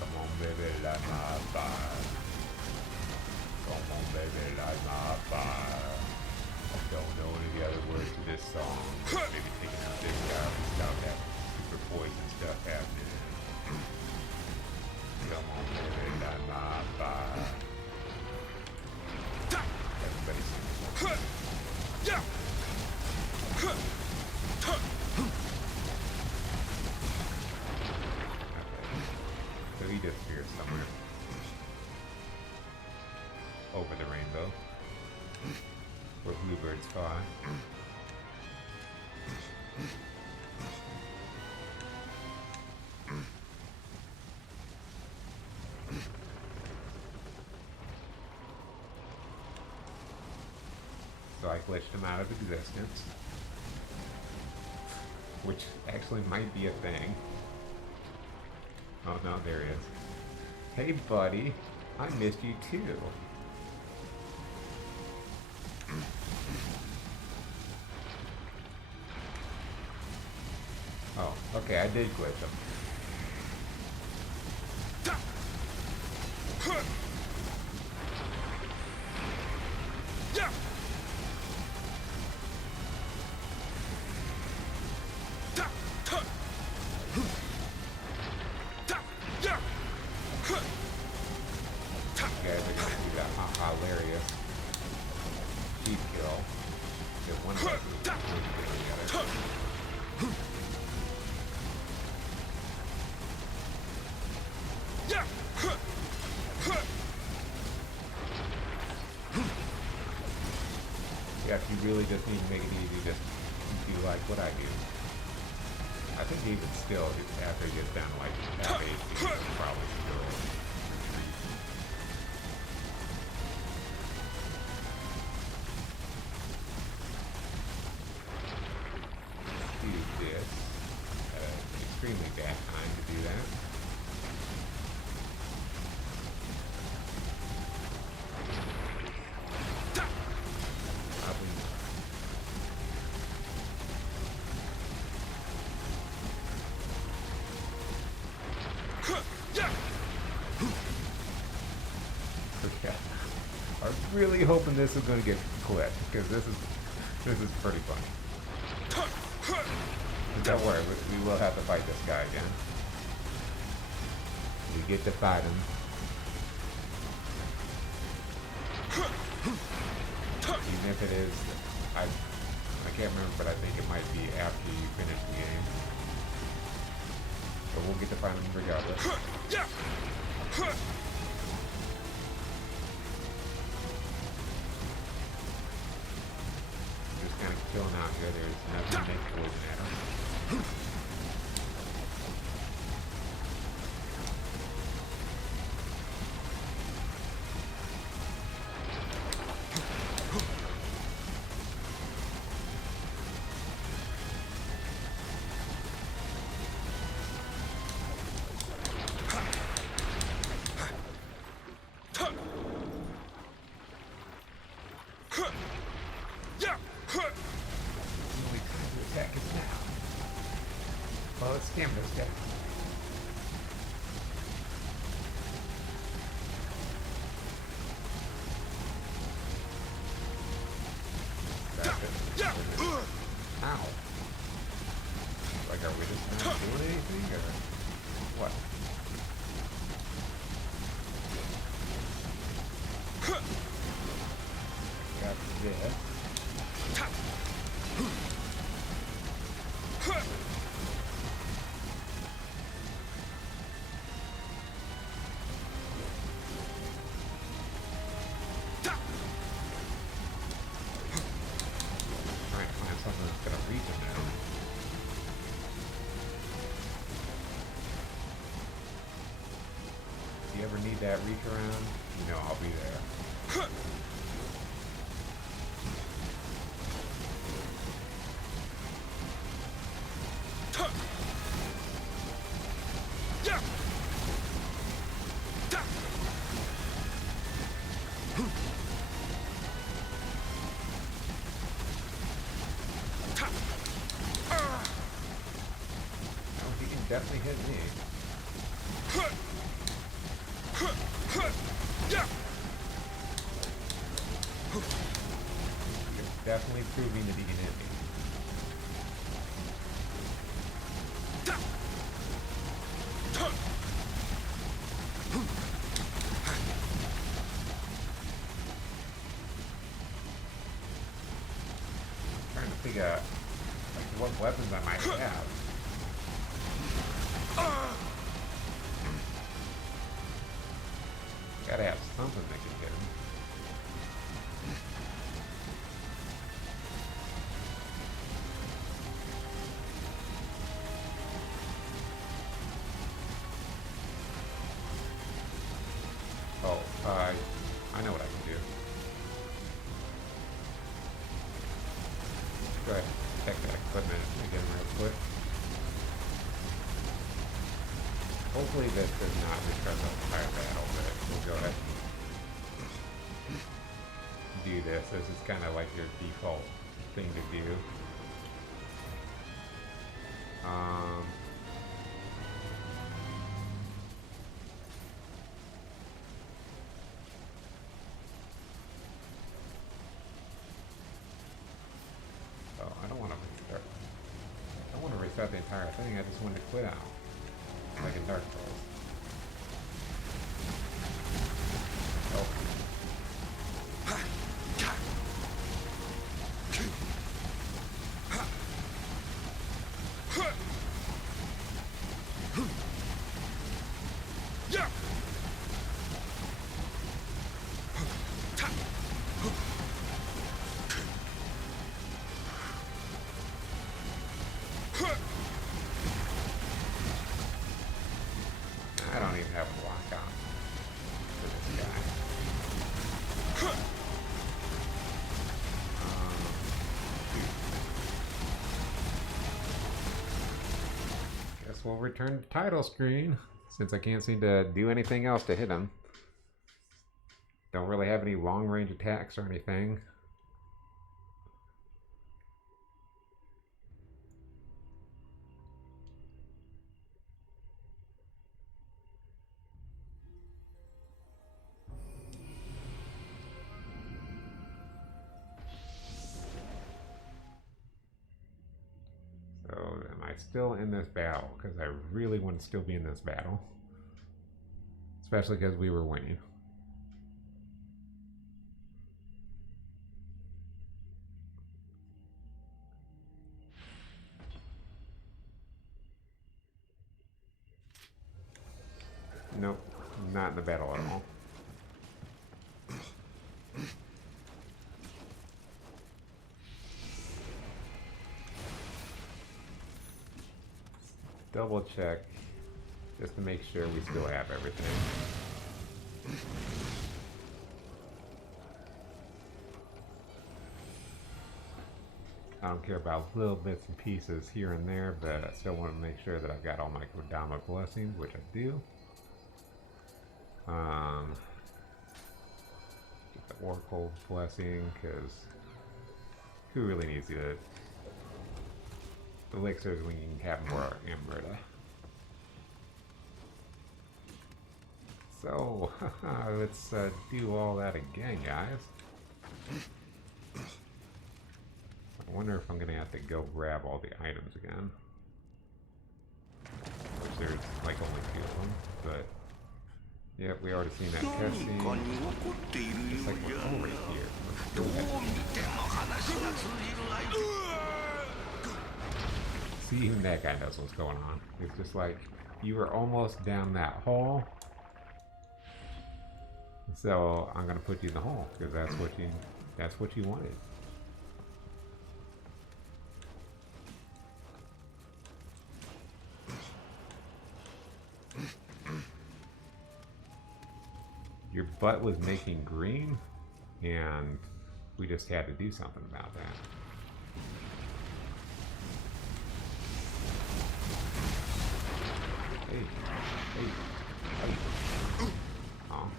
Come on, baby, light my fire. Come on, baby, light my fire. I don't know any of the other words to this song. Maybe taking out this guy without that super poison stuff happening. Come on, baby, light my fire. Everybody sing. So he disappears somewhere. Over the rainbow. Where bluebirds fly. So I glitched him out of existence. Which actually might be a thing. Oh no, there he is. Hey buddy, I missed you too. Oh, okay, I did glitch him. Guys are gonna do that hilarious cheap kill. Get one of us together. Yeah, if you really just need to make it easy, just do like what I do. I think even still, after it gets down to like half HP, it's probably still retreat. Do this at an extremely bad time to do that. Okay. I was really hoping this was going to get clipped because this is pretty funny. But don't worry, we will have to fight this guy again. We get to fight him. Even if it is, I can't remember, but I think it might be after you finish the game. But we'll get to fight him regardless. Just kind of chilling out here. There's nothing to make poison at him. Attack is now. Well, it's stamina's down. That's it. Ow. Like, are we just not doing anything, or what? Got this. Something that's gonna reach him now. If you ever need that reach around, you know I'll be there. definitely hit me. You're definitely proving to be an enemy. Trying to figure out like what weapons I might have. Gotta have something that can hit him. Oh, I know what I can do. Go ahead, check that equipment again real quick. Hopefully this does not restart the entire battle, but we'll go ahead and do this. This is kind of like your default thing to do. Oh, I don't want to restart. I don't want to restart the entire thing. I just wanted to quit out. Like in Dark Souls. Oh. I don't even have a lock on for this guy. Guess we'll return to title screen since I can't seem to do anything else to hit him. Don't really have any long range attacks or anything. So am I still in this battle? Because I really want to still be in this battle. Especially because we were winning. Nope, not in the battle at all. Double check just to make sure we still have everything. I don't care about little bits and pieces here and there, but I still want to make sure that I've got all my Kodama blessings, which I do. Get the Oracle blessing, because who really needs the elixirs when you can have more Amrita? So, let's do all that again, guys. I wonder if I'm going to have to go grab all the items again. Which there's like only 2 of them, but... Yep, we already seen that cutscene. It's like we're over here. Let's go ahead. See, even that guy knows what's going on. It's just like, you were almost down that hole. So, I'm gonna put you in the hole, because that's what you wanted. Your butt was making green, and we just had to do something about that. Hey, hey, hey. Oh.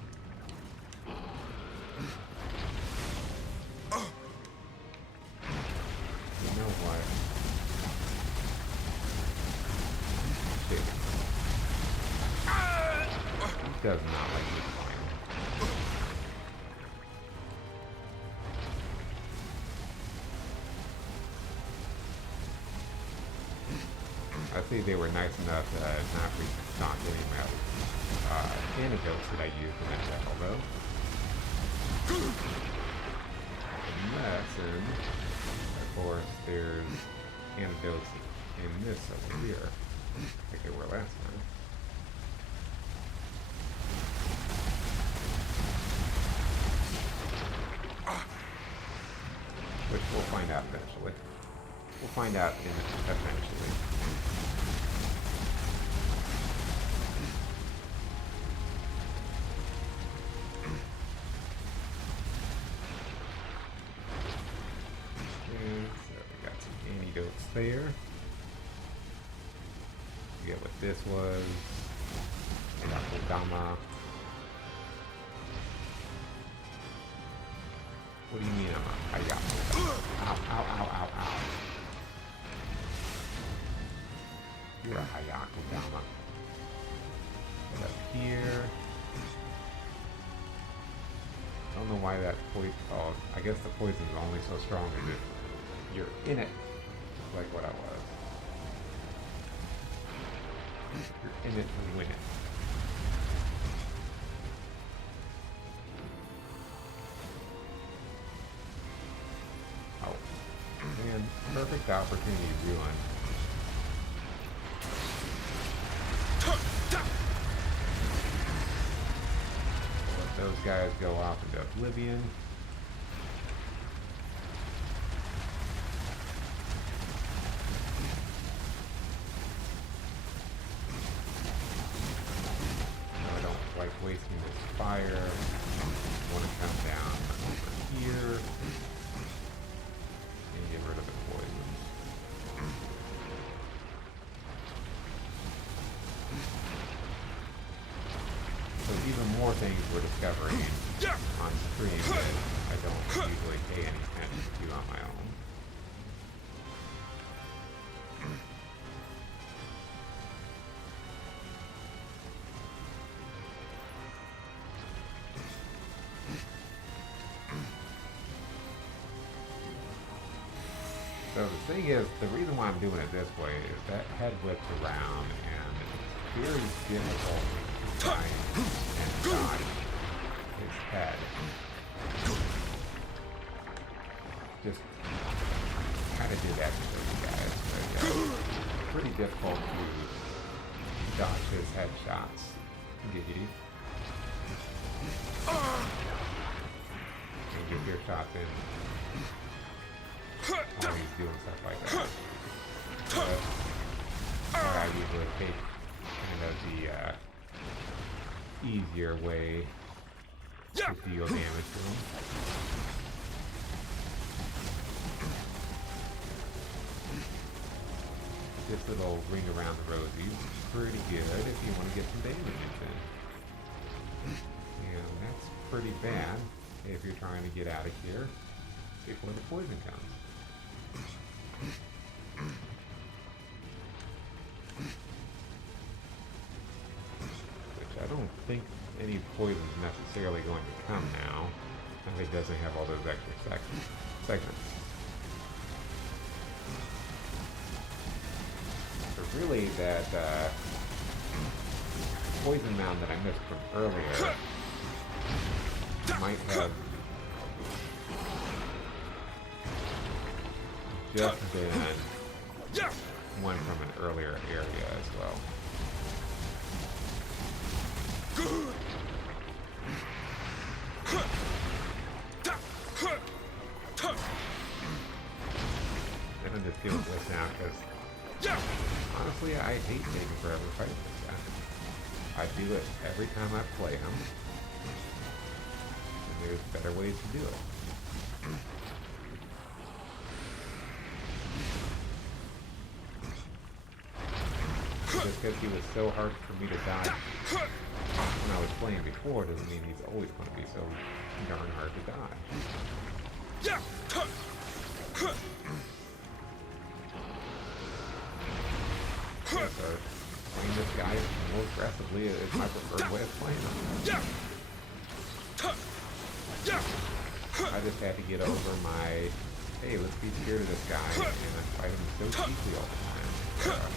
You know what? Shit. does not like this climb. I think they were nice enough to not restock any of my antidotes that I used in that battle, though. Unless, and of course, there's antidotes in this over here, like they were last time. Which we'll find out eventually. We'll find out eventually. And so we got some antidotes there. Forget what this was. Yakodama. What do you mean I'm a Hayako? Ow, ow, ow, ow, ow. You're a Hayako Dama. Get up here. I don't know why that poison. Oh, I guess the poison is only so strong as if you're in it, like what I was. You're in it to win it. And perfect opportunity to ruin. Let those guys go off into oblivion. No, I don't like wasting this fire. I want to come down over here. Get rid of the poison. So even more things we're discovering on stream that I don't usually pay any attention to on my own. So the thing is, the reason why I'm doing it this way is that head whips around and it's very difficult to try and dodge his head. Just kind of did that to those guys, but it's pretty difficult to dodge his headshots. Giggity. And get your shots in. While he's doing stuff like that. I usually take kind of the easier way to deal damage to him. This little ring around the rosy is pretty good if you want to get some damage in. And that's pretty bad if you're trying to get out of here before the poison comes. Which I don't think any poison is necessarily going to come now, if it doesn't have all those extra segments. But really, that poison mound that I missed from earlier might have just been one from an earlier area as well. And I'm just feeling this now because honestly I hate taking forever fighting this guy. I do it every time I play him. And there's better ways to do it. Just because he was so hard for me to dodge when I was playing before doesn't mean he's always going to be so darn hard to dodge. So, playing this guy more aggressively is my preferred way of playing him. I just had to get over my, hey, let's be scared of this guy, and I fight him so cheaply all the time.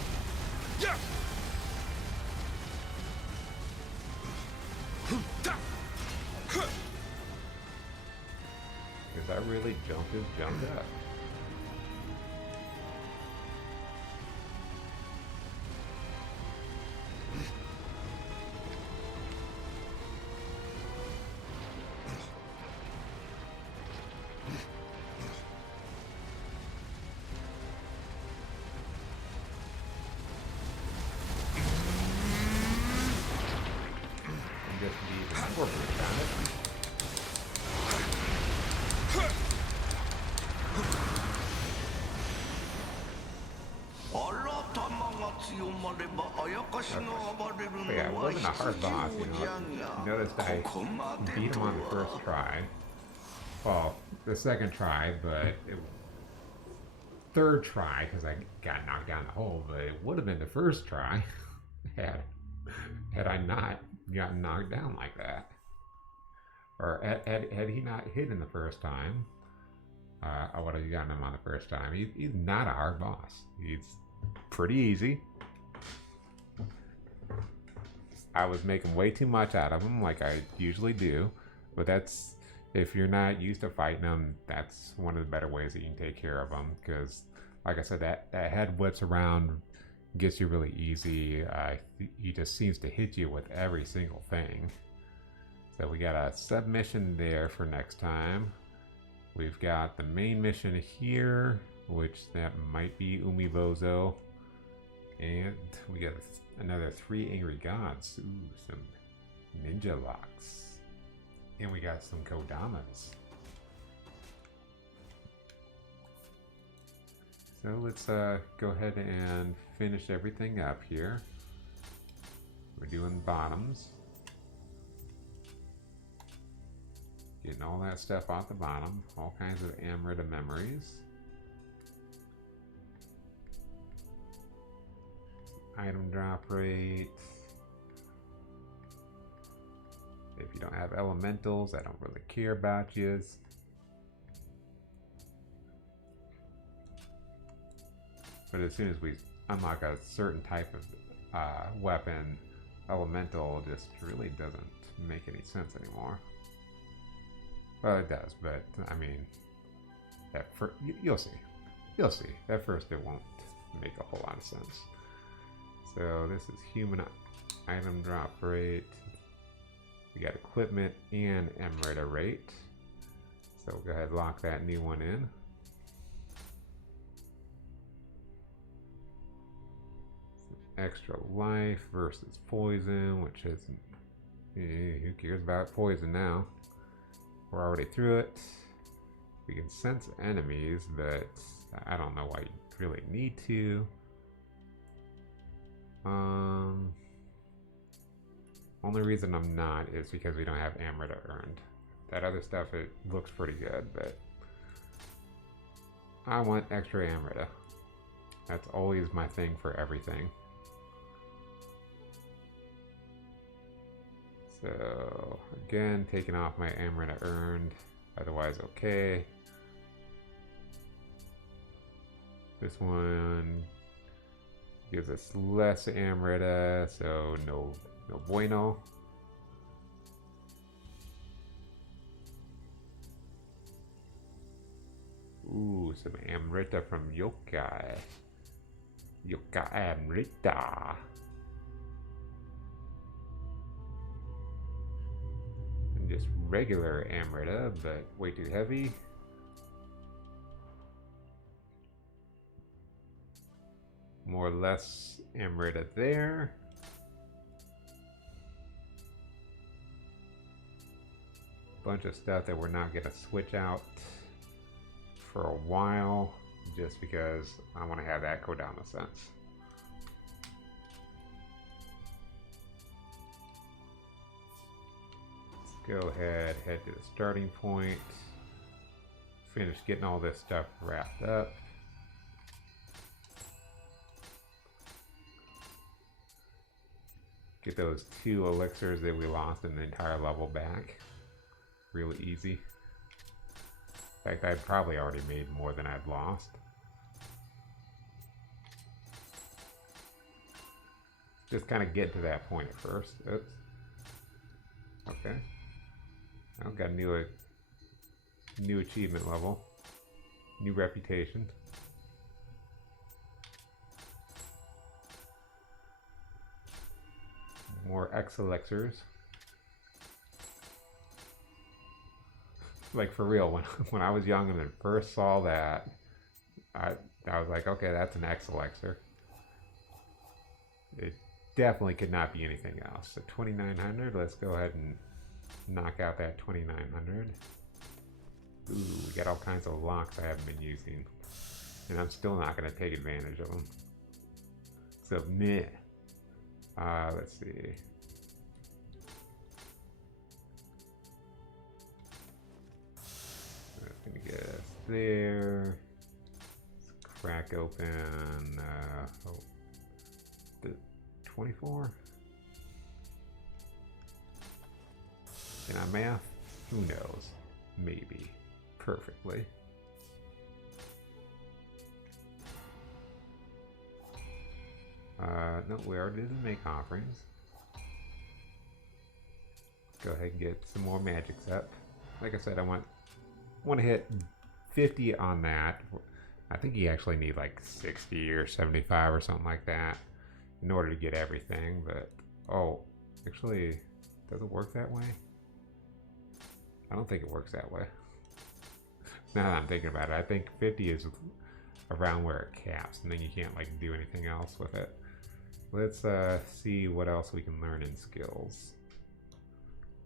Because I really jumped up. Just be even more brute on it. But yeah, it wasn't a hard boss, you know. You noticed I beat him on the first try. Well, the second try, but third try because I got knocked down the hole. But it would have been the first try had I not gotten knocked down like that, or had he not hit in the first time. I would have gotten him on the first time. He's not a hard boss. He's pretty easy. I was making way too much out of him, like I usually do, but that's, if you're not used to fighting him, that's one of the better ways that you can take care of him, because like I said, that head whips around, gets you really easy. He just seems to hit you with every single thing. So we got a submission there for next time. We've got the main mission here, which that might be Umibozo. And we got another 3 angry gods. Ooh, some ninja locks. And we got some kodamas. So let's go ahead and finish everything up here. We're doing bottoms. Getting all that stuff off the bottom. All kinds of Amrita memories. Item drop rate. If you don't have elementals, I don't really care about yous. But as soon as we unlock a certain type of weapon, elemental just really doesn't make any sense anymore. Well, it does, but I mean, you'll see. You'll see. At first, it won't make a whole lot of sense. So this is human item drop rate. We got equipment and Emerita rate. So we'll go ahead and lock that new one in. Extra life versus poison, which isn't, who cares about poison now? We're already through it. We can sense enemies, but I don't know why you really need to. Only reason I'm not is because we don't have Amrita earned. That other stuff, it looks pretty good, but I want extra Amrita. That's always my thing for everything. So again, taking off my Amrita earned, otherwise okay. This one gives us less Amrita, so no bueno. Ooh, some Amrita from yokai. Yokai Amrita. And just regular Amrita, but way too heavy. More or less Amrita there. Bunch of stuff that we're not gonna switch out for a while, just because I want to have that Kodama sense. Let's go ahead, head to the starting point, finish getting all this stuff wrapped up. get those 2 elixirs that we lost in the entire level back. Really easy. In fact, I'd probably already made more than I'd lost. Just kind of get to that point at first. Oops. Okay. I got a new achievement level. New reputation. More X elixirs. Like for real, when I was young and I first saw that, I was like, okay, that's an X elixir. It definitely could not be anything else. So 2900, let's go ahead and knock out that 2900. Ooh, we got all kinds of locks I haven't been using. And I'm still not going to take advantage of them. So, meh. Let's see. That's going to get us there. Let's crack open the 24. Can I math? Who knows? Maybe. Perfectly. No, we already did make offerings. Go ahead and get some more magics up. Like I said, I want to hit 50 on that. I think you actually need like 60 or 75 or something like that in order to get everything, but oh, actually, does it work that way? I don't think it works that way. Now that I'm thinking about it, I think 50 is around where it caps, and then you can't like do anything else with it. Let's see what else we can learn in skills.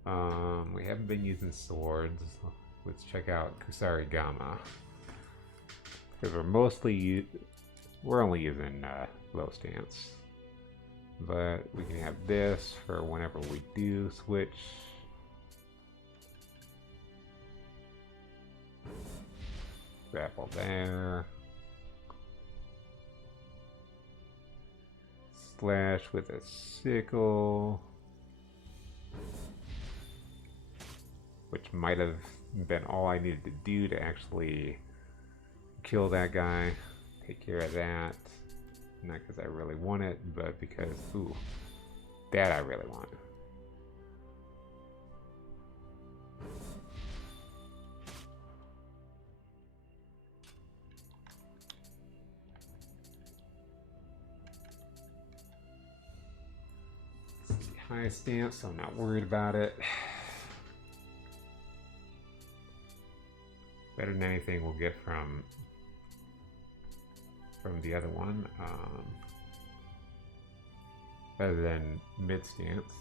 We haven't been using swords. Let's check out Kusarigama. Because we're only using low stance. But we can have this for whenever we do switch. Grapple there. Slash with a sickle. Which might have been all I needed to do to actually kill that guy. Take care of that. Not because I really want it, but because, ooh, that I really want. High stance, so I'm not worried about it. Better than anything we'll get from the other one. Better than mid stance.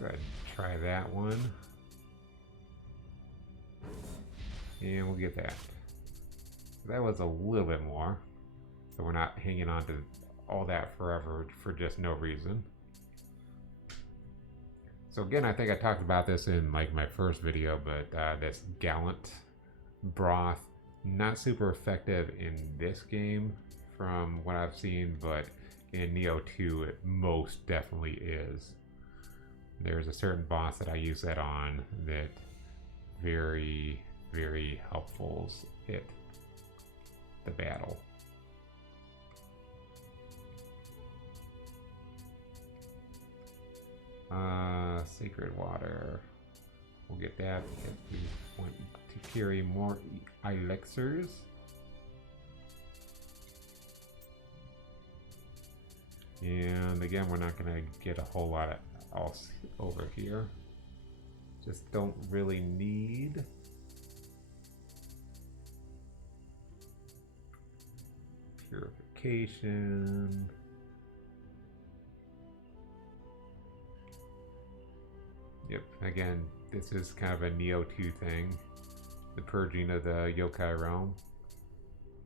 Go ahead and try that one. And we'll get that. That was a little bit more. So we're not hanging on to all that forever for just no reason. So again, I think I talked about this in like my first video, but this Gallant broth, not super effective in this game from what I've seen, but in Nioh 2 it most definitely is. There's a certain boss that I use that on that very, very helpful at the battle. Sacred water. We'll get that because we want to carry more elixirs. And again, we're not going to get a whole lot else over here. Just don't really need. Purification. Yep, again, this is kind of a Nioh 2 thing. The purging of the yokai realm.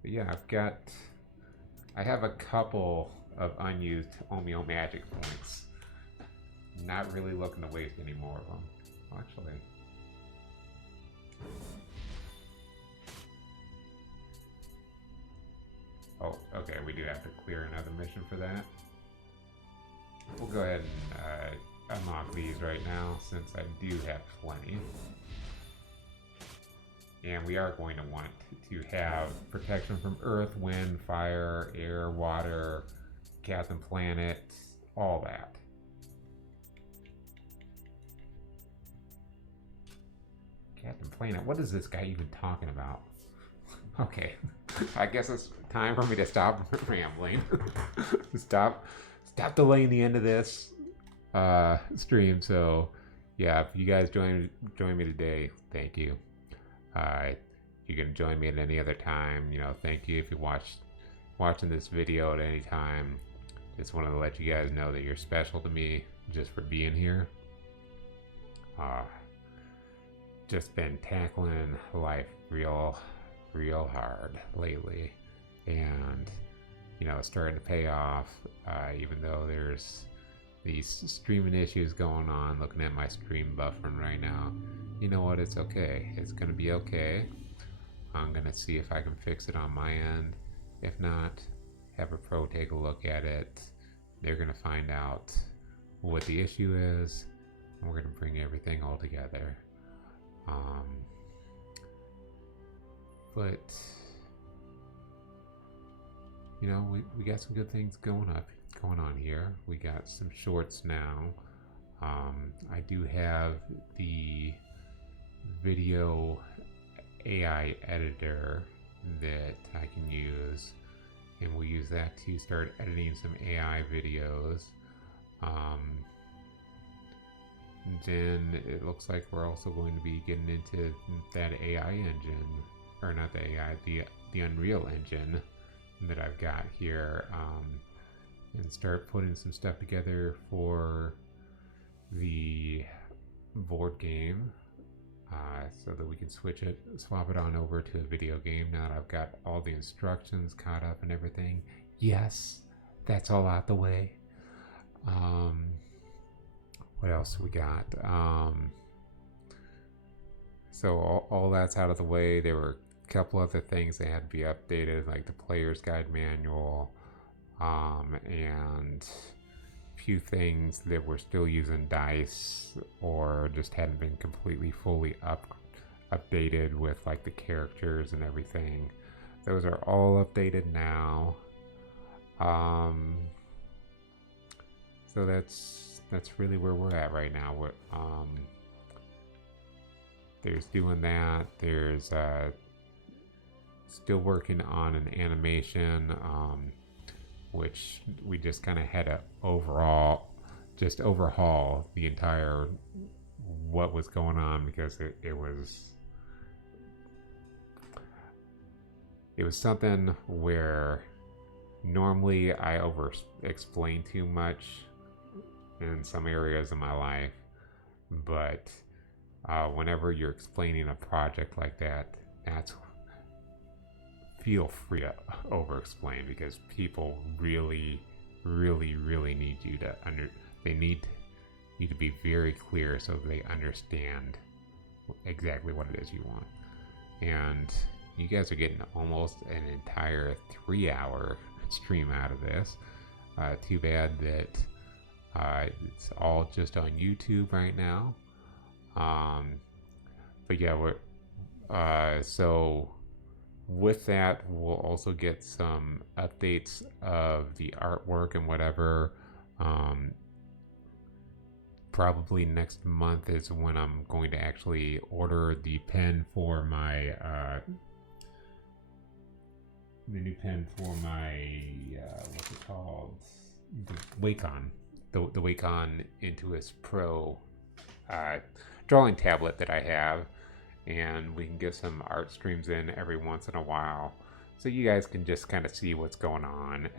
But yeah, I have a couple of unused Omio magic points. Not really looking to waste any more of them. Actually. Oh, okay, we do have to clear another mission for that. We'll go ahead and unlock these right now since I do have plenty. And we are going to want to have protection from earth, wind, fire, air, water, Captain Planet, all that. Captain Planet, what is this guy even talking about? Okay, I guess it's time for me to stop rambling. stop delaying the end of this stream. So, yeah, if you guys join me today, thank you. You can join me at any other time. You know, thank you if you watching this video at any time. Just wanted to let you guys know that you're special to me just for being here. Just been tackling life real hard lately, and you know, starting to pay off. Even though there's these streaming issues going on, looking at my stream buffering right now, you know what? It's okay. It's gonna be okay. I'm gonna see if I can fix it on my end. If not, have a pro take a look at it. They're gonna find out what the issue is, and we're gonna bring everything all together. But you know, we got some good things going on here. We got some shorts now. I do have the video AI editor that I can use, and we'll use that to start editing some AI videos. Then it looks like we're also going to be getting into that AI engine, or not the AI, the Unreal Engine that I've got here, and start putting some stuff together for the board game, so that we can swap it on over to a video game now that I've got all the instructions caught up and everything. Yes, that's all out the way. What else we got? So all that's out of the way. There were a couple other things that had to be updated, like the player's guide manual, and a few things that were still using dice or just hadn't been completely fully updated with like the characters and everything. Those are all updated now. So that's really where we're at right now. There's doing that. There's still working on an animation, which we just kind of had to overhaul the entire what was going on, because it was something where normally I over explain too much in some areas of my life, but whenever you're explaining a project like that, feel free to over explain, because people really need you to they need you to be very clear so they understand exactly what it is you want. And you guys are getting almost an entire 3-hour stream out of this. Too bad that it's all just on YouTube right now. But yeah, so with that, we'll also get some updates of the artwork and whatever. Probably next month is when I'm going to actually order the pen for my the new pen for my what's it called, the Wacom, the Wacom Intuos Pro drawing tablet that I have, and we can get some art streams in every once in a while, so you guys can just kind of see what's going on.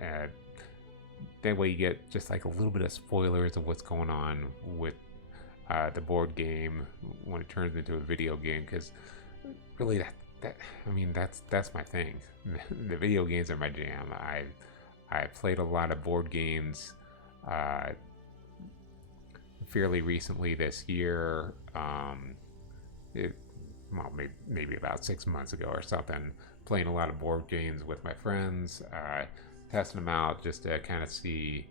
That way you get just like a little bit of spoilers of what's going on with the board game when it turns into a video game, because really that's my thing. The video games are my jam. I played a lot of board games fairly recently this year. well, maybe about 6 months ago or something, playing a lot of board games with my friends, testing them out just to kind of see.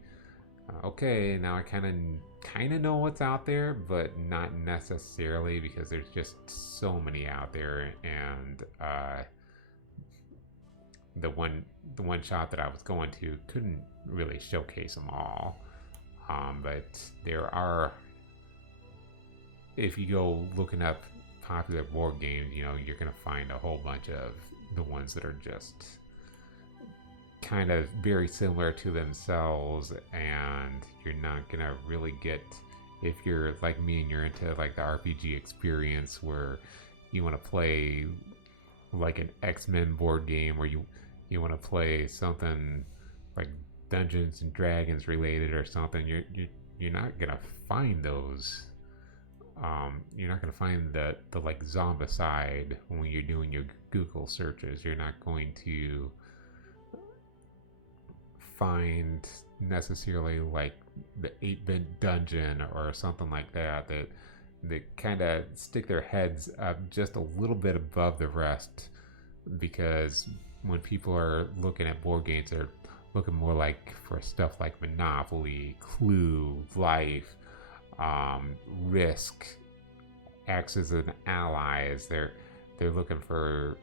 Okay, now I kind of know what's out there, but not necessarily because there's just so many out there, and the one shop that I was going to couldn't really showcase them all. But there are, if you go looking up popular board games, you're gonna find a whole bunch of the ones that are just kind of very similar to themselves, and you're not gonna really get, if you're like me and you're into like the RPG experience where you want to play like an X-Men board game, where you want to play something like Dungeons and Dragons related or something, you're not gonna find those. You're not gonna find the like zombicide when you're doing your Google searches. You're not going to find necessarily like the 8-bit dungeon or something like that kind of stick their heads up just a little bit above the rest, because when people are looking at board games, they're looking more like for stuff like Monopoly, Clue, Life, Risk, Axes and Allies. They're looking for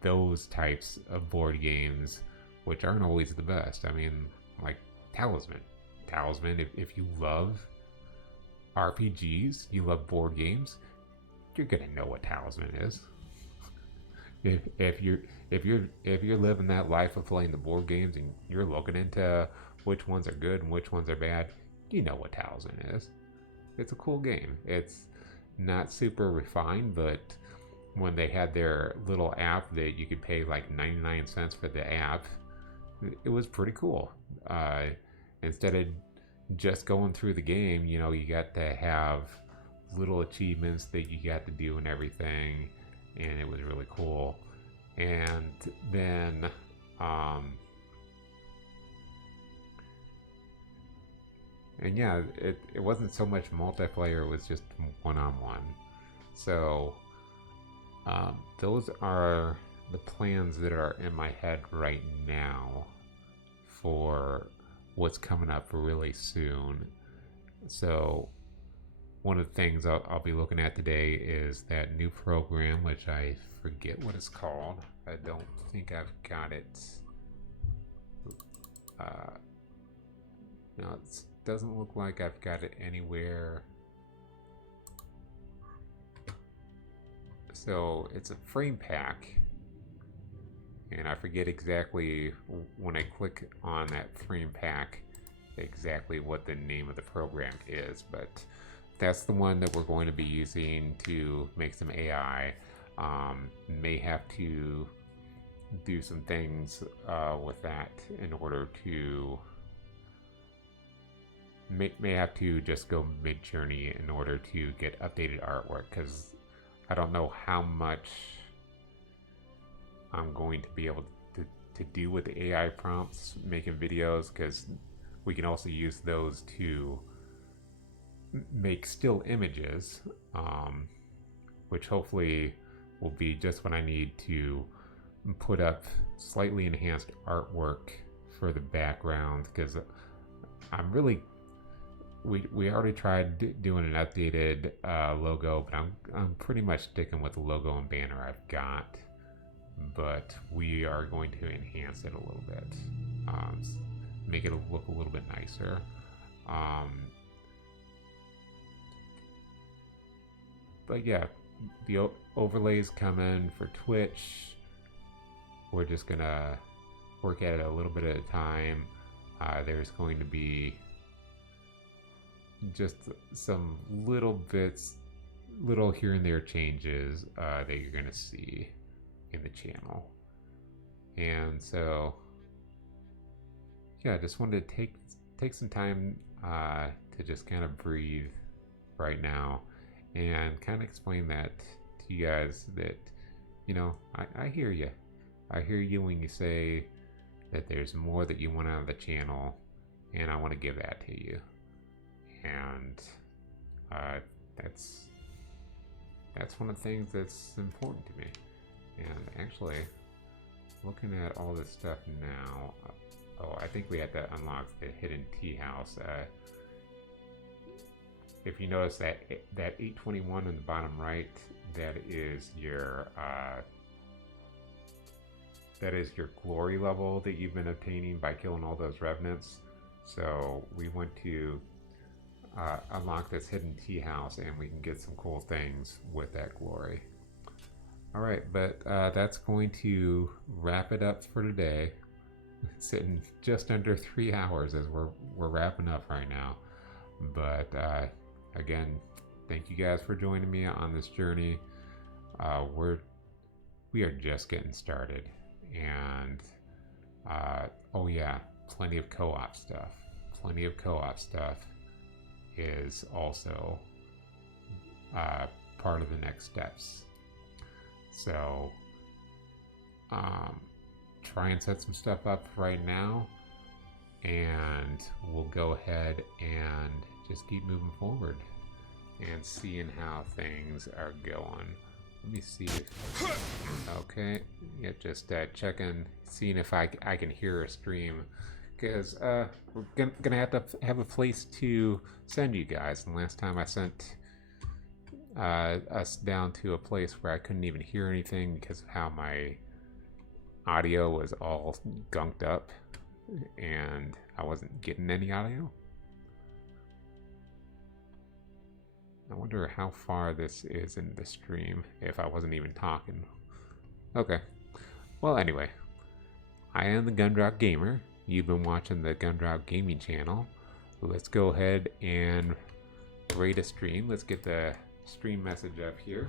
those types of board games, which aren't always the best. I mean, like Talisman. If you love RPGs, you love board games, you're gonna know what Talisman is. If you're living that life of playing the board games and you're looking into which ones are good and which ones are bad, you know what Talisman is. It's a cool game. It's not super refined, but when they had their little app that you could pay like 99 cents for the app, it was pretty cool. Instead of just going through the game, you got to have little achievements that you got to do and everything, and it was really cool. And then and yeah, it wasn't so much multiplayer, it was just one-on-one. So those are the plans that are in my head right now for what's coming up really soon. So one of the things I'll be looking at today is that new program, which I forget what it's called. I don't think I've got it. No, it doesn't look like I've got it anywhere. So it's a frame pack, and I forget exactly when I click on that frame pack exactly what the name of the program is, but that's the one that we're going to be using to make some AI. May have to do some things with that in order to may have to just go mid-journey in order to get updated artwork, because I don't know how much I'm going to be able to do with the AI prompts making videos, because we can also use those to make still images, which hopefully will be just what I need to put up slightly enhanced artwork for the background, because I'm really we already tried doing an updated logo, but I'm pretty much sticking with the logo and banner I've got, but we are going to enhance it a little bit, make it look a little bit nicer. But yeah, the overlays come in for Twitch. We're just gonna work at it a little bit at a time. There's going to be just some little here and there changes that you're gonna see in the channel. And so yeah, I just wanted to take some time to just kind of breathe right now and kind of explain that to you guys, that I hear you. I hear you when you say that there's more that you want out of the channel, and I want to give that to you. And That's one of the things that's important to me. And actually, looking at all this stuff now, oh, I think we had to unlock the hidden tea house. If you notice that 821 in the bottom right, that is your glory level that you've been obtaining by killing all those revenants. So we want to unlock this hidden tea house, and we can get some cool things with that glory. All right, but that's going to wrap it up for today. Sitting just under 3 hours as we're wrapping up right now. But again, thank you guys for joining me on this journey. We are just getting started, and oh yeah, plenty of co-op stuff. Plenty of co-op stuff is also part of the next steps. So try and set some stuff up right now, and we'll go ahead and just keep moving forward and seeing how things are going. Let me see if, okay, yeah, just checking, seeing if I can hear a stream, because we're gonna have to have a place to send you guys. And last time I sent us down to a place where I couldn't even hear anything because of how my audio was all gunked up and I wasn't getting any audio. I wonder how far this is in the stream if I wasn't even talking. Okay. Well, anyway, I am the Gumdrop Gamer. You've been watching the Gumdrop Gaming channel. Let's go ahead and rate a stream. Let's get the stream message up here.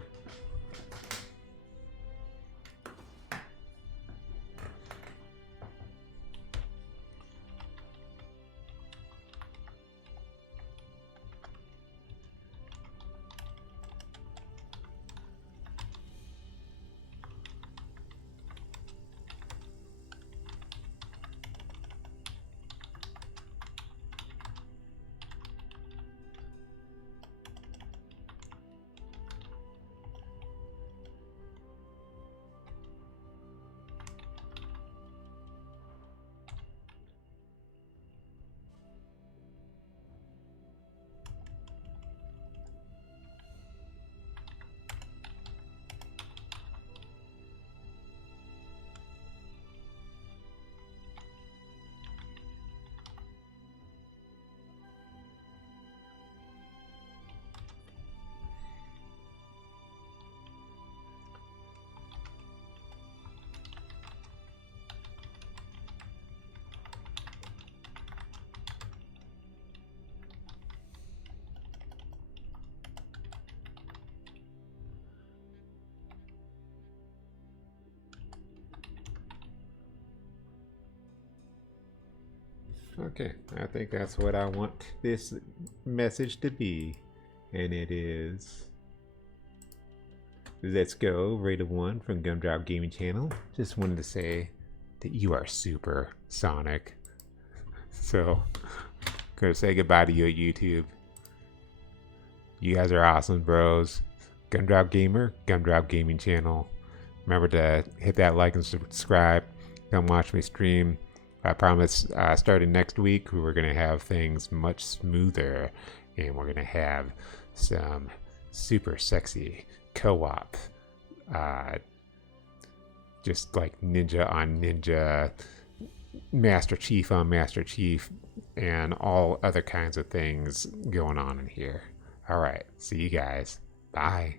Okay, I think that's what I want this message to be. And it is... Let's go, rated 1 from Gumdrop Gaming Channel. Just wanted to say that you are super, Sonic. So, gonna say goodbye to you at YouTube. You guys are awesome, bros. Gumdrop Gamer, Gumdrop Gaming Channel. Remember to hit that like and subscribe. Come watch me stream. I promise starting next week, we're going to have things much smoother, and we're going to have some super sexy co-op, just like ninja on ninja, Master Chief on Master Chief, and all other kinds of things going on in here. All right, see you guys. Bye.